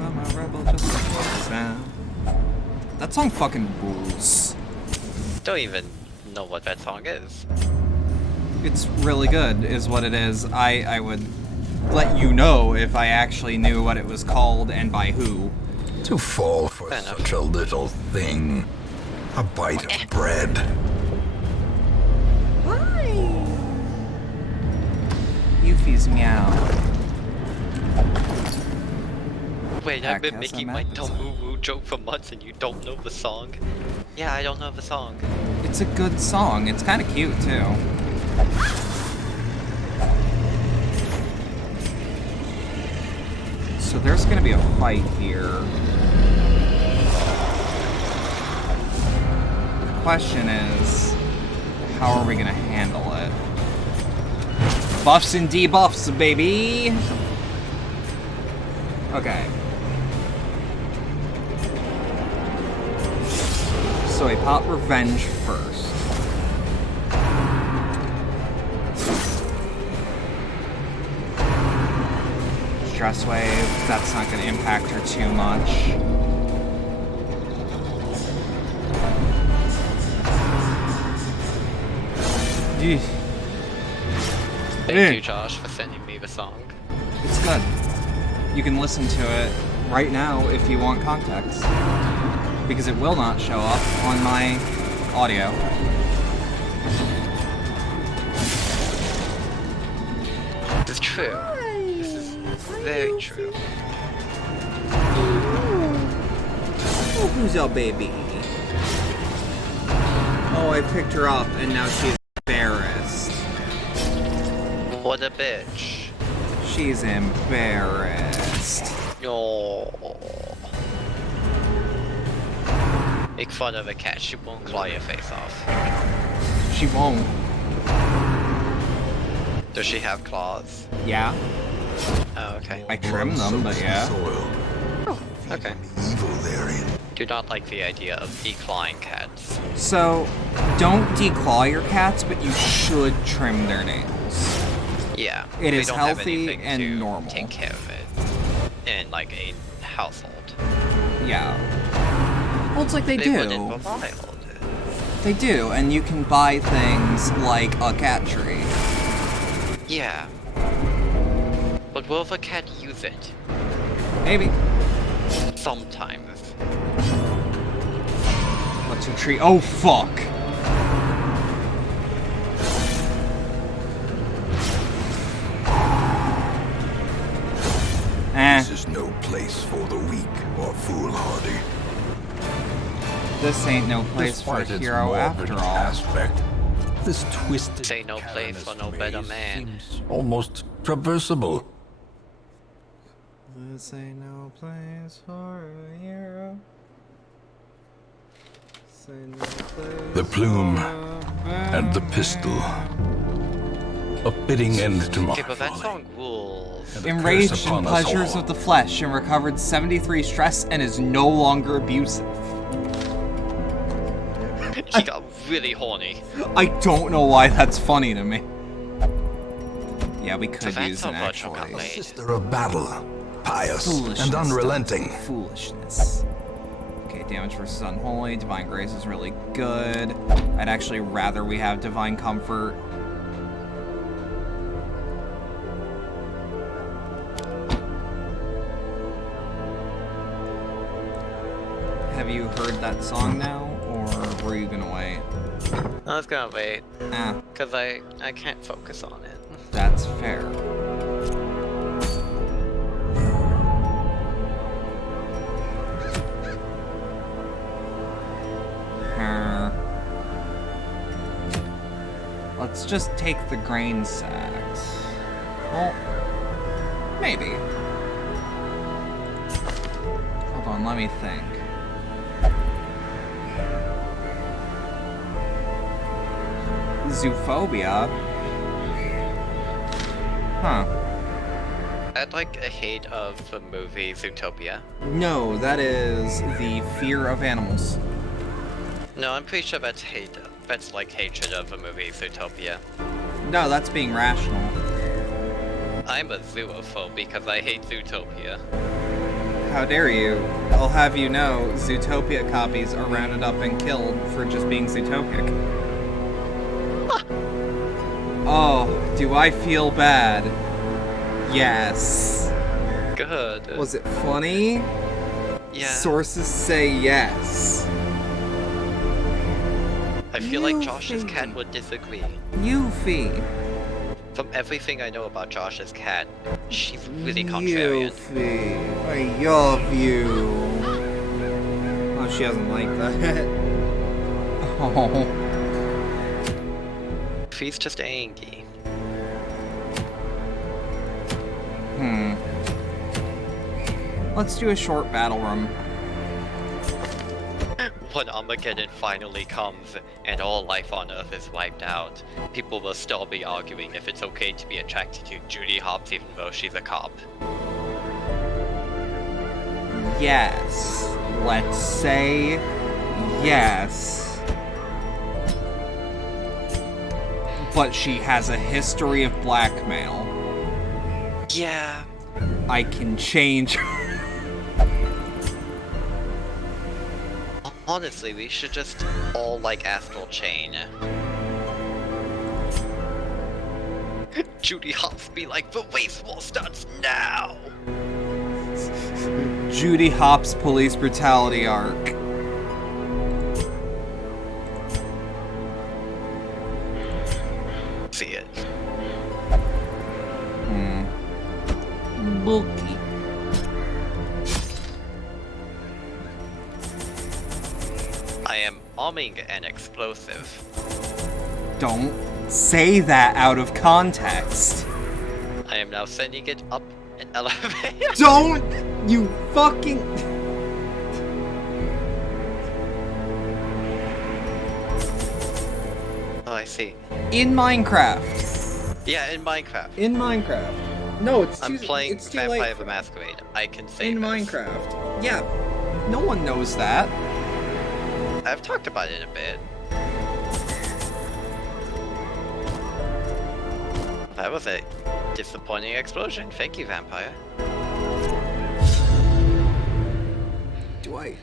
I'm a rebel just like this now. That song fucking rules. Don't even know what that song is. It's really good, is what it is. I would let you know if I actually knew what it was called and by who. To fall for Fair enough. such a little thing. A bite of bread. Yuffie's meow. Wait, Heck, I've been yes, making I'm my at dumb woo-woo joke for months and you don't know the song? Yeah, I don't know the song. It's a good song. It's kind of cute too. So there's gonna be a fight here. The question is, how are we gonna handle it? Buffs and debuffs, baby! Okay. So I pop Revenge first. Stress Wave, that's not gonna impact her too much. Eesh. Thank you, Josh, for sending me the song. It's good. You can listen to it right now if you want context. Because it will not show up on my audio. This is true. This is very true. Oh, who's your baby? Oh, I picked her up and now she's embarrassed. What a bitch. She's embarrassed. No. Make fun of a cat, she won't claw your face off. She won't. Does she have claws? Yeah. Oh, okay. I trim them, but yeah. Soil. Okay. Evil therein. Do not like the idea of declawing cats. So, don't declaw your cats, but you should trim their nails. Yeah. It we is don't have healthy anything and to normal. Take care of it in like a household. Yeah. Well, it's like they Would do. in the wild. They do, and you can buy things like a cat tree. Yeah. But will the cat use it? Maybe. Sometimes. What's your tree? Oh, fuck. This is no place for the weak or foolhardy. This ain't no place for a Despite its hero morbid after all. aspect, this twisted Say no place for no better maze man. seems almost traversable. This ain't no place for a hero. This ain't no place The plume for a and the pistol. A fitting end to my Okay, but that folly. song rules. And a Enraged curse in upon us pleasures all. of the flesh and recovered 73 stress and is no longer abusive. He got really horny. I don't know why that's funny to me. Yeah, we So could that's use how an much actual I got laid. Sister of battle, pious foolishness. and unrelenting. Foolishness. Okay, damage versus unholy. Divine grace is really good. I'd actually rather we have divine comfort. Have you heard that song now, or were you gonna wait? I was gonna wait, Ah, cause I can't focus on it. that's fair. Let's just take the grain sacks. Well, maybe. Hold on, let me think. Zoophobia? Huh. I'd like a hate of the movie Zootopia. No, that is the fear of animals. No, I'm pretty sure that's hate. That's like hatred of the movie Zootopia. No, that's being rational. I'm a zoophobe because I hate Zootopia. How dare you? I'll have you know, Zootopia copies are rounded up and killed for just being Zootopic. Oh, do I feel bad? Yes. Good. Was it funny? Yeah. Sources say yes. I feel like You Josh's think- cat would disagree. Yuffie. From everything I know about Josh's cat, she's really contrarian. Yuffie. I love you. Oh, she doesn't like that. Oh. She's just angry. Let's do a short battle room. When Armageddon finally comes and all life on Earth is wiped out, people will still be arguing if it's okay to be attracted to Judy Hopps even though she's a cop. Yes. Let's say yes. But she has a history of blackmail. Yeah. I can change her. Honestly, we should just all like Astral Chain. Judy Hopps be like, the race war starts now! Judy Hopps police brutality arc. See it. Bookie. I am arming an explosive. Don't say that out of context. I am now sending it up an elevator. Don't You fucking... Oh, I see. In Minecraft. Yeah, in Minecraft. In Minecraft. No, it's too... I'm playing it's too Vampire late. the Masquerade. I can say In this. Minecraft. Yeah. No one knows that. I've talked about it a bit. That was a disappointing explosion. Thank you, Vampire.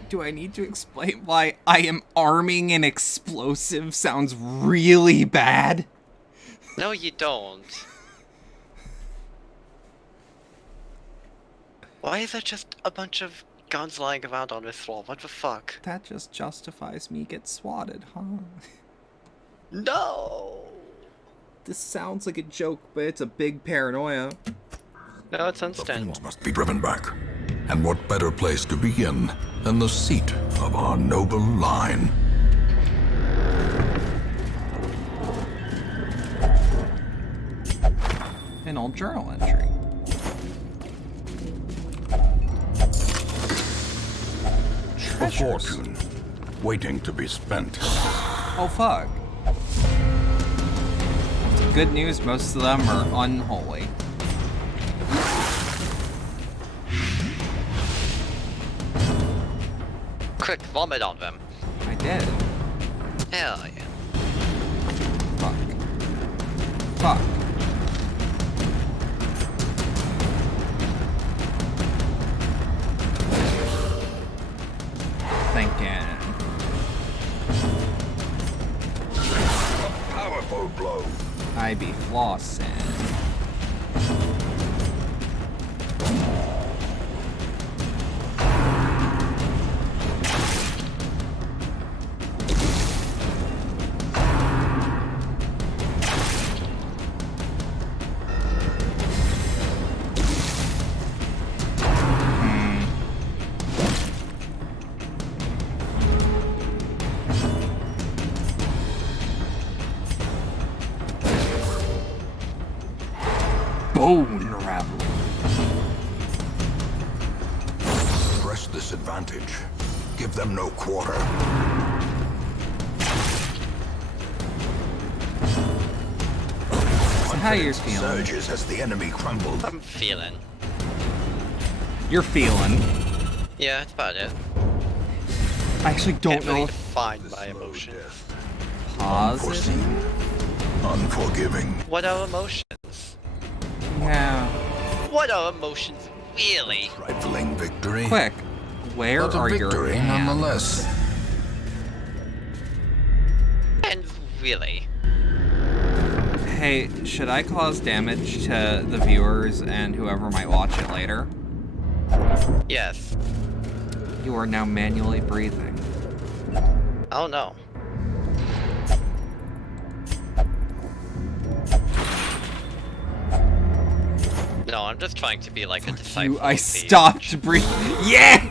Do I need to explain why I am arming an explosive sounds really bad? No, you don't. Why is there just a bunch of guns lying around on this floor? What the fuck? That just justifies me get swatted, huh? No! This sounds like a joke, but it's a big paranoia. No, it's The understandable. fiends must be driven back. And what better place to begin than the seat of our noble line? An old journal entry. A fortune waiting to be spent. Oh fuck. Good news, most of them are unholy. Quick, vomit on them. I did. Hell yeah. Fuck. Fuck. Thinking. Powerful blow. I be flossing. Bone ravel. Press this advantage. Give them no quarter. So how you feeling? Surges as the enemy crumbles. I'm feeling. You're feeling. Yeah, that's about it. I actually don't Can't really know if define my emotions. positive. Unforgiving. What are emotions? Yeah. What are emotions, really? Trifling victory. Quick. Where But a are your victory hands? nonetheless. And really? Hey, should I cause damage to the viewers and whoever might watch it later? Yes. You are now manually breathing. Oh no. No, I'm just trying to be like a disciple. You, I of the stopped breathing. Yeah!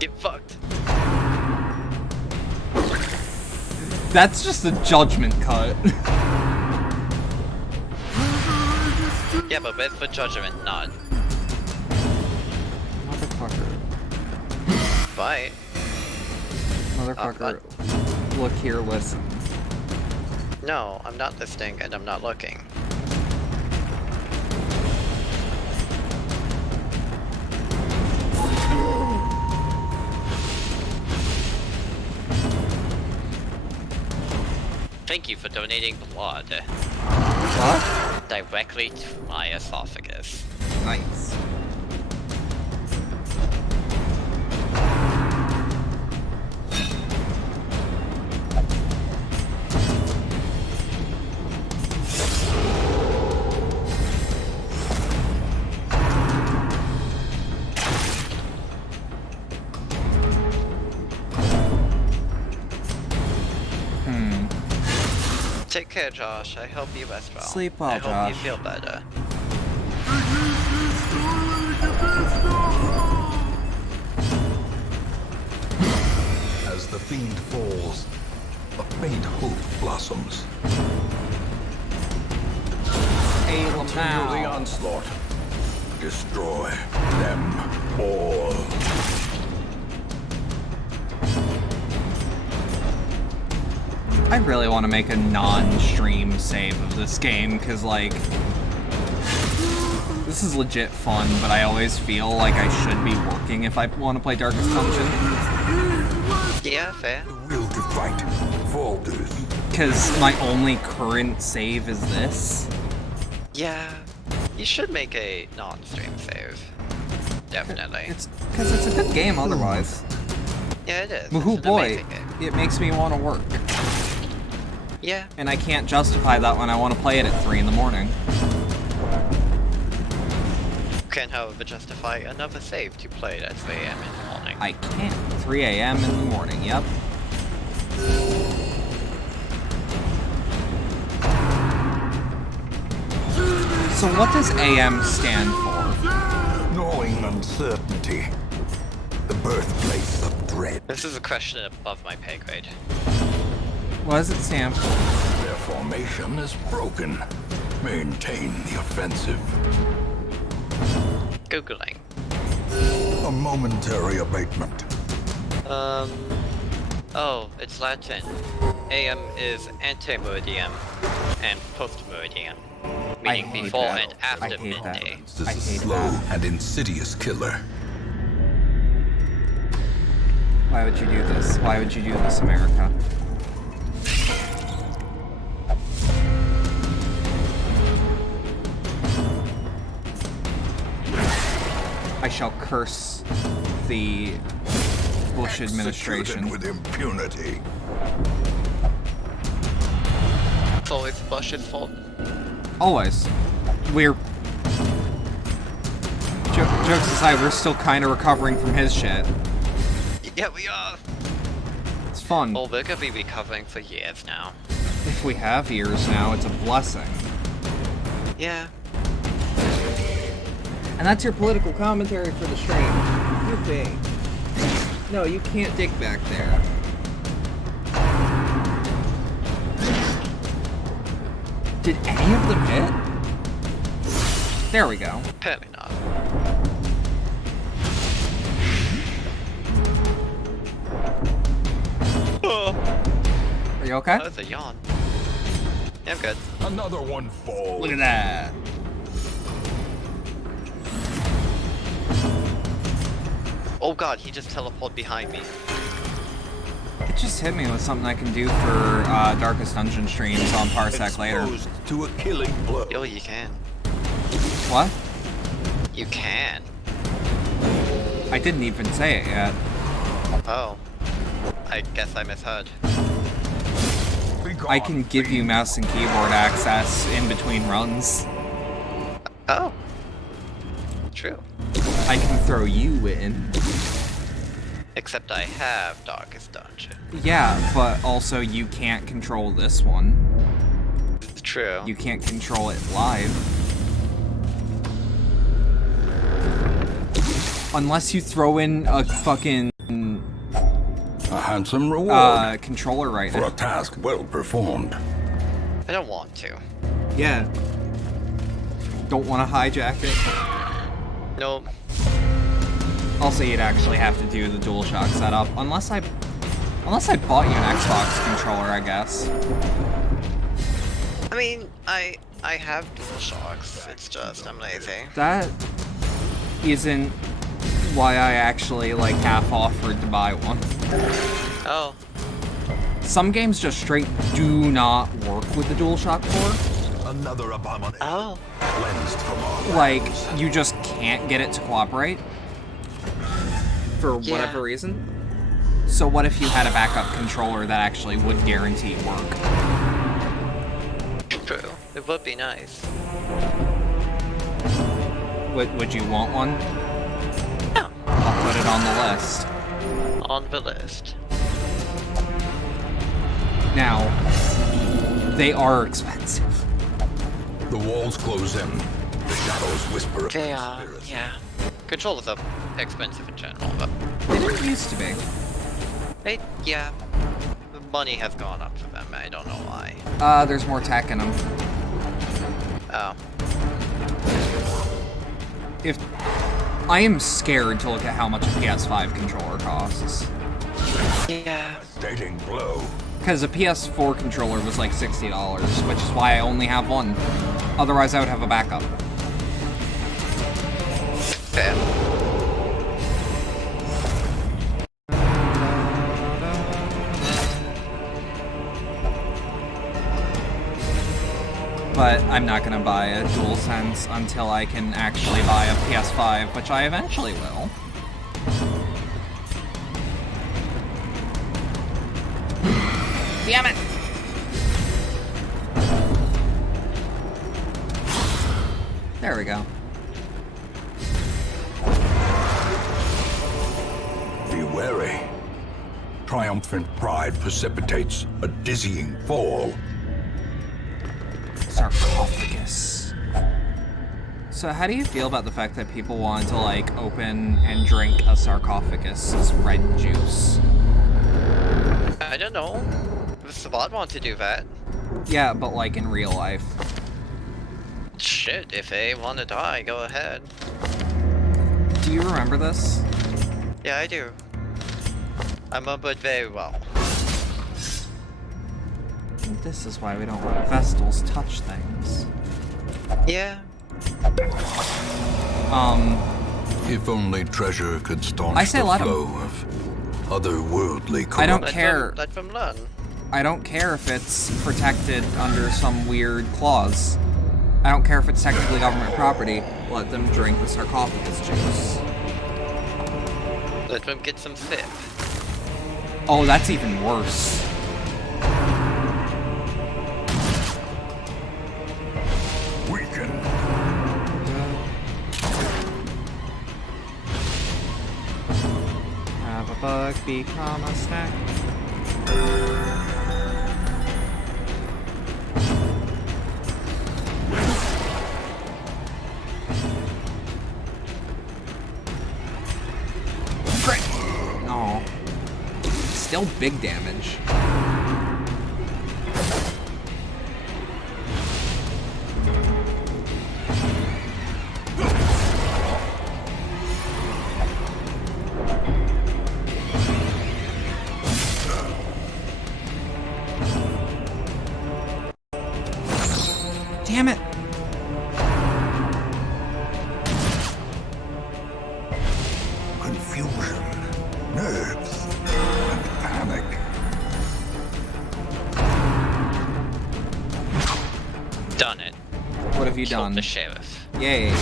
Get fucked. That's just a judgment cut. Yeah, but with the judgment nod. Motherfucker. Bye. Motherfucker. Look here, listen. No, I'm not listening and I'm not looking. Thank you for donating blood What? directly to my esophagus. Nice. Take care, Josh. I hope you rest well. Sleep well, I hope you Josh. feel better. As the fiend falls, a faint hope blossoms. Hey, Continue the Lamau. onslaught. destroy them all. I really want to make a non-stream save of this game, because, like, this is legit fun, but I always feel like I should be working if I want to play Darkest Dungeon. Yeah, fair. The will to fight falters. Because my only current save is this. Yeah, you should make a non-stream save. Definitely. It's because it's a good game otherwise. Yeah, it is. Woohoo It's an boy, amazing game. it makes me want to work. Yeah. And I can't justify that when I want to play it at 3 in the morning. Can, however, justify another save to play it at 3 AM in the morning. I can't. 3 a.m. in the morning, yep. So what does AM stand for? Gnawing uncertainty. The birthplace of dread. This is a question above my pay grade. What does it stand for? Their formation is broken. Maintain the offensive. Googling. A momentary abatement. Oh, it's Latin. AM is ante-meridian and post-meridian, meaning hate before that. and after I hate that. midday. This I is a hate slow that. and insidious killer. Why would you do this? Why would you do this, America? I shall curse the Bush administration. Executed with impunity. It's always Bush's fault. Always. We're... Jokes aside, we're still kind of recovering from his shit. Yeah, we are. It's fun. Well, we're gonna be recovering for years now. If we have ears now, it's a blessing. Yeah. And that's your political commentary for the stream. Yippee. No, you can't dig back there. Did any of them hit? There we go. Apparently not. Oh, Are you okay? that was a yawn. Yeah, I'm good. Another one falls. Look at that. Oh god, he just teleported behind me. It just hit me with something I can do for Darkest Dungeon streams on Parsec later. Exposed to a killing blow. Yo, you can. What? You can. I didn't even say it yet. Oh. I guess I misheard. Be gone, I can give you mouse and keyboard access in between runs. Oh. True. I can throw you in. Except I have Darkest Dungeon. Yeah, but also you can't control this one. It's true. You can't control it live. Unless you throw in a fucking A handsome reward controller right for a now. task well performed. I don't want to. Yeah. Don't want to hijack it. No. Also, you'd actually have to do the DualShock setup, unless I bought you an Xbox controller, I guess. I mean, I have DualShocks. It's just I'm lazy. That isn't why I actually like half offered to buy one. Oh. Some games just straight do not work with the DualShock 4. Another abomination. Oh. Cleansed from our Like, you just can't get it to cooperate. For Yeah. whatever reason. So what if you had a backup controller that actually would guarantee work? True. It would be nice. Would you want one? No. I'll put it on the list. On the list. Now, they are expensive. The walls close in. The shadows whisper. They are, yeah. Controllers are expensive in general, but They didn't used to be. yeah. The money has gone up for them. I don't know why. There's more tech in them. Oh. if I am scared to look at how much a PS5 controller costs. Yeah. Stating blow. Because a PS4 controller was like $60, which is why I only have one. Otherwise, I would have a backup. Fair. But I'm not gonna buy a DualSense until I can actually buy a PS5, which I eventually will. Damn it! There we go. Be wary. Triumphant pride precipitates a dizzying fall. Sarcophagus. So how do you feel about the fact that people want to, like, open and drink a sarcophagus's red juice? I don't know. If Sabat want to do that. Yeah, but, like, in real life. Shit, if they want to die, go ahead. Do you remember this? Yeah, I do. I remember it very well. This is why we don't let Vestals touch things. Yeah. If only treasure could staunch I say the let 'em. flow of otherworldly I don't corrupt. care. Let them learn. I don't care if it's protected under some weird clause. I don't care if it's technically government property. Let them drink the sarcophagus juice. Let them get some sip. Oh, that's even worse. Weaken. Have a bug become a snack. Crit! Oh. Still big damage. Damn it! Confusion, nerves, and panic. Done it. What have you Killed done? the sheriff. Yay.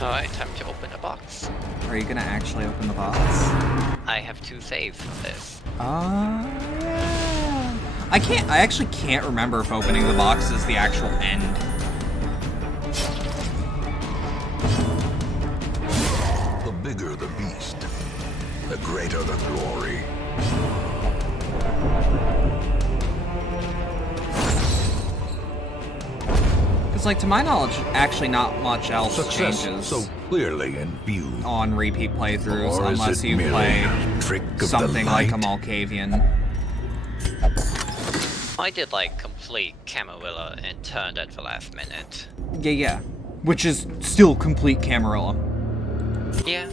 Alright, time to open a box. Are you gonna actually open the box? I have 2 saves for this. Yeah. I actually can't remember if opening the box is the actual end. The bigger the beast, the greater the glory. Because, like, to my knowledge, actually not much else Success changes so clearly in view. on repeat playthroughs Or is unless it you merely play trick of something the like a light? Malkavian. I did like complete Camarilla and turned at the last minute. Yeah. Which is still complete Camarilla. Yeah.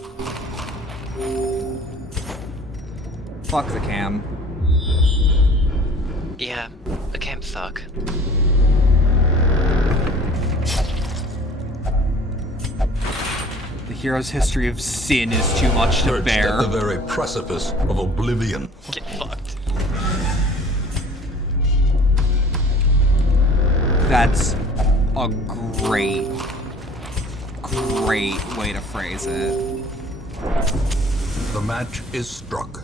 Fuck the cam. Yeah, the camps suck. The hero's history of sin is too much to Perched bear. at the very precipice of oblivion. Get fucked. That's a great way to phrase it. The match is struck.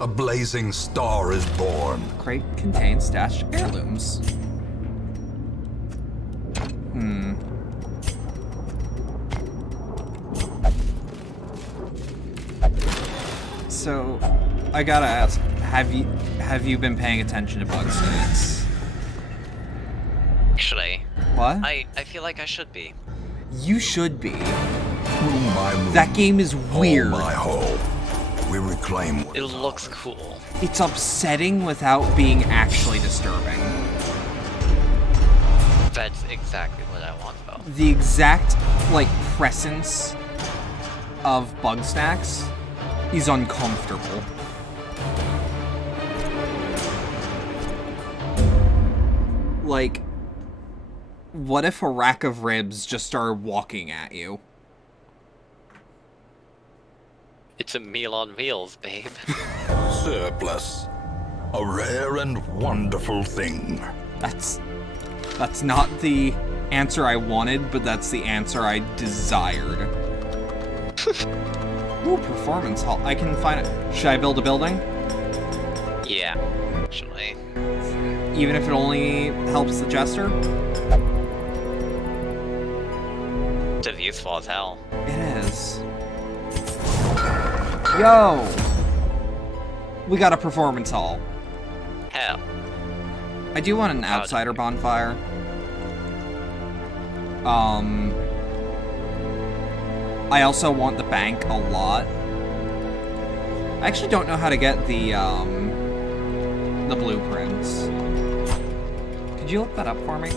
A blazing star is born. Crate contains stashed heirlooms. So, I gotta ask, have you been paying attention to bug states? Actually, What? I feel like I should be. You should be. Through my room, That game is weird. all my hall. we reclaim what It is looks ours. cool. It's upsetting without being actually disturbing. That's exactly what I want, though. The exact, like, presence of bug snacks is uncomfortable. Like, what if a rack of ribs just started walking at you? It's a meal on wheels, babe. Surplus. A rare and wonderful thing. That's not the answer I wanted, but that's the answer I desired. Ooh, performance hall. I can find it. Should I build a building? Yeah, actually. Even if it only helps the jester? It's useful as hell. It is. Yo! We got a performance hall. Hell. I do want an outsider bonfire. I also want the bank a lot. I actually don't know how to get the blueprints. Could you look that up for me?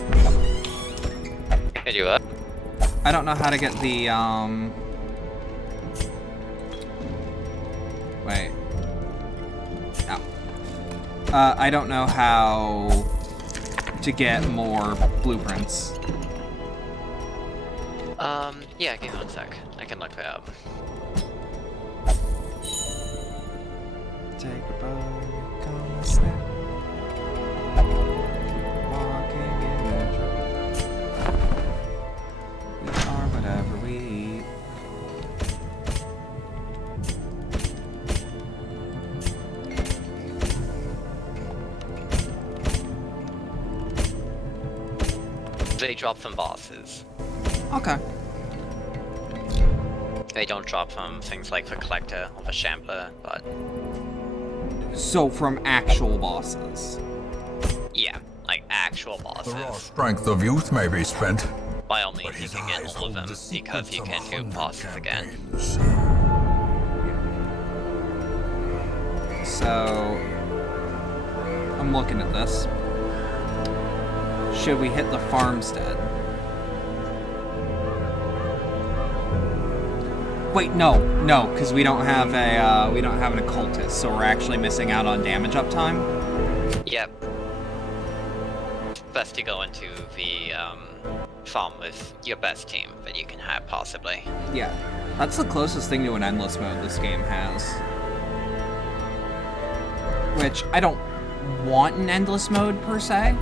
Can you what? I don't know how to get the, Wait. No. I don't know how to get more blueprints. Yeah, give me 1 sec. I can look that up. Take a bite, come a snap. Walking in the We are whatever we eat. They drop from bosses. Okay. They don't drop from things like the Collector or the Shambler, but So from actual bosses. yeah, like actual The raw bosses. strength of youth may be spent, By all but means, you his can get eyes all of hold them the because secrets you of can do 100 bosses again. campaigns. So I'm looking at this. Should we hit the farmstead? Wait, no, because we don't have an occultist, so we're actually missing out on damage uptime. Yep. Best to go into the farm with your best team that you can have, possibly. Yeah, that's the closest thing to an endless mode this game has. Which I don't want an endless mode per se,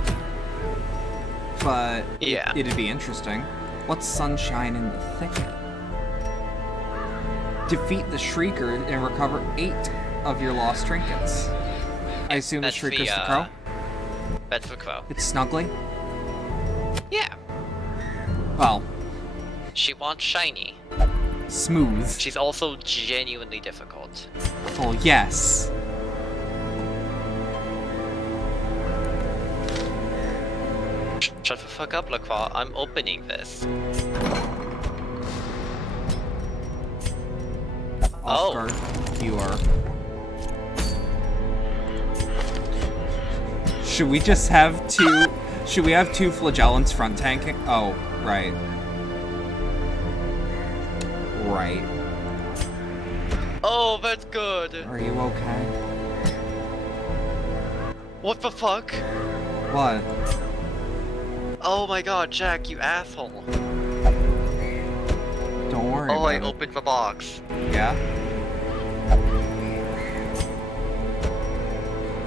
but Yeah. it'd be interesting. What's Sunshine in the Thicket? Defeat the Shrieker and recover 8 of your lost trinkets. I assume the That's Shrieker's the crow? That's the crow. It's Snuggly? Yeah. Well, She wants shiny. smooth. She's also genuinely difficult. Well, yes. Shut the fuck up, LaCroix. I'm opening this. Oh. Oscar, you are. Should we just have two... Should we have 2 flagellants front tanking? Oh, right. Right. Oh, that's good. Are you okay? What the fuck? What? Oh my god, Jack, you asshole. Don't worry Oh, I about it. opened the box. Yeah?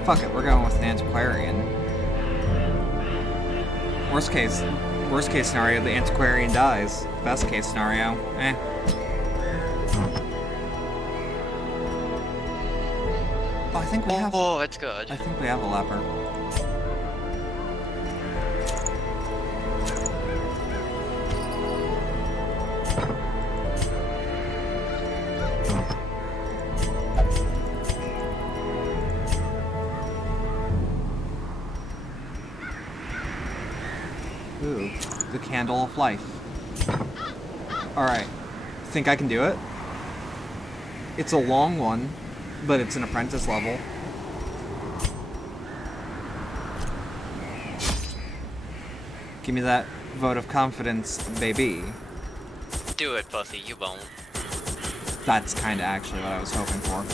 Fuck it, we're going with an antiquarian. Worst case scenario, the antiquarian dies. Best case scenario, eh. Oh, I think we have... Oh, that's good. I think we have a leper. Ooh, the candle of life. Alright. Think I can do it? It's a long one. But it's an apprentice level. Give me that vote of confidence, baby. Do it, pussy, you won't. That's kind of actually what I was hoping for.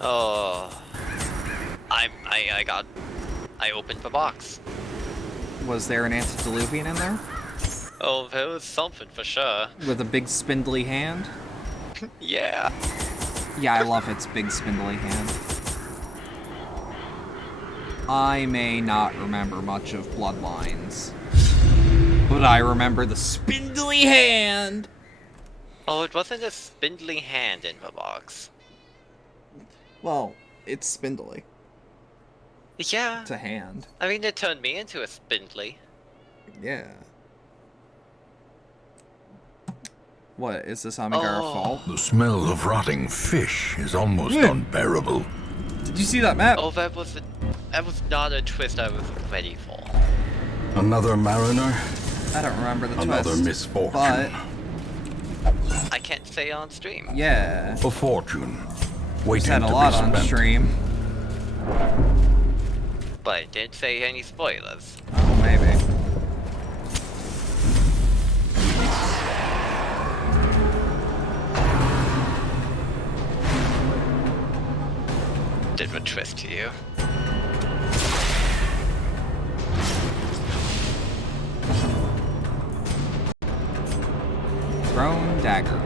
Oh. I opened the box. Was there an antediluvian in there? Oh, there was something for sure. With a big spindly hand? Yeah. Yeah, I love its big spindly hand. I may not remember much of Bloodlines, but I remember the spindly hand! Oh, it wasn't a spindly hand in the box. Well, it's spindly. Yeah. It's a hand. I mean, it turned me into a spindly. Yeah. What, is this Amigar fault? The smell of rotting fish is almost unbearable. Did you see that map? Oh, that was not a twist I was ready for. Another mariner? I don't remember the twist. Another misfortune. But, I can't say on stream. yeah. A fortune. We Waiting said a to lot be on spent. stream. But I didn't say any spoilers. Oh, maybe. Did a twist to you. Thrown dagger.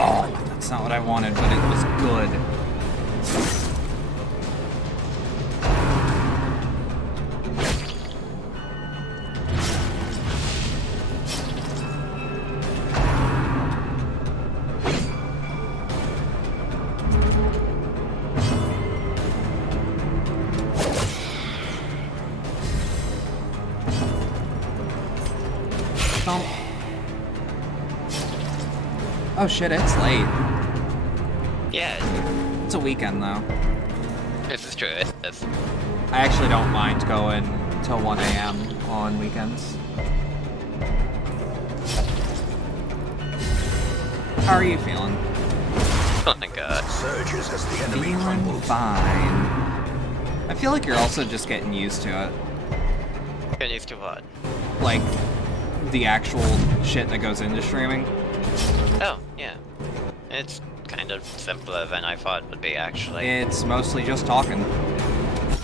Oh, that's not what I wanted, but it was good. Oh shit, it's late. Yeah, It's a weekend though. this is true. It is. I actually don't mind going till 1 a.m. on weekends. How are you feeling? Oh my god. Surges as the enemy Feeling crumbles. fine. I feel like you're also just getting used to it. Getting used to what? Like, the actual shit that goes into streaming. Oh, yeah. It's kind of simpler than I thought it would be, actually. It's mostly just talking.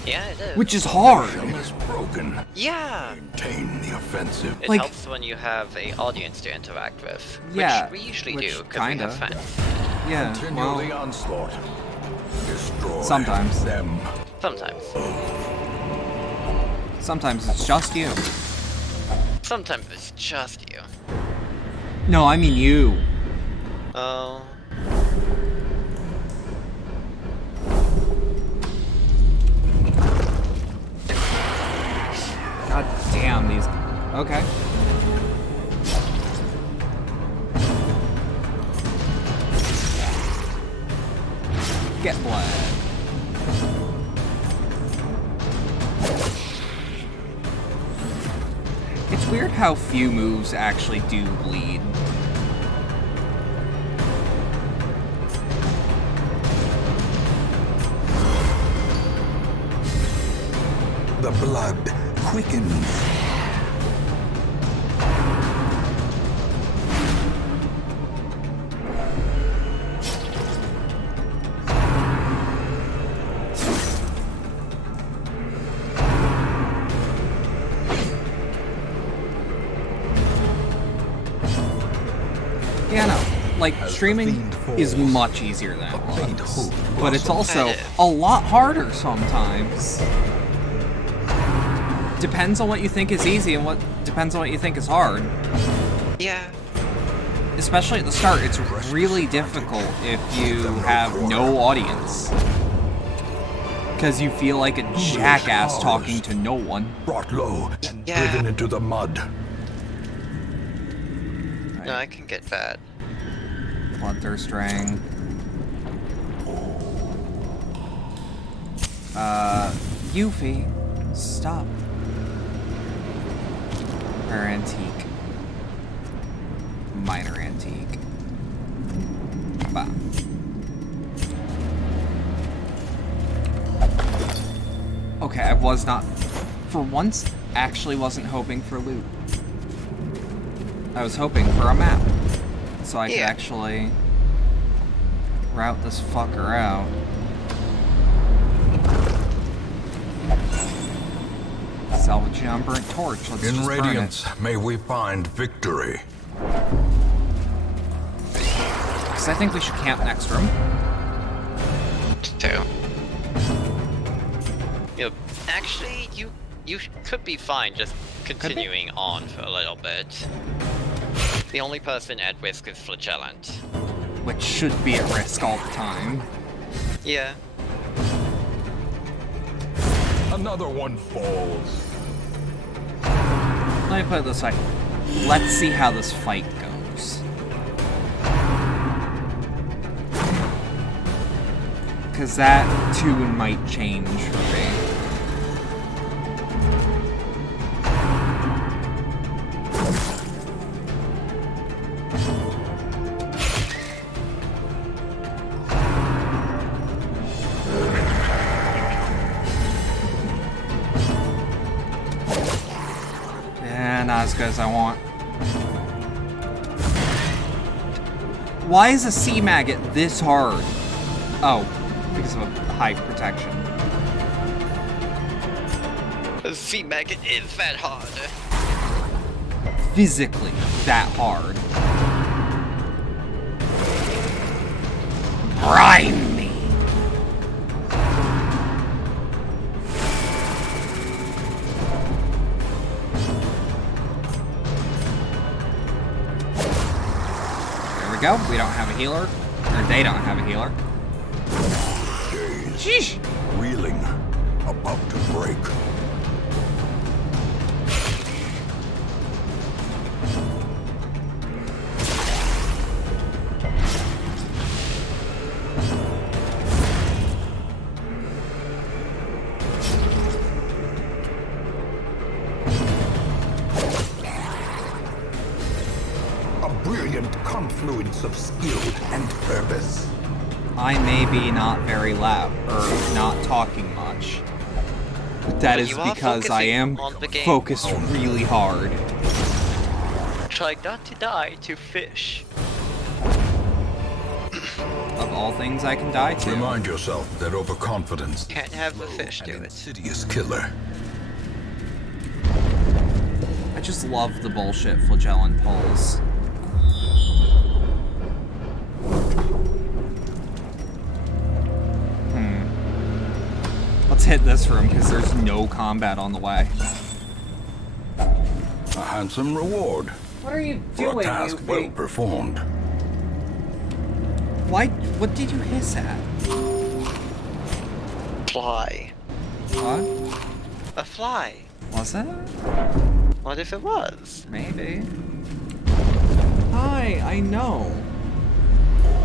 Yeah, it is. Which is hard! Shell is broken. Yeah! Maintain the offensive. It Like- helps when you have a audience to interact with. Yeah, Which we usually which do, because we have kinda. fans. Yeah, Continue well, the onslaught. Destroy Sometimes. them. Sometimes. sometimes it's just you. Sometimes it's just you. No, I mean you. Oh. God damn these. Okay. Get bled. It's weird how few moves actually do bleed. The blood quickens. Yeah, no. Like, As the streaming fiend falls, is much easier than it a faint looks. hope But it's also It is. a lot harder sometimes. Depends on what you think is easy and what depends on what you think is hard. Yeah. Especially at the start, it's really difficult if you have no audience. Because you feel like a jackass talking to no one. Brought low and Yeah. driven into the mud. No, I can get that. Bloodthirst ring. Yuffie, stop. Or antique. Minor antique. Bah. Okay, I was not, for once, actually wasn't hoping for loot. I was hoping for a map, so I could actually route this fucker out. Salvage an unburnt torch. Let's In just Radiance, may we find victory. Because I think we should camp next room. Too. You know, actually, you could be fine just continuing on for a little bit. The only person at risk is Flagellant. Which should be at risk all the time. Yeah. Another one falls. Let me put it this way. Let's see how this fight goes. Because that tune might change for me. Not as good as I want. Why is a sea maggot this hard? Oh, because of a high protection. The sea maggot is that hard. Physically that hard. Brine me. Go. We don't have a healer, or they don't have a healer. Sheesh. Reeling, about to break. Confluence of skill and purpose. I may be not very loud, or not talking much. But that is because I am focused really hard. Try not to die to fish. Of all things I can die to. Remind yourself that overconfidence Can't have the fish do an it. insidious killer. I just love the bullshit Flagellant pulls. Let's hit this room, because there's no combat on the way. A handsome reward. What are you For doing, a task Yuffie? well performed. Why? What did you hiss at? Fly. What? A fly. Was it? What if it was? Maybe. Hi, I know.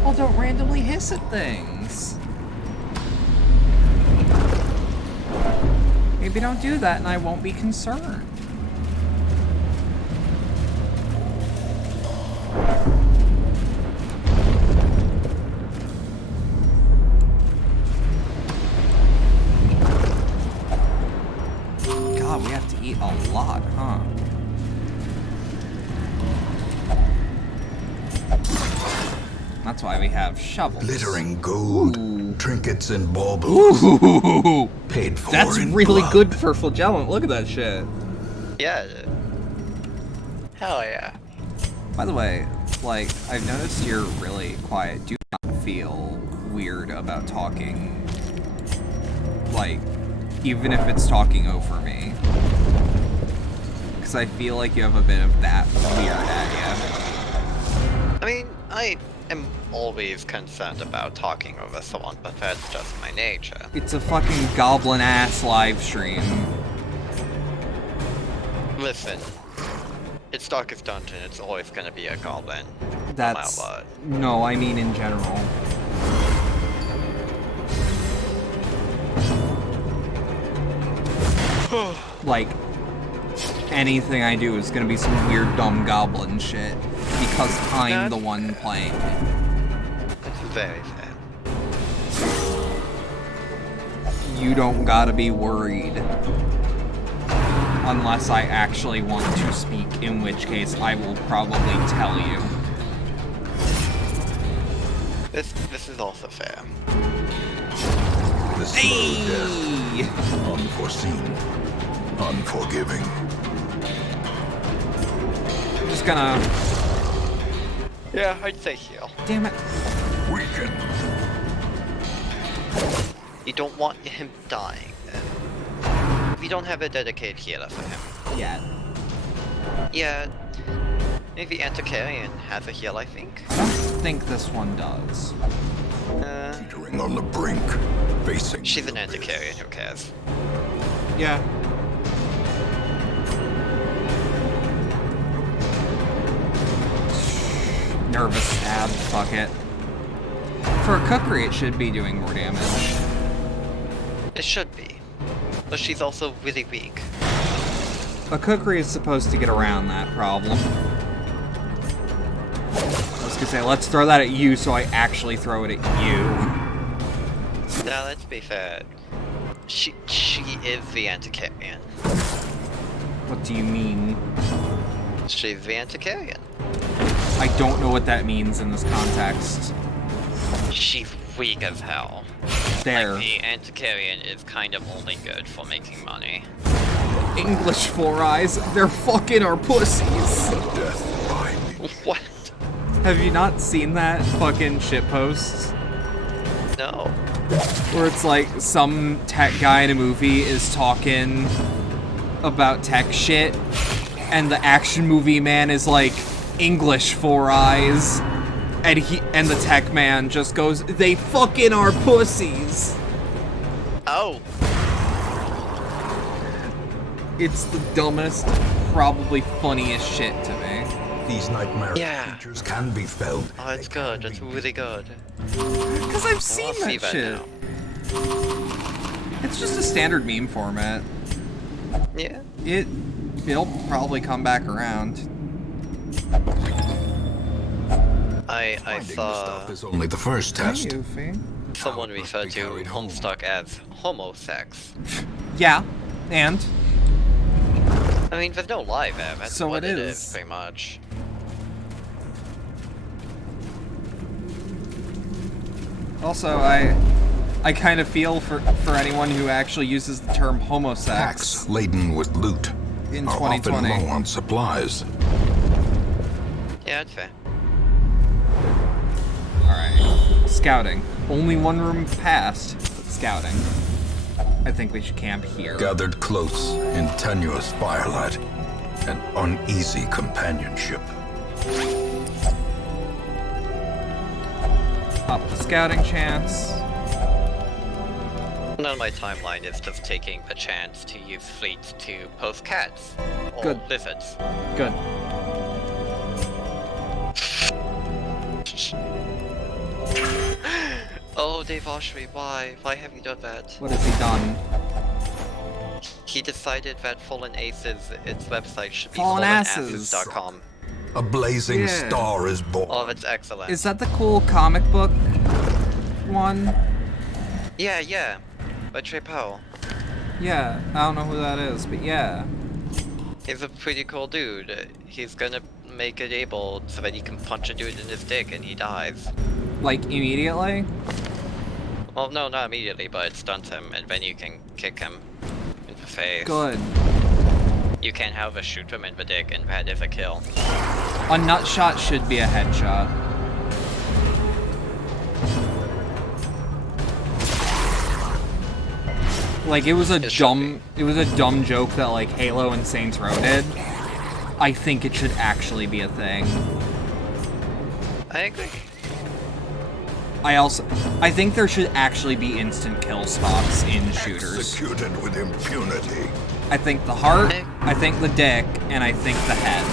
Well, don't randomly hiss at things. Maybe don't do that and I won't be concerned. God, we have to eat a lot, huh? That's why we have shovels. Glittering gold, Ooh. trinkets and baubles. Ooh, Paid for that's in really blood. good for Flagellant. Look at that shit. Yeah. Hell yeah. By the way, like, I've noticed you're really quiet. Do not feel weird about talking. Like, even if it's talking over me. Because I feel like you have a bit of that weird at you. I mean, I am always concerned about talking over someone, but that's just my nature. It's a fucking goblin-ass live stream. Listen, it's Darkest Dungeon, it's always gonna be a goblin. That's... No matter No, I mean in general. like, anything I do is gonna be some weird dumb goblin shit because I'm the one playing it. It's very fair. You don't gotta be worried. Unless I actually want to speak, in which case I will probably tell you. This is also fair. The slow death, unforeseen, unforgiving. I'm just gonna... Yeah, I'd say heal. Damn it. Weaken. You don't want him dying. We don't have a dedicated healer for him. Yeah. Yeah, maybe Antiquarian has a heal, I think. I don't think this one does. Teetering on the brink, facing. She's an Antiquarian, who cares? Yeah. Nervous stab, fuck it. For a cookery, it should be doing more damage. It should be. But she's also really weak. A cookery is supposed to get around that problem. I was gonna say, let's throw that at you so I actually throw it at you. Now, let's be fair. She is the Antiquarian. What do you mean? She's the Antiquarian. I don't know what that means in this context. She's weak as hell. There. Like, the Antiquarian is kind of only good for making money. English Four Eyes, they're fucking our pussies. Death by me. What? Have you not seen that fucking shitpost? No. Where it's like some tech guy in a movie is talking about tech shit, and the action movie man is like, English Four Eyes, and the tech man just goes, they fucking are pussies. Oh. It's the dumbest, probably funniest shit to me. These nightmare Yeah. creatures can be felled. Oh, it's good. It's really good. Because I've seen see that that shit. now. It's just a standard meme format. Yeah. It'll probably come back around. I Finding the saw stuff is only the first test. Hey, Yuffie. someone refer to Homestuck as homosex. Yeah, and I mean, there's no lie there. That's So what it it is. is, pretty much. also I kind of feel for anyone who actually uses the term homosex Packs laden with loot in are often 2020. low on supplies. Yeah, that's fair. Alright. Scouting. Only one room passed, but scouting. I think we should camp here. Gathered close in tenuous firelight and uneasy companionship. Up the scouting chance. None of my timeline is just taking a chance to use fleets to post cats. Or Good. lizards. Good. Oh, Dave Oshry, why? Why have you done that? What has he done? He decided that Fallen Aces, its website should be Fallen fallenasses.com. A blazing Yeah. star is born. Oh, that's excellent. Is that the cool comic book one? Yeah, yeah. By Trey Powell. Yeah, I don't know who that is, but yeah. He's a pretty cool dude. He's gonna make it able so that he can punch a dude in his dick and he dies. Like, immediately? Well, no, not immediately, but it stuns him, and then you can kick him in the face. Good. You can, however, shoot him in the dick, and that is a kill. A nut shot should be a headshot. Like, it was a It should dumb joke that, like, Halo and Saints Row did. I think it should actually be a thing. I agree. I think there should actually be instant kill spots in shooters. Executed with impunity. I think the heart, I think the dick, and I think the head.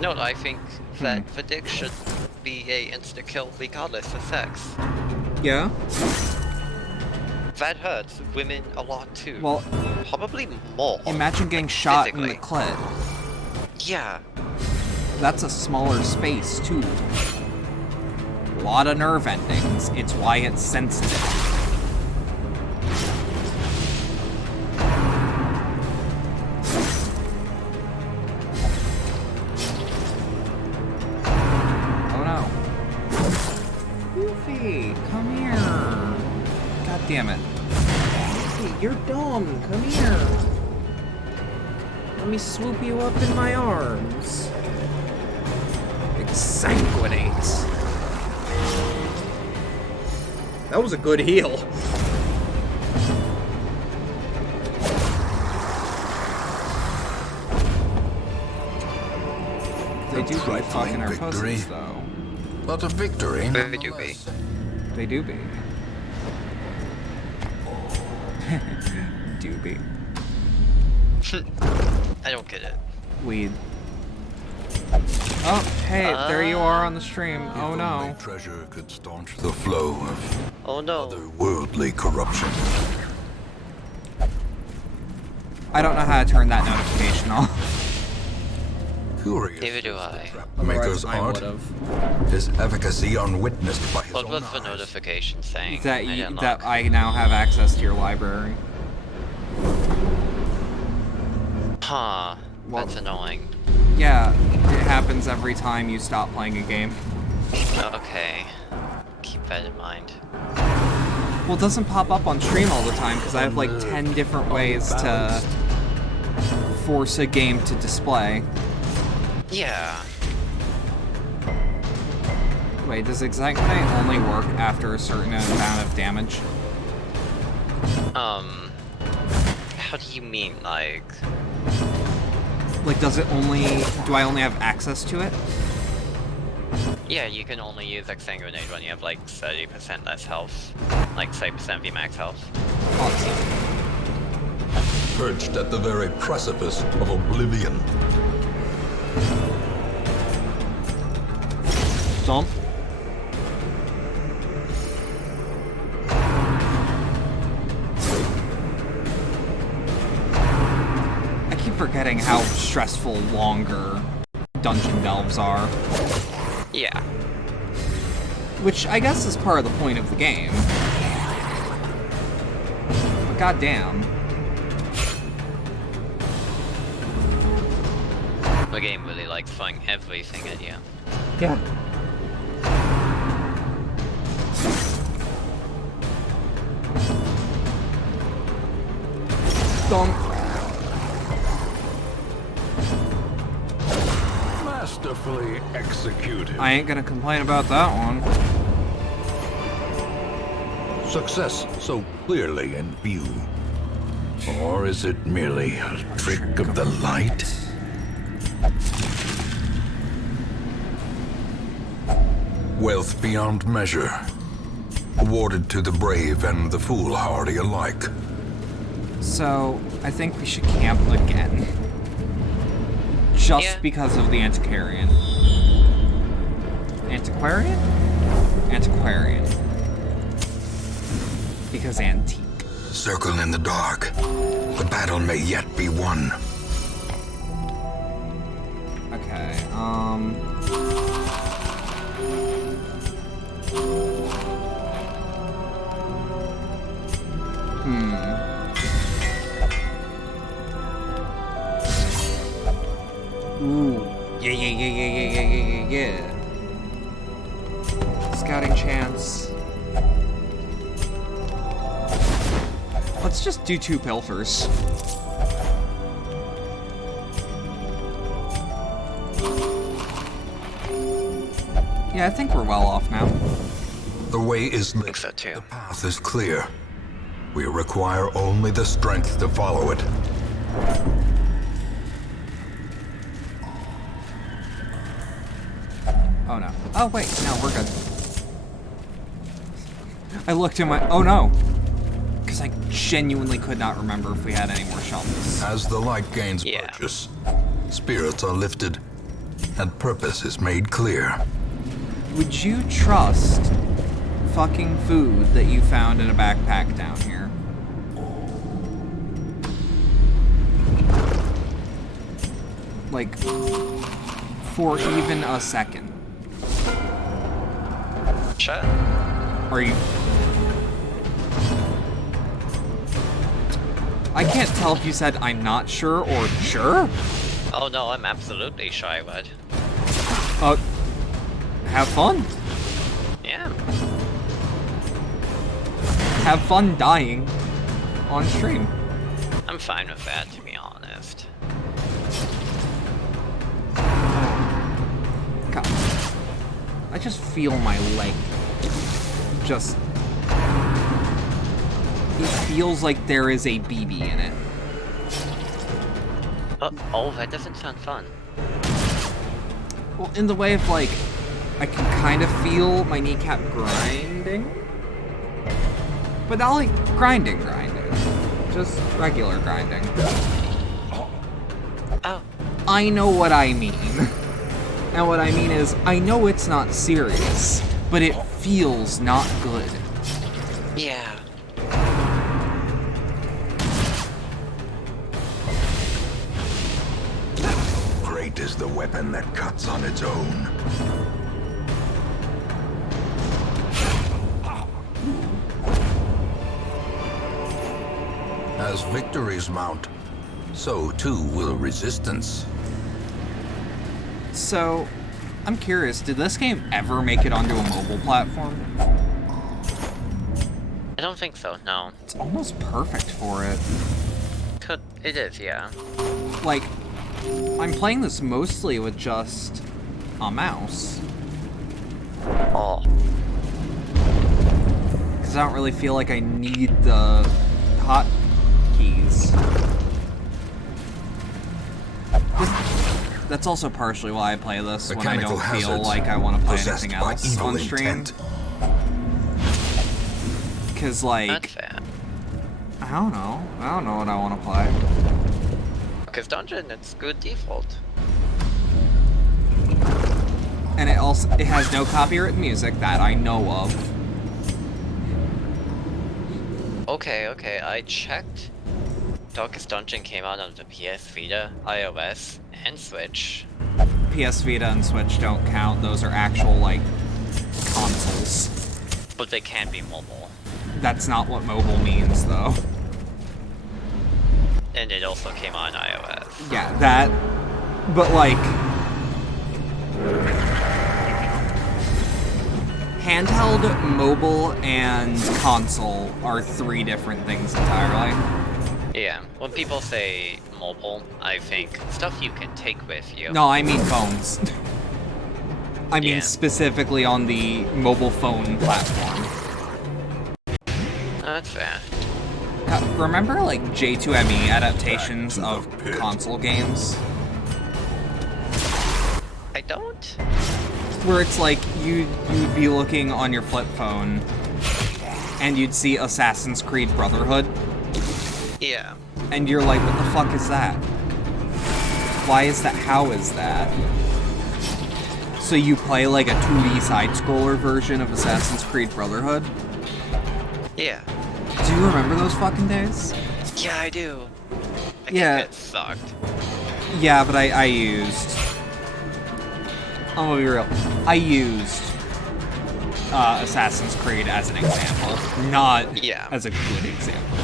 No, I think that the dick should be a insta kill regardless of sex. Yeah? That hurts women a lot too. Well, Probably more. imagine getting like, shot in the physically. clit. Yeah. That's a smaller space, too. A lot of nerve endings. It's why it's sensitive. Oh no. Goofy, come here. God damn it. Goofy, you're dumb. Come here. Let me swoop you up in my arms. Exsanguinate. That was a good heal. They do be fucking our victory. pussies, though. But a victory. They do be. nonetheless. They do be. Do be. I don't get it. Weed. Oh, hey, there you are on the stream. Oh If no. only treasure could staunch the flow of Oh no. otherworldly corruption. I don't know how to turn that notification off. Curious. Neither do I. The maker's I art, would've. his efficacy unwitnessed by his What own was the eyes. notification saying? That I didn't that look. I now have access to your library. Huh. Well- That's annoying. Yeah, it happens every time you stop playing a game. Okay. Keep that in mind. Well, it doesn't pop up on stream all the time because I have like 10 different ways to force a game to display. Yeah. Wait, does Exsanguinate only work after a certain amount of damage? How do you mean, like... Like, does it only... Do I only have access to it? Yeah, you can only use Exsanguinate when you have like 30% less health. Like 30% VMAX health. Awesome. Perched at the very precipice of oblivion. Stomp. I keep forgetting how stressful longer dungeon delves are. Yeah. Which I guess is part of the point of the game. But goddamn. The game really likes throwing everything at you. Yeah. Stomp. Masterfully executed. I ain't gonna complain about that one. Success so clearly in view. Or is it merely a trick of the light? Wealth beyond measure. Awarded to the brave and the foolhardy alike. So, I think we should camp again. Just Yeah. because of the antiquarian. Antiquarian? Antiquarian. Because antique. Circle in the dark. The battle may yet be won. Okay, Ooh. Yeah. Scouting chance. Let's just do 2 pilfers. Yeah, I think we're well off now. The way is I think lit. so too. The path is clear. We require only the strength to follow it. Oh no. Oh wait, no, we're good. I looked at my... Oh no! Because I genuinely could not remember if we had any more shovels. As the light gains Yeah. purchase, spirits are lifted, and purpose is made clear. Would you trust fucking food that you found in a backpack down here? Like, for even a second. Sure. Are you... I can't tell if you said I'm not sure or sure. Oh no, I'm absolutely sure I would. Have fun. Yeah. Have fun dying on stream. I'm fine with that, to be honest. God. I just feel my leg. Just... It feels like there is a BB in it. Oh, that doesn't sound fun. Well, in the way of, like, I can kind of feel my kneecap grinding. But not like grinding. Just regular grinding. Oh. I know what I mean. And what I mean is, I know it's not serious, but it feels not good. Yeah. Great is the weapon that cuts on its own. As victories mount, so too will resistance. So, I'm curious, did this game ever make it onto a mobile platform? I don't think so, no. It's almost perfect for it. It is, yeah. Like, I'm playing this mostly with just a mouse. Oh. Because I don't really feel like I need the hotkeys. That's also partially why I play this when I don't feel like I want to play anything else on stream. Because, like, That's fair. I don't know what I want to play. Because Dungeon, it's good default. And it has no copyright music that I know of. Okay, I checked. Darkest Dungeon came out on the PS Vita, iOS, and Switch. PS Vita and Switch don't count. Those are actual, like, consoles. But they can be mobile. That's not what mobile means, though. And it also came on iOS. Yeah, that... But, like... Handheld, mobile, and console are three different things entirely. Yeah, when people say mobile, I think stuff you can take with you. No, I mean phones. I mean Yeah. specifically on the mobile phone platform. That's fair. Remember, like, J2ME adaptations of console games? I don't? Where it's like, you'd be looking on your flip phone, and you'd see Assassin's Creed Brotherhood, Yeah. and you're like, what the fuck is that? Why is that? How is that? So you play, like, a 2D side-scroller version of Assassin's Creed Brotherhood? Yeah. Do you remember those fucking days? Yeah, I do. I Yeah. think it sucked. Yeah, but I used... I'm gonna be real. I used Assassin's Creed as an example, not as a good example.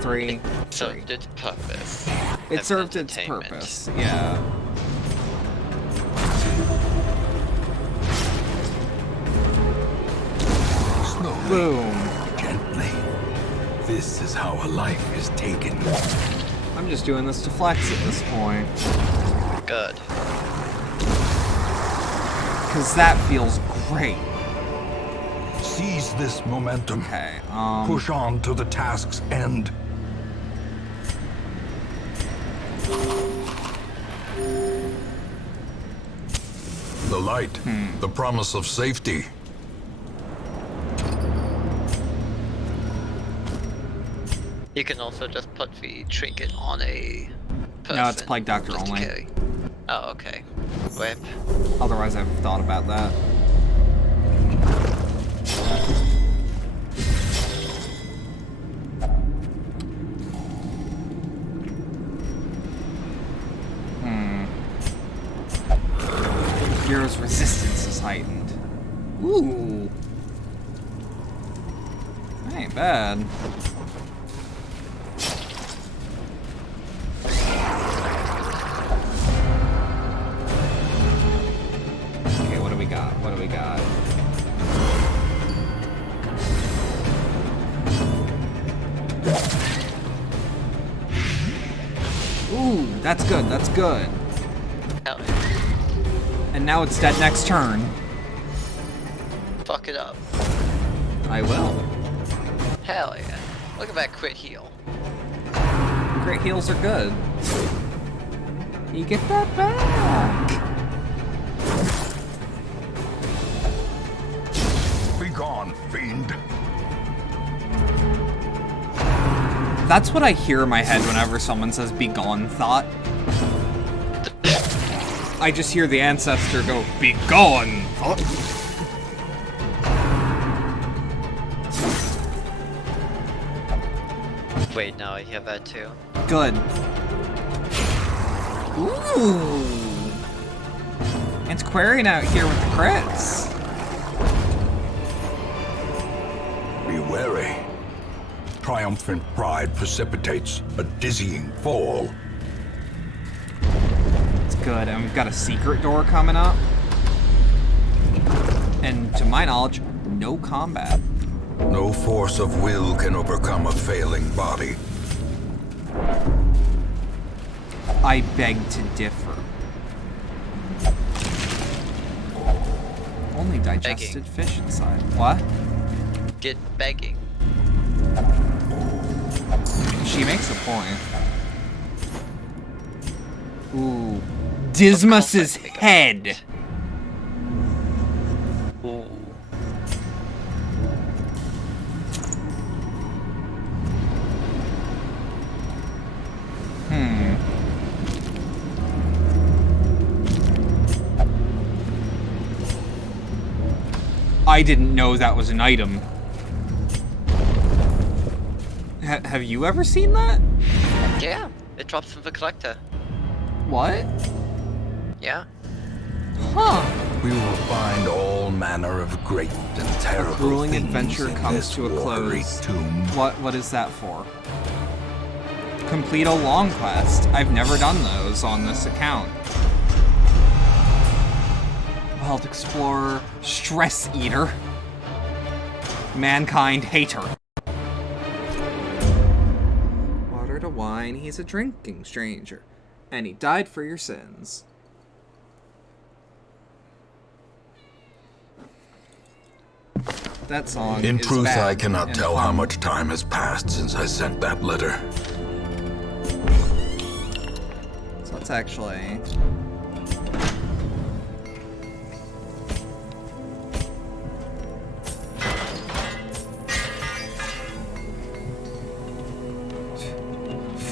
Three. It served its purpose. It as served its entertainment. purpose, yeah. Slowly, Boom. gently. This is how a life is taken. I'm just doing this to flex at this point. Good. Because that feels great. Seize this momentum. Okay, Push on to the task's end. The light, the promise of safety. You can also just put the trinket on a person. No, it's Plague Doctor just to only. carry. Oh, okay. Whip. Otherwise, I've thought about that. resistance is heightened. Ooh. That ain't bad. Okay, what do we got? What do we got? Ooh, that's good, that's good. Hell yeah. And now it's dead next turn. Fuck it up. I will. Hell yeah. Look at that crit heal. Crit heals are good. You get that back. Be gone, fiend. That's what I hear in my head whenever someone says "be gone" thought. I just hear the ancestor go, "Be gone" thought. Wait, no, I hear that too. Good. Ooh. Antiquarian out here with the crits. Be wary. Triumphant pride precipitates a dizzying fall. It's good, and we've got a secret door coming up. And to my knowledge, no combat. No force of will can overcome a failing body. I beg to differ. Only digested fish inside. What? Get begging. She makes a point. Ooh. Dismas's head. Ooh. I didn't know that was an item. Have you ever seen that? Yeah, it drops from the collector. What? Yeah. Huh. We will find all manner of great and terrible Grueling things adventure in comes this to a watery close. tomb. What is that for? Complete a long quest. I've never done those on this account. Wild Explorer, Stress Eater, Mankind Hater. Water to wine, he's a drinking stranger, and he died for your sins. That song In is truth, bad I cannot and tell how fun. much time has passed since I sent that letter. So let's actually...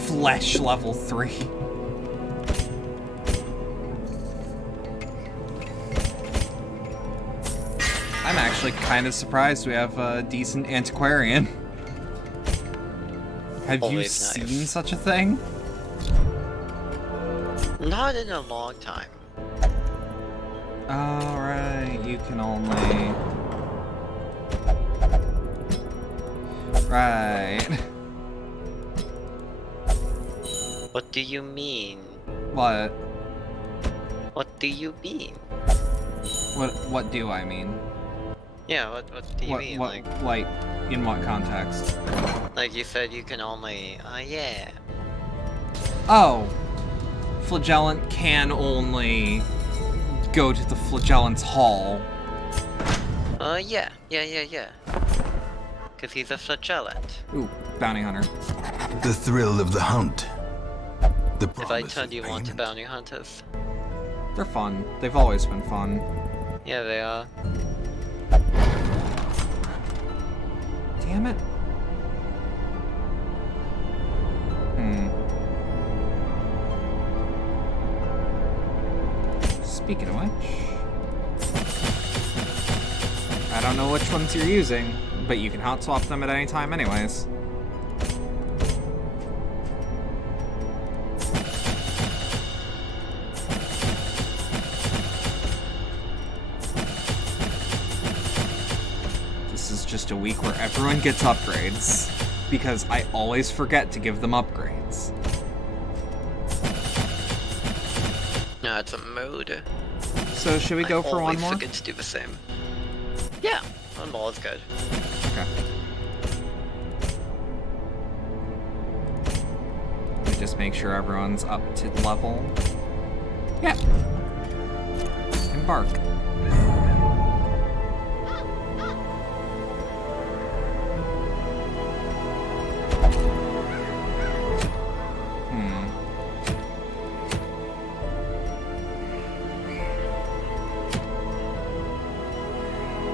Flesh level 3. I'm actually kind of surprised we have a decent antiquarian. Have you Always seen nice. such a thing? Not in a long time. Alright, you can only... Right. What do you mean? What? What do you mean? What do I mean? Yeah, what do you mean? Like, in what context? Like you said you can only, yeah. Oh. Flagellant can only go to the Flagellant's Hall. Yeah. Cause he's a flagellant. Ooh, bounty hunter. The thrill of the hunt. The If I promise turned of you on to payment. bounty hunters. They're fun. They've always been fun. Yeah, they are. Damn it. Speaking of which... I don't know which ones you're using, but you can hot swap them at any time anyways. this is just a week where everyone gets upgrades, because I always forget to give them upgrades. No, it's a mode. So should we go for one more? I forget to do the same. Yeah, one more is good. Okay. Let me just make sure everyone's up to level. Yeah. Embark.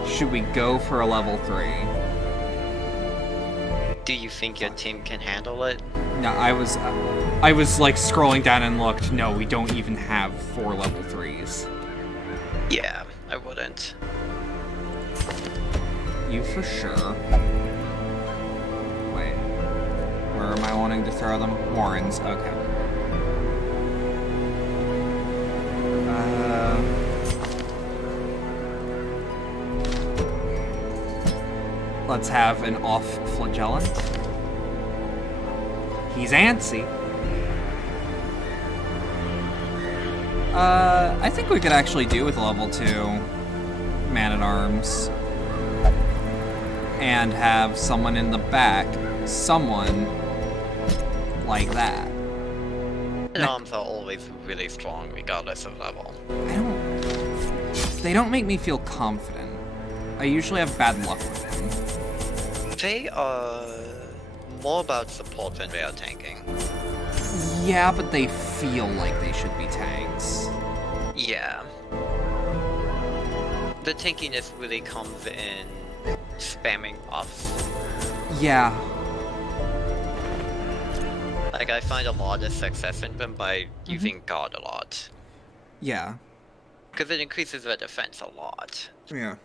Should we go for a level 3? Do you think your team can handle it? No, I was like scrolling down and looked. No, we don't even have 4 level 3s. Yeah, I wouldn't. You for sure. Wait. Where am I wanting to throw them? Warrens, okay. Let's have an off flagellant. He's antsy. I think we could actually do with a level 2 man-at-arms. And have someone in the back, someone like that. Man-at-arms are always really strong regardless of level. They don't make me feel confident. I usually have bad luck with them. They are more about support than they are tanking. Yeah, but they feel like they should be tanks. Yeah. The tankiness really comes in spamming buffs. Yeah. Like, I find a lot of success in them by using guard a lot. Yeah. Because it increases their defense a lot. Yeah.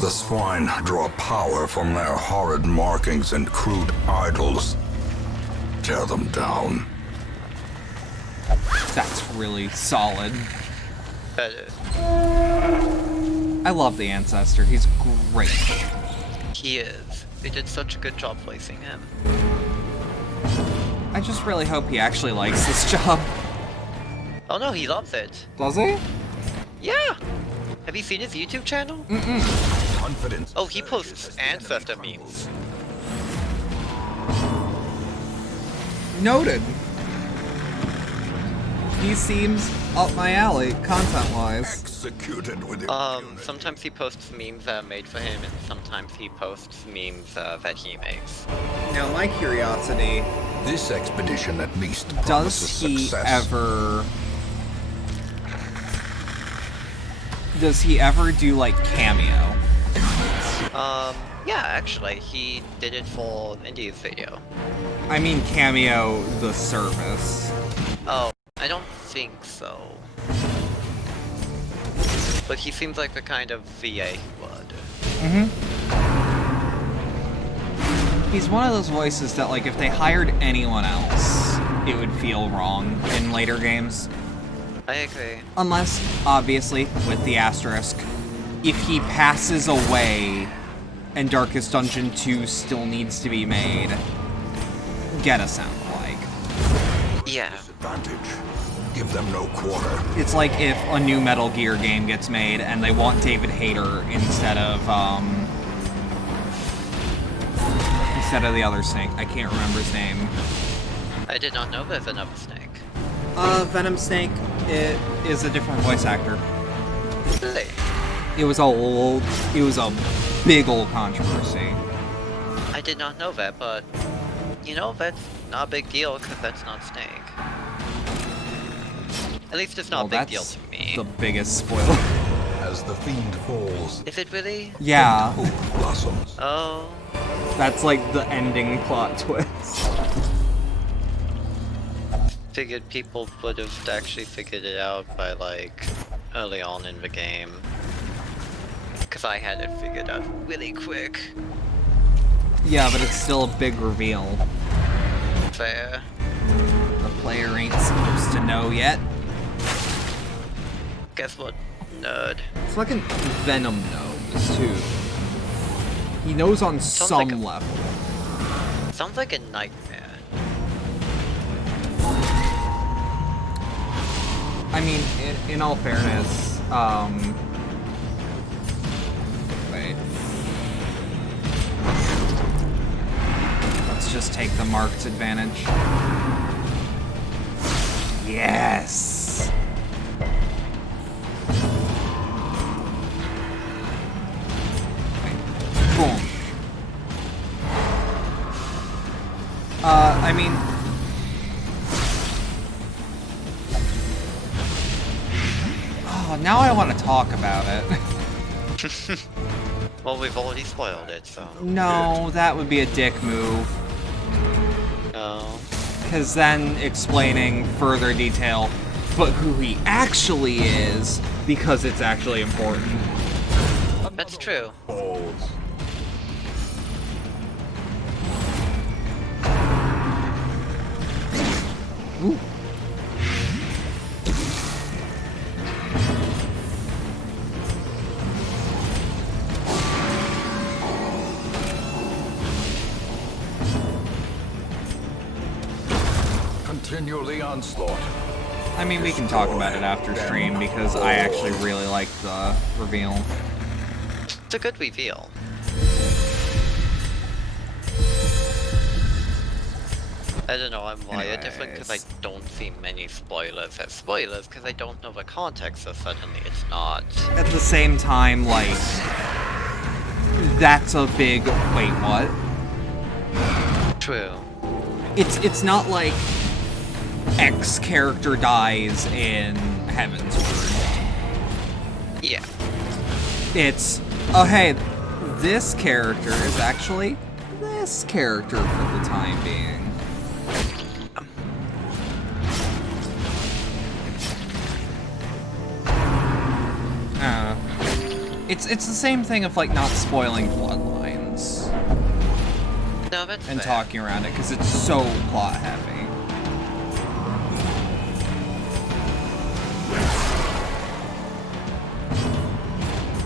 The swine draw power from their horrid markings and crude idols. Tear them down. That's really solid. But I love the Ancestor. He's great. he is. They did such a good job placing him. I just really hope he actually likes this job. Oh no, he loves it. Does he? Yeah! Have you seen his YouTube channel? Confidence. Oh, he posts Ancestor memes. Noted. He seems up my alley, content-wise. Executed with Sometimes he posts memes that are made for him, and sometimes he posts memes that he makes. Now, my curiosity, This expedition at least does promises he success. ever do, like, cameo? Yeah, actually, he did it for Indy's video. I mean cameo the service. Oh, I don't think so. But he seems like the kind of VA who would. He's one of those voices that, like, if they hired anyone else, it would feel wrong in later games. I agree. Unless, obviously, with the asterisk, if he passes away and Darkest Dungeon 2 still needs to be made, get a sound like. Yeah. Disadvantage. Give them no quarter. It's like if a new Metal Gear game gets made and they want David Hayter instead of the other Snake. I can't remember his name. I did not know there's another Snake. Venom Snake, it is a different voice actor. Really? It was a big old controversy. I did not know that, but you know, that's not a big deal because that's not Snake. At least it's not a big deal to me. The biggest spoiler. As the fiend falls, Is it really? Yeah, hope blossoms. Oh. that's like the ending plot twist. Figured people would have actually figured it out by like early on in the game. Because I had it figured out really quick. Yeah, but it's still a big reveal. Fair. The player ain't supposed to know yet. Guess what? Nerd. Fucking Venom knows, too. He knows on Sounds some like a- level. Sounds like a nightmare. I mean, in all fairness, wait. Let's just take the marked advantage. Yes! Boom. I mean... Oh, now I want to talk about it. Well, we've already spoiled it, so. No, that would be a dick move. Oh. Because then explaining further detail, but who he actually is, because it's actually important. That's true. Balls. Ooh. Continue the onslaught. I mean, we can talk about it after stream, because I actually really like the reveal. It's a good reveal. I don't know, I'm wired different because I don't see many spoilers as spoilers because I don't know the context, so suddenly it's not. At the same time, like, that's a big, wait, what? True. It's not like X character dies in Heaven's Word. Yeah. It's, oh hey, this character is actually this character for the time being. It's the same thing of like not spoiling Bloodlines No, that's and fair. talking around it because it's so plot heavy.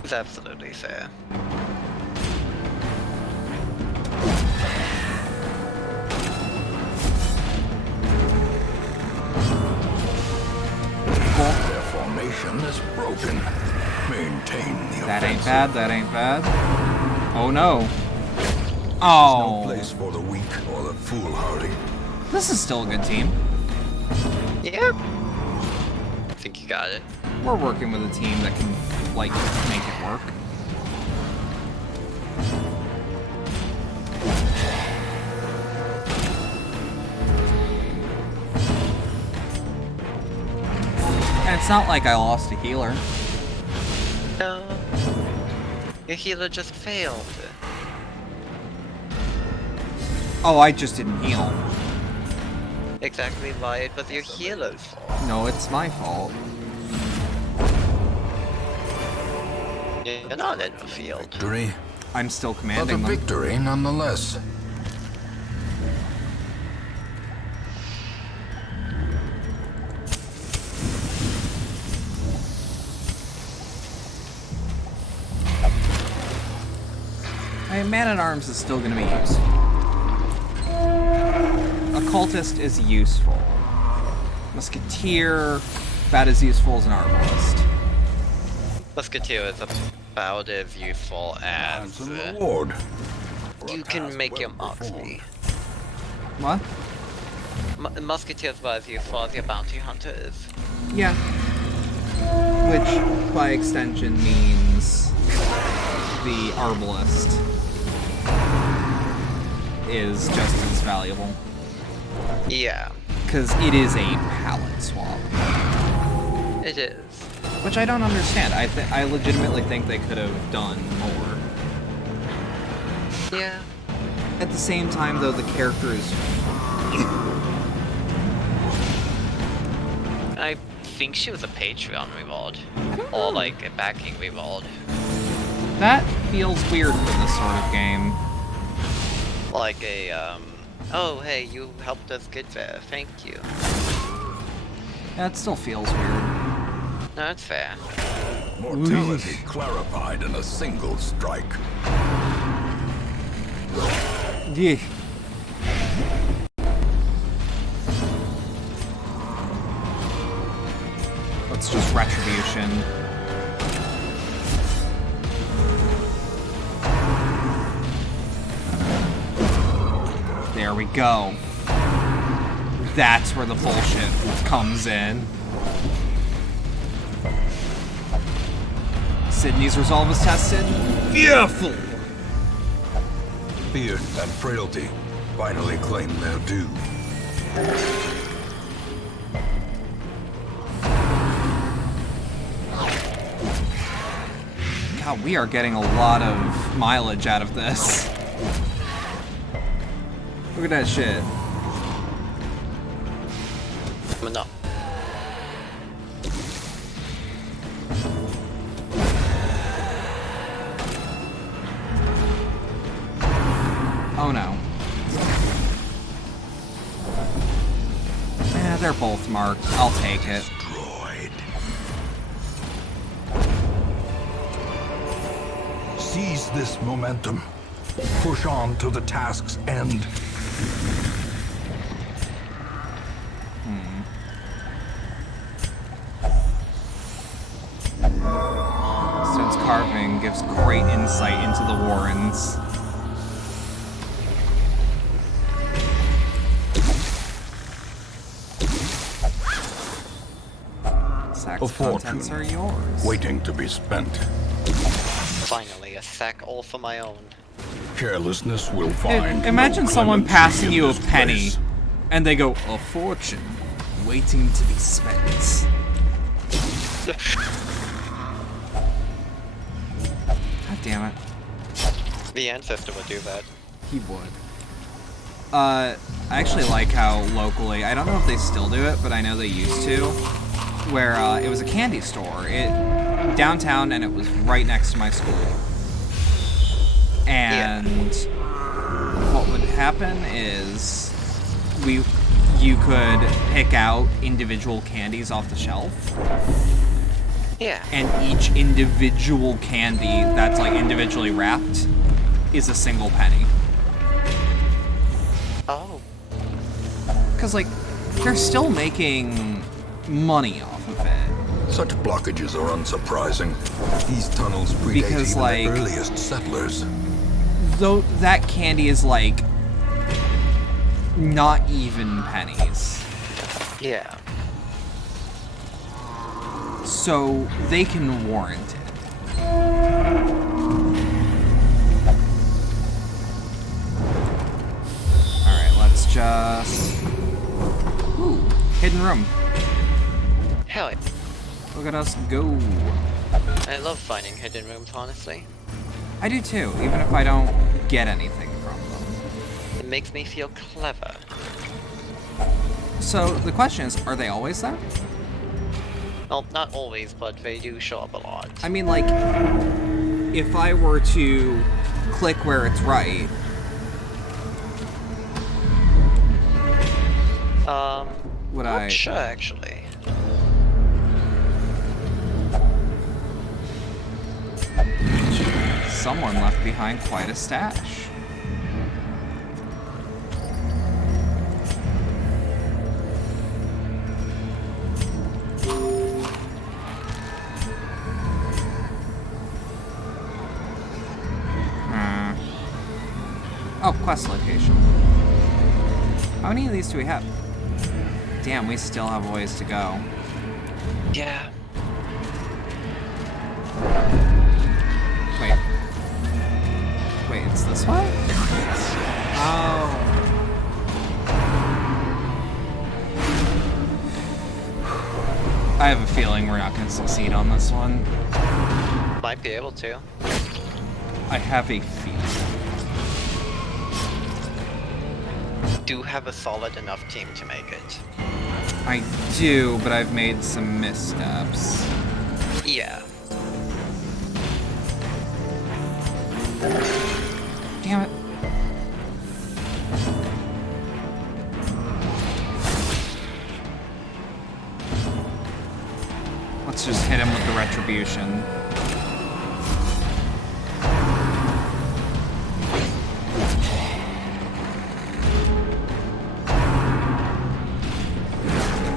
It's absolutely fair. Their formation is broken. Maintain the That ain't offensive. bad, that ain't bad. Oh no. No Oh. place for the weak or the foolhardy. This is still a good team. Yep. I think you got it. We're working with a team that can, like, make it work. And it's not like I lost a healer. No. Your healer just failed. Oh, I just didn't heal. Exactly why it was your healer's fault. No, it's my fault. You're not in the field. Victory, I'm still but a commanding them. victory nonetheless. I mean, Man-at-Arms is still gonna be useful. Occultist is useful. Musketeer, about as useful as an Arbalist. Musketeer is about as useful as Handsome reward. for a you can task make well your marks performed. be. What? Musketeer is about as useful as your bounty hunter is. Yeah. Which, by extension, means the Arbalist is just as valuable. Yeah, Because it is a palette swap. it is. Which I don't understand. I legitimately think they could have done more. Yeah. At the same time, though, the character is... I think she was a Patreon reward. Or like a backing reward. That feels weird for this sort of game. Like a, oh hey, you helped us get there, thank you. That still feels weird. No, that's fair. Mortality clarified in a single strike. Yeah. Let's just retribution. There we go. That's where the bullshit comes in. Sydney's resolve is tested. Fearful! Fear and frailty finally claim their due. God, we are getting a lot of mileage out of this. Look at that shit. No. Oh no. Yeah, they're both marked. I'll take it. Destroyed. Seize this momentum. Push on to the task's end. Stone's carving gives great insight into the Warrens. Sack's contents are yours. Waiting to be spent. Finally, a sack all for my own. Carelessness will find. Imagine no someone clemency passing in you a this penny, place. and they go, "A fortune, waiting to be spent." God damn it. The ancestor would do that. He would. I actually like how locally, I don't know if they still do it, but I know they used to, where it was a candy store downtown, and it was right next to my school. And what would happen is you could pick out individual candies off the shelf. Yeah. And each individual candy that's like individually wrapped is a single penny. Oh. Because like they're still making money off of it. Such blockages are unsurprising. These tunnels predate Because, even like, the earliest settlers. Though that candy is like not even pennies. Yeah. So they can warrant it. Alright, let's just... Ooh, hidden room. Hell, Look at us go. I love finding hidden rooms, honestly. I do too, even if I don't get anything from them. It makes me feel clever. So the question is, are they always there? Well, not always, but they do show up a lot. I mean, like, if I were to click where it's right, would not I... sure, actually. Someone left behind quite a stash. Oh, quest location. How many of these do we have? Damn, we still have a ways to go. Yeah. Wait. Wait, it's this way? Oh. I have a feeling we're not going to succeed on this one. Might be able to. I have a feeling. Do have a solid enough team to make it. I do, but I've made some missteps. Yeah. Damn it. Let's just hit him with the retribution.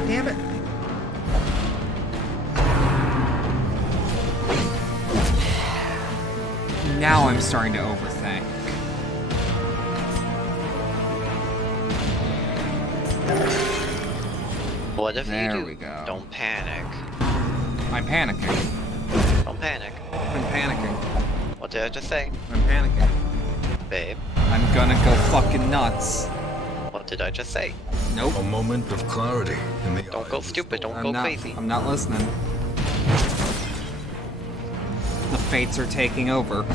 Damn it. Now I'm starting to overthink. What if There you do? we go. Don't panic. I'm panicking. Don't panic. I'm panicking. What did I just say? I'm panicking. Babe, I'm gonna go fucking nuts. what did I just say? Nope. A moment of clarity in the Don't eye go of the stupid, storm. don't go crazy. I'm not listening. The fates are taking over.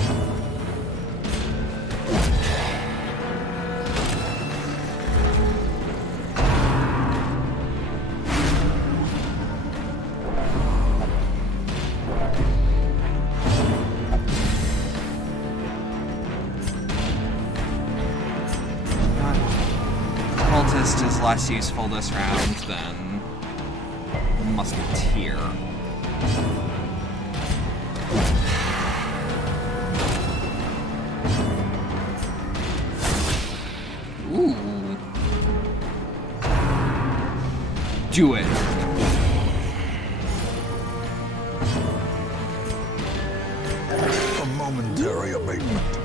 Cultist is less useful this round than Musketeer. Ooh. Do it. A momentary abatement.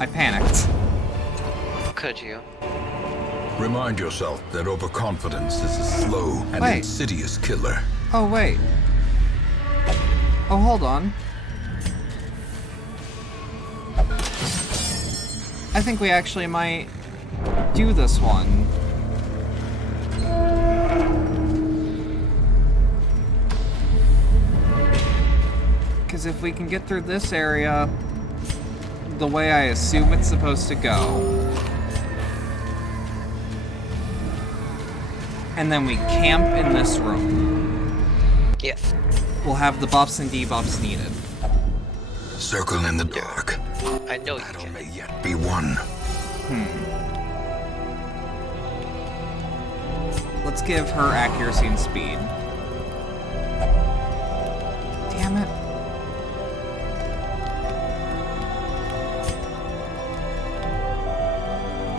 I panicked. Could you? Remind yourself that overconfidence is a slow and Wait. insidious killer. Oh, wait. Oh, hold on. I think we actually might do this one. Because if we can get through this area the way I assume it's supposed to go, and then we camp in this room, Yes. we'll have the buffs and debuffs needed. Circle in the dark. I know you Battle can. may yet be won. Let's give her accuracy and speed. Damn it.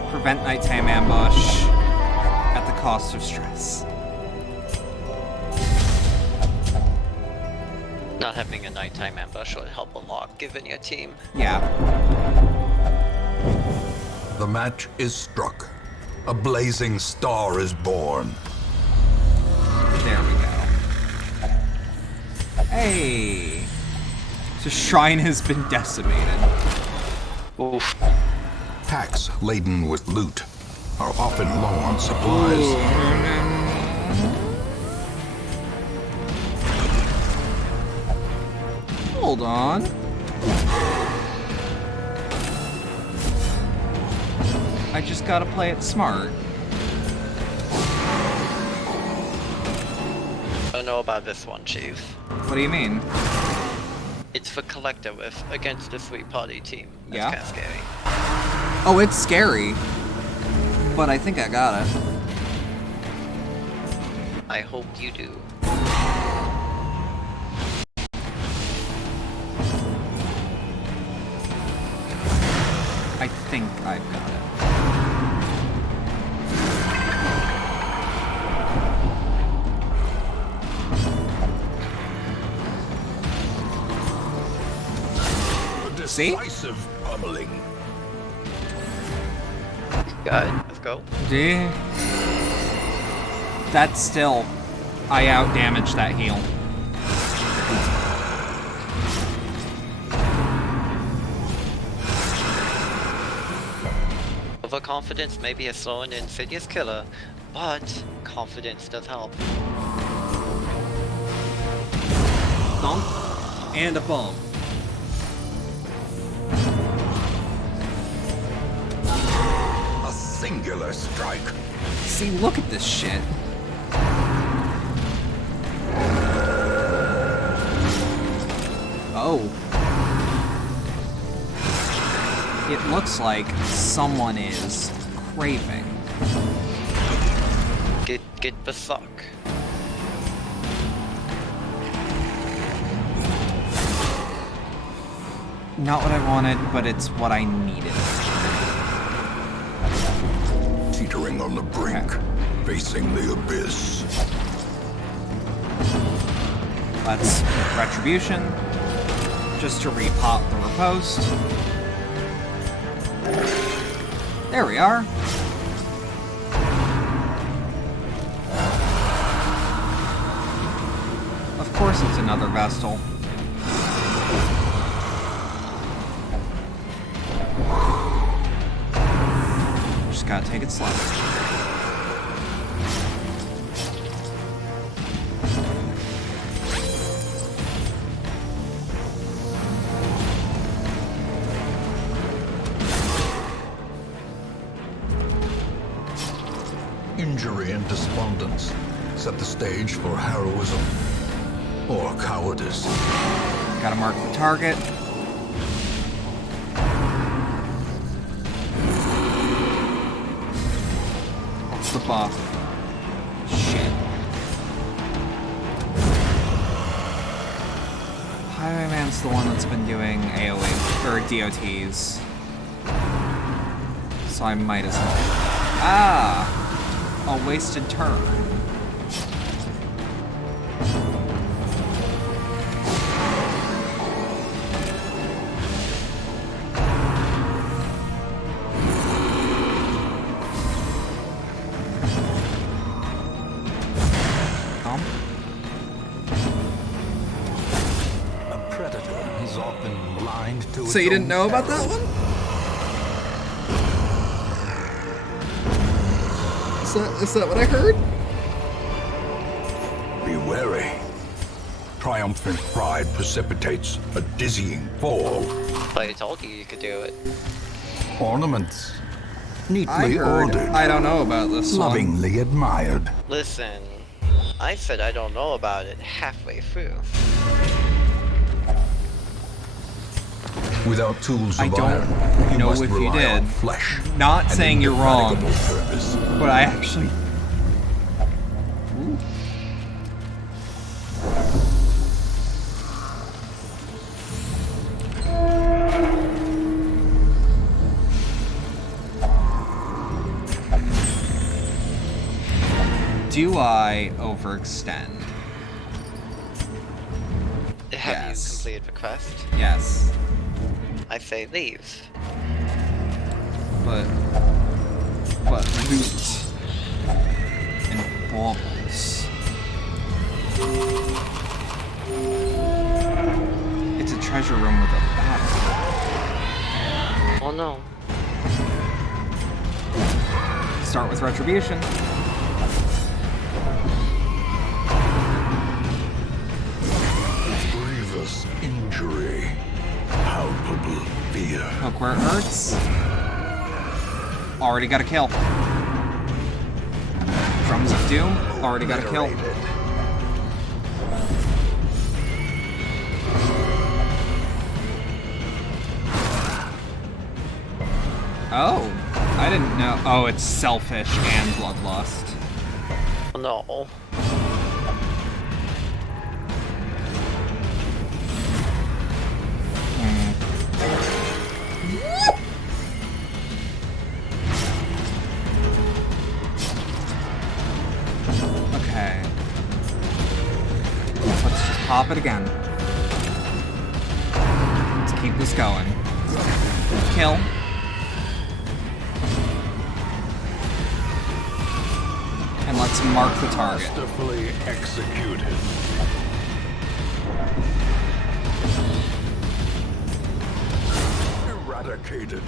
Prevent nighttime ambush at the cost of stress. Not having a nighttime ambush would help a lot, given your team. Yeah. The match is struck. A blazing star is born. There we go. Hey! The shrine has been decimated. Oof. Packs laden with loot are often low on supplies. Hold on. I just gotta play it smart. I don't know about this one, Chief. What do you mean? It's for collector with against the sweet party team. That's Yeah? kind of scary. Oh, it's scary. But I think I got it. I hope you do. I think I've got it. See? Decisive pummeling. Got it. Let's go. Yeah. That's still... I out-damaged that heal. Overconfidence may be a slow and insidious killer, but confidence does help. Thump. And a bump. A singular strike. See, look at this shit. Oh. It looks like someone is craving. Get the sock. Not what I wanted, but it's what I needed. Teetering on the brink, facing the abyss. Let's Retribution, just to repop the riposte. There we are. Of course it's another Vestal. Just gotta take it slow. Injury and despondence set the stage for heroism or cowardice. Gotta mark the target. What's the buff? Shit. Highwayman's the one that's been doing AoE, or DOTs. So I might as well. Ah! A wasted turn. A predator is often blind to So you didn't know about that one? Is that what I heard? Be wary. Triumphant pride precipitates a dizzying fall. But I told you could do it. Ornaments, I neatly heard. ordered, I don't know about this one. lovingly admired. Listen, I said I don't know about it halfway through. Without tools I of don't iron, you know must if you rely on did. flesh. Not and saying you're wrong, indefatigable purpose. but I actually... Ooh. Do I overextend? Have Yes. you completed the quest? Yes, I say leave. but loot and baubles. It's a treasure room with a battle. Oh no. Start with Retribution. Grievous injury, palpable fear. Poke where it hurts. Already got a kill. Drums of Doom. Already got a kill. Obliterated. Oh, I didn't know. Oh, it's Selfish and Bloodlust. Oh no. Okay. Let's just pop it again. Let's keep this going. Kill. And let's mark the target. Masterfully executed. Eradicated.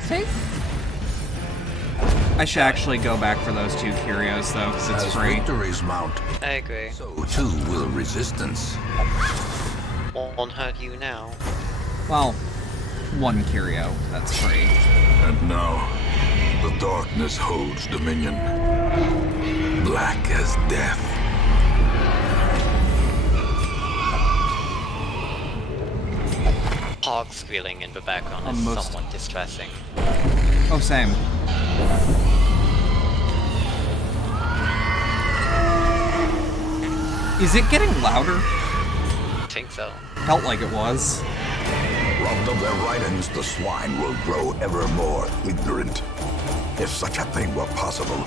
See? I should actually go back for those 2 curios though, because it's As free. victories mount, I agree. so too will resistance. Won't hurt you now. Well, 1 curio, that's free. And now, the darkness holds dominion. Black as death. Hog squealing in the background And is most- somewhat distressing. Oh, same. Is it getting louder? I think so. Felt like it was. Robbed of their ridings, the swine will grow ever more ignorant. If such a thing were possible.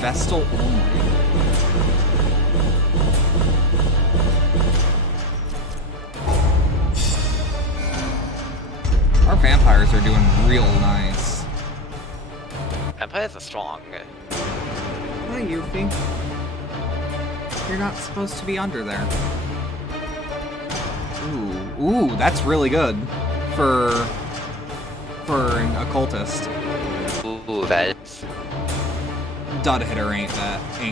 Vestal only. Our vampires are doing real nice. Vampires are strong. Hi, Yuffie. You're not supposed to be under there. Ooh, that's really good for an occultist. Ooh, that's... Dud hitter ain't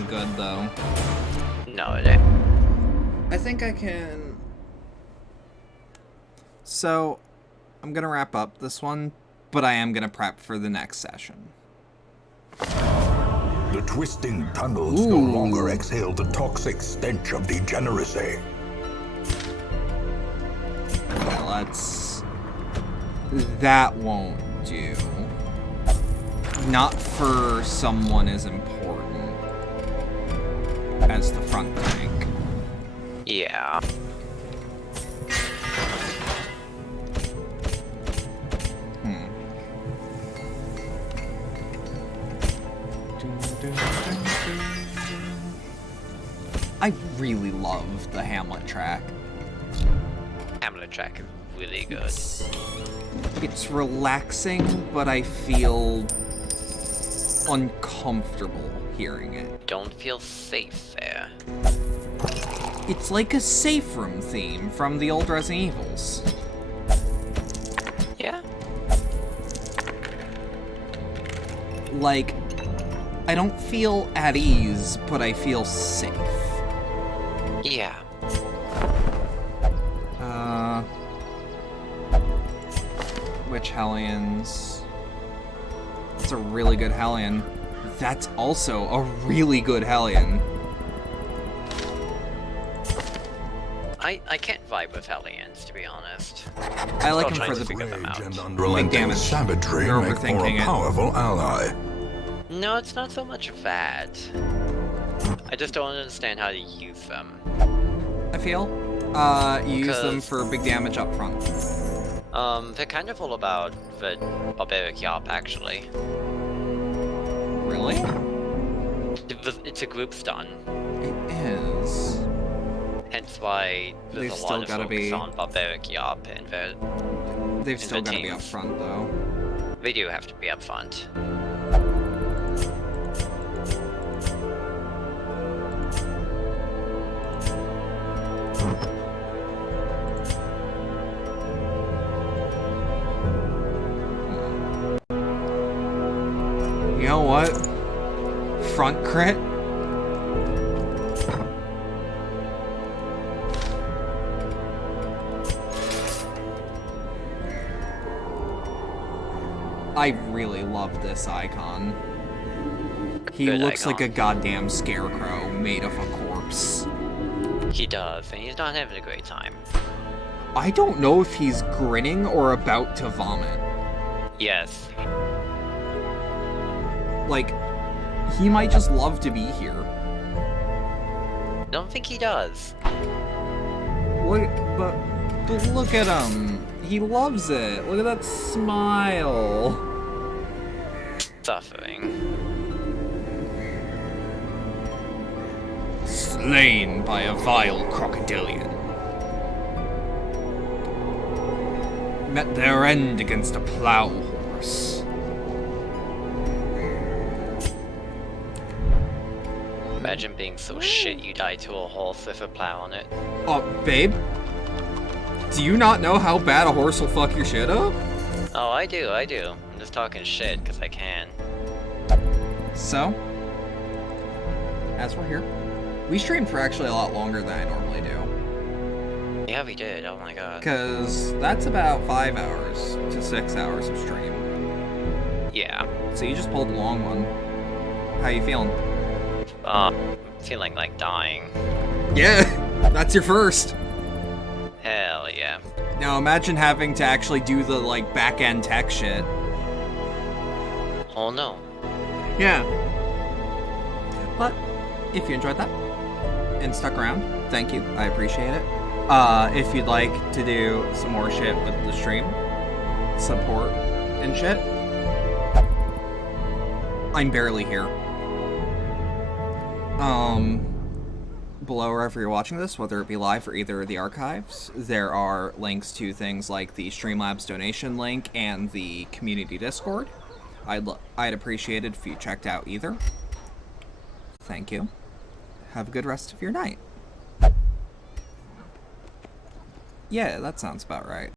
good though. No, it ain't. I think I can. So, I'm gonna wrap up this one, but I am gonna prep for the next session. The twisting tunnels no longer exhale the toxic stench of degeneracy. Yeah, let's... That won't do. Not for someone as important as the front tank. Yeah. I really love the Hamlet track. Hamlet track is really good. It's relaxing, but I feel uncomfortable hearing it. Don't feel safe there. It's like a safe room theme from the old Resident Evils. Yeah? Like, I don't feel at ease, but I feel safe. Yeah. Which Hellions? It's a really good Hellion. That's also a really good Hellion. I can't vibe with Hellions, to be honest. I like Still him for trying to the figure them out. And unrelenting damage. savagery You're make for a overthinking it. powerful ally. No, it's not so much that. I just don't understand how to use them. I feel. You use them for big damage up front. They're kind of all about the barbaric yop, actually. Really? It's a group stun, It is. hence why They've there's a still lot of gotta focus be- on barbaric yop, and They've still the got to be up teams. front, though. they do have to be up front. You know what? Front crit? I really love this icon. He Good looks like a icon. goddamn scarecrow made of a corpse. He does, and he's not having a great time. I don't know if he's grinning or about to vomit. Yes. Like, he might just love to be here. Don't think he does. But look at him. He loves it. Look at that smile. Suffering. Slain by a vile crocodilian. Met their end against a plow horse. Imagine being so shit you die to a horse with a plow on it. Oh, babe? Do you not know how bad a horse will fuck your shit up? Oh, I do. I'm just talking shit because I can. So, as we're here, we streamed for actually a lot longer than I normally do. Yeah, we did. Oh my god. Because that's about 5 hours to 6 hours of stream. Yeah. So you just pulled the long one. How you feeling? Feeling like dying. Yeah, that's your first. Hell yeah. Now imagine having to actually do the, like, back-end tech shit. Oh no. Yeah. But if you enjoyed that and stuck around, thank you. I appreciate it. If you'd like to do some more shit with the stream, support and shit, I'm barely here. Below wherever you're watching this, whether it be live or either of the archives, there are links to things like the Streamlabs donation link and the community Discord. I'd appreciate it if you checked out either. Thank you. Have a good rest of your night. Yeah, that sounds about right.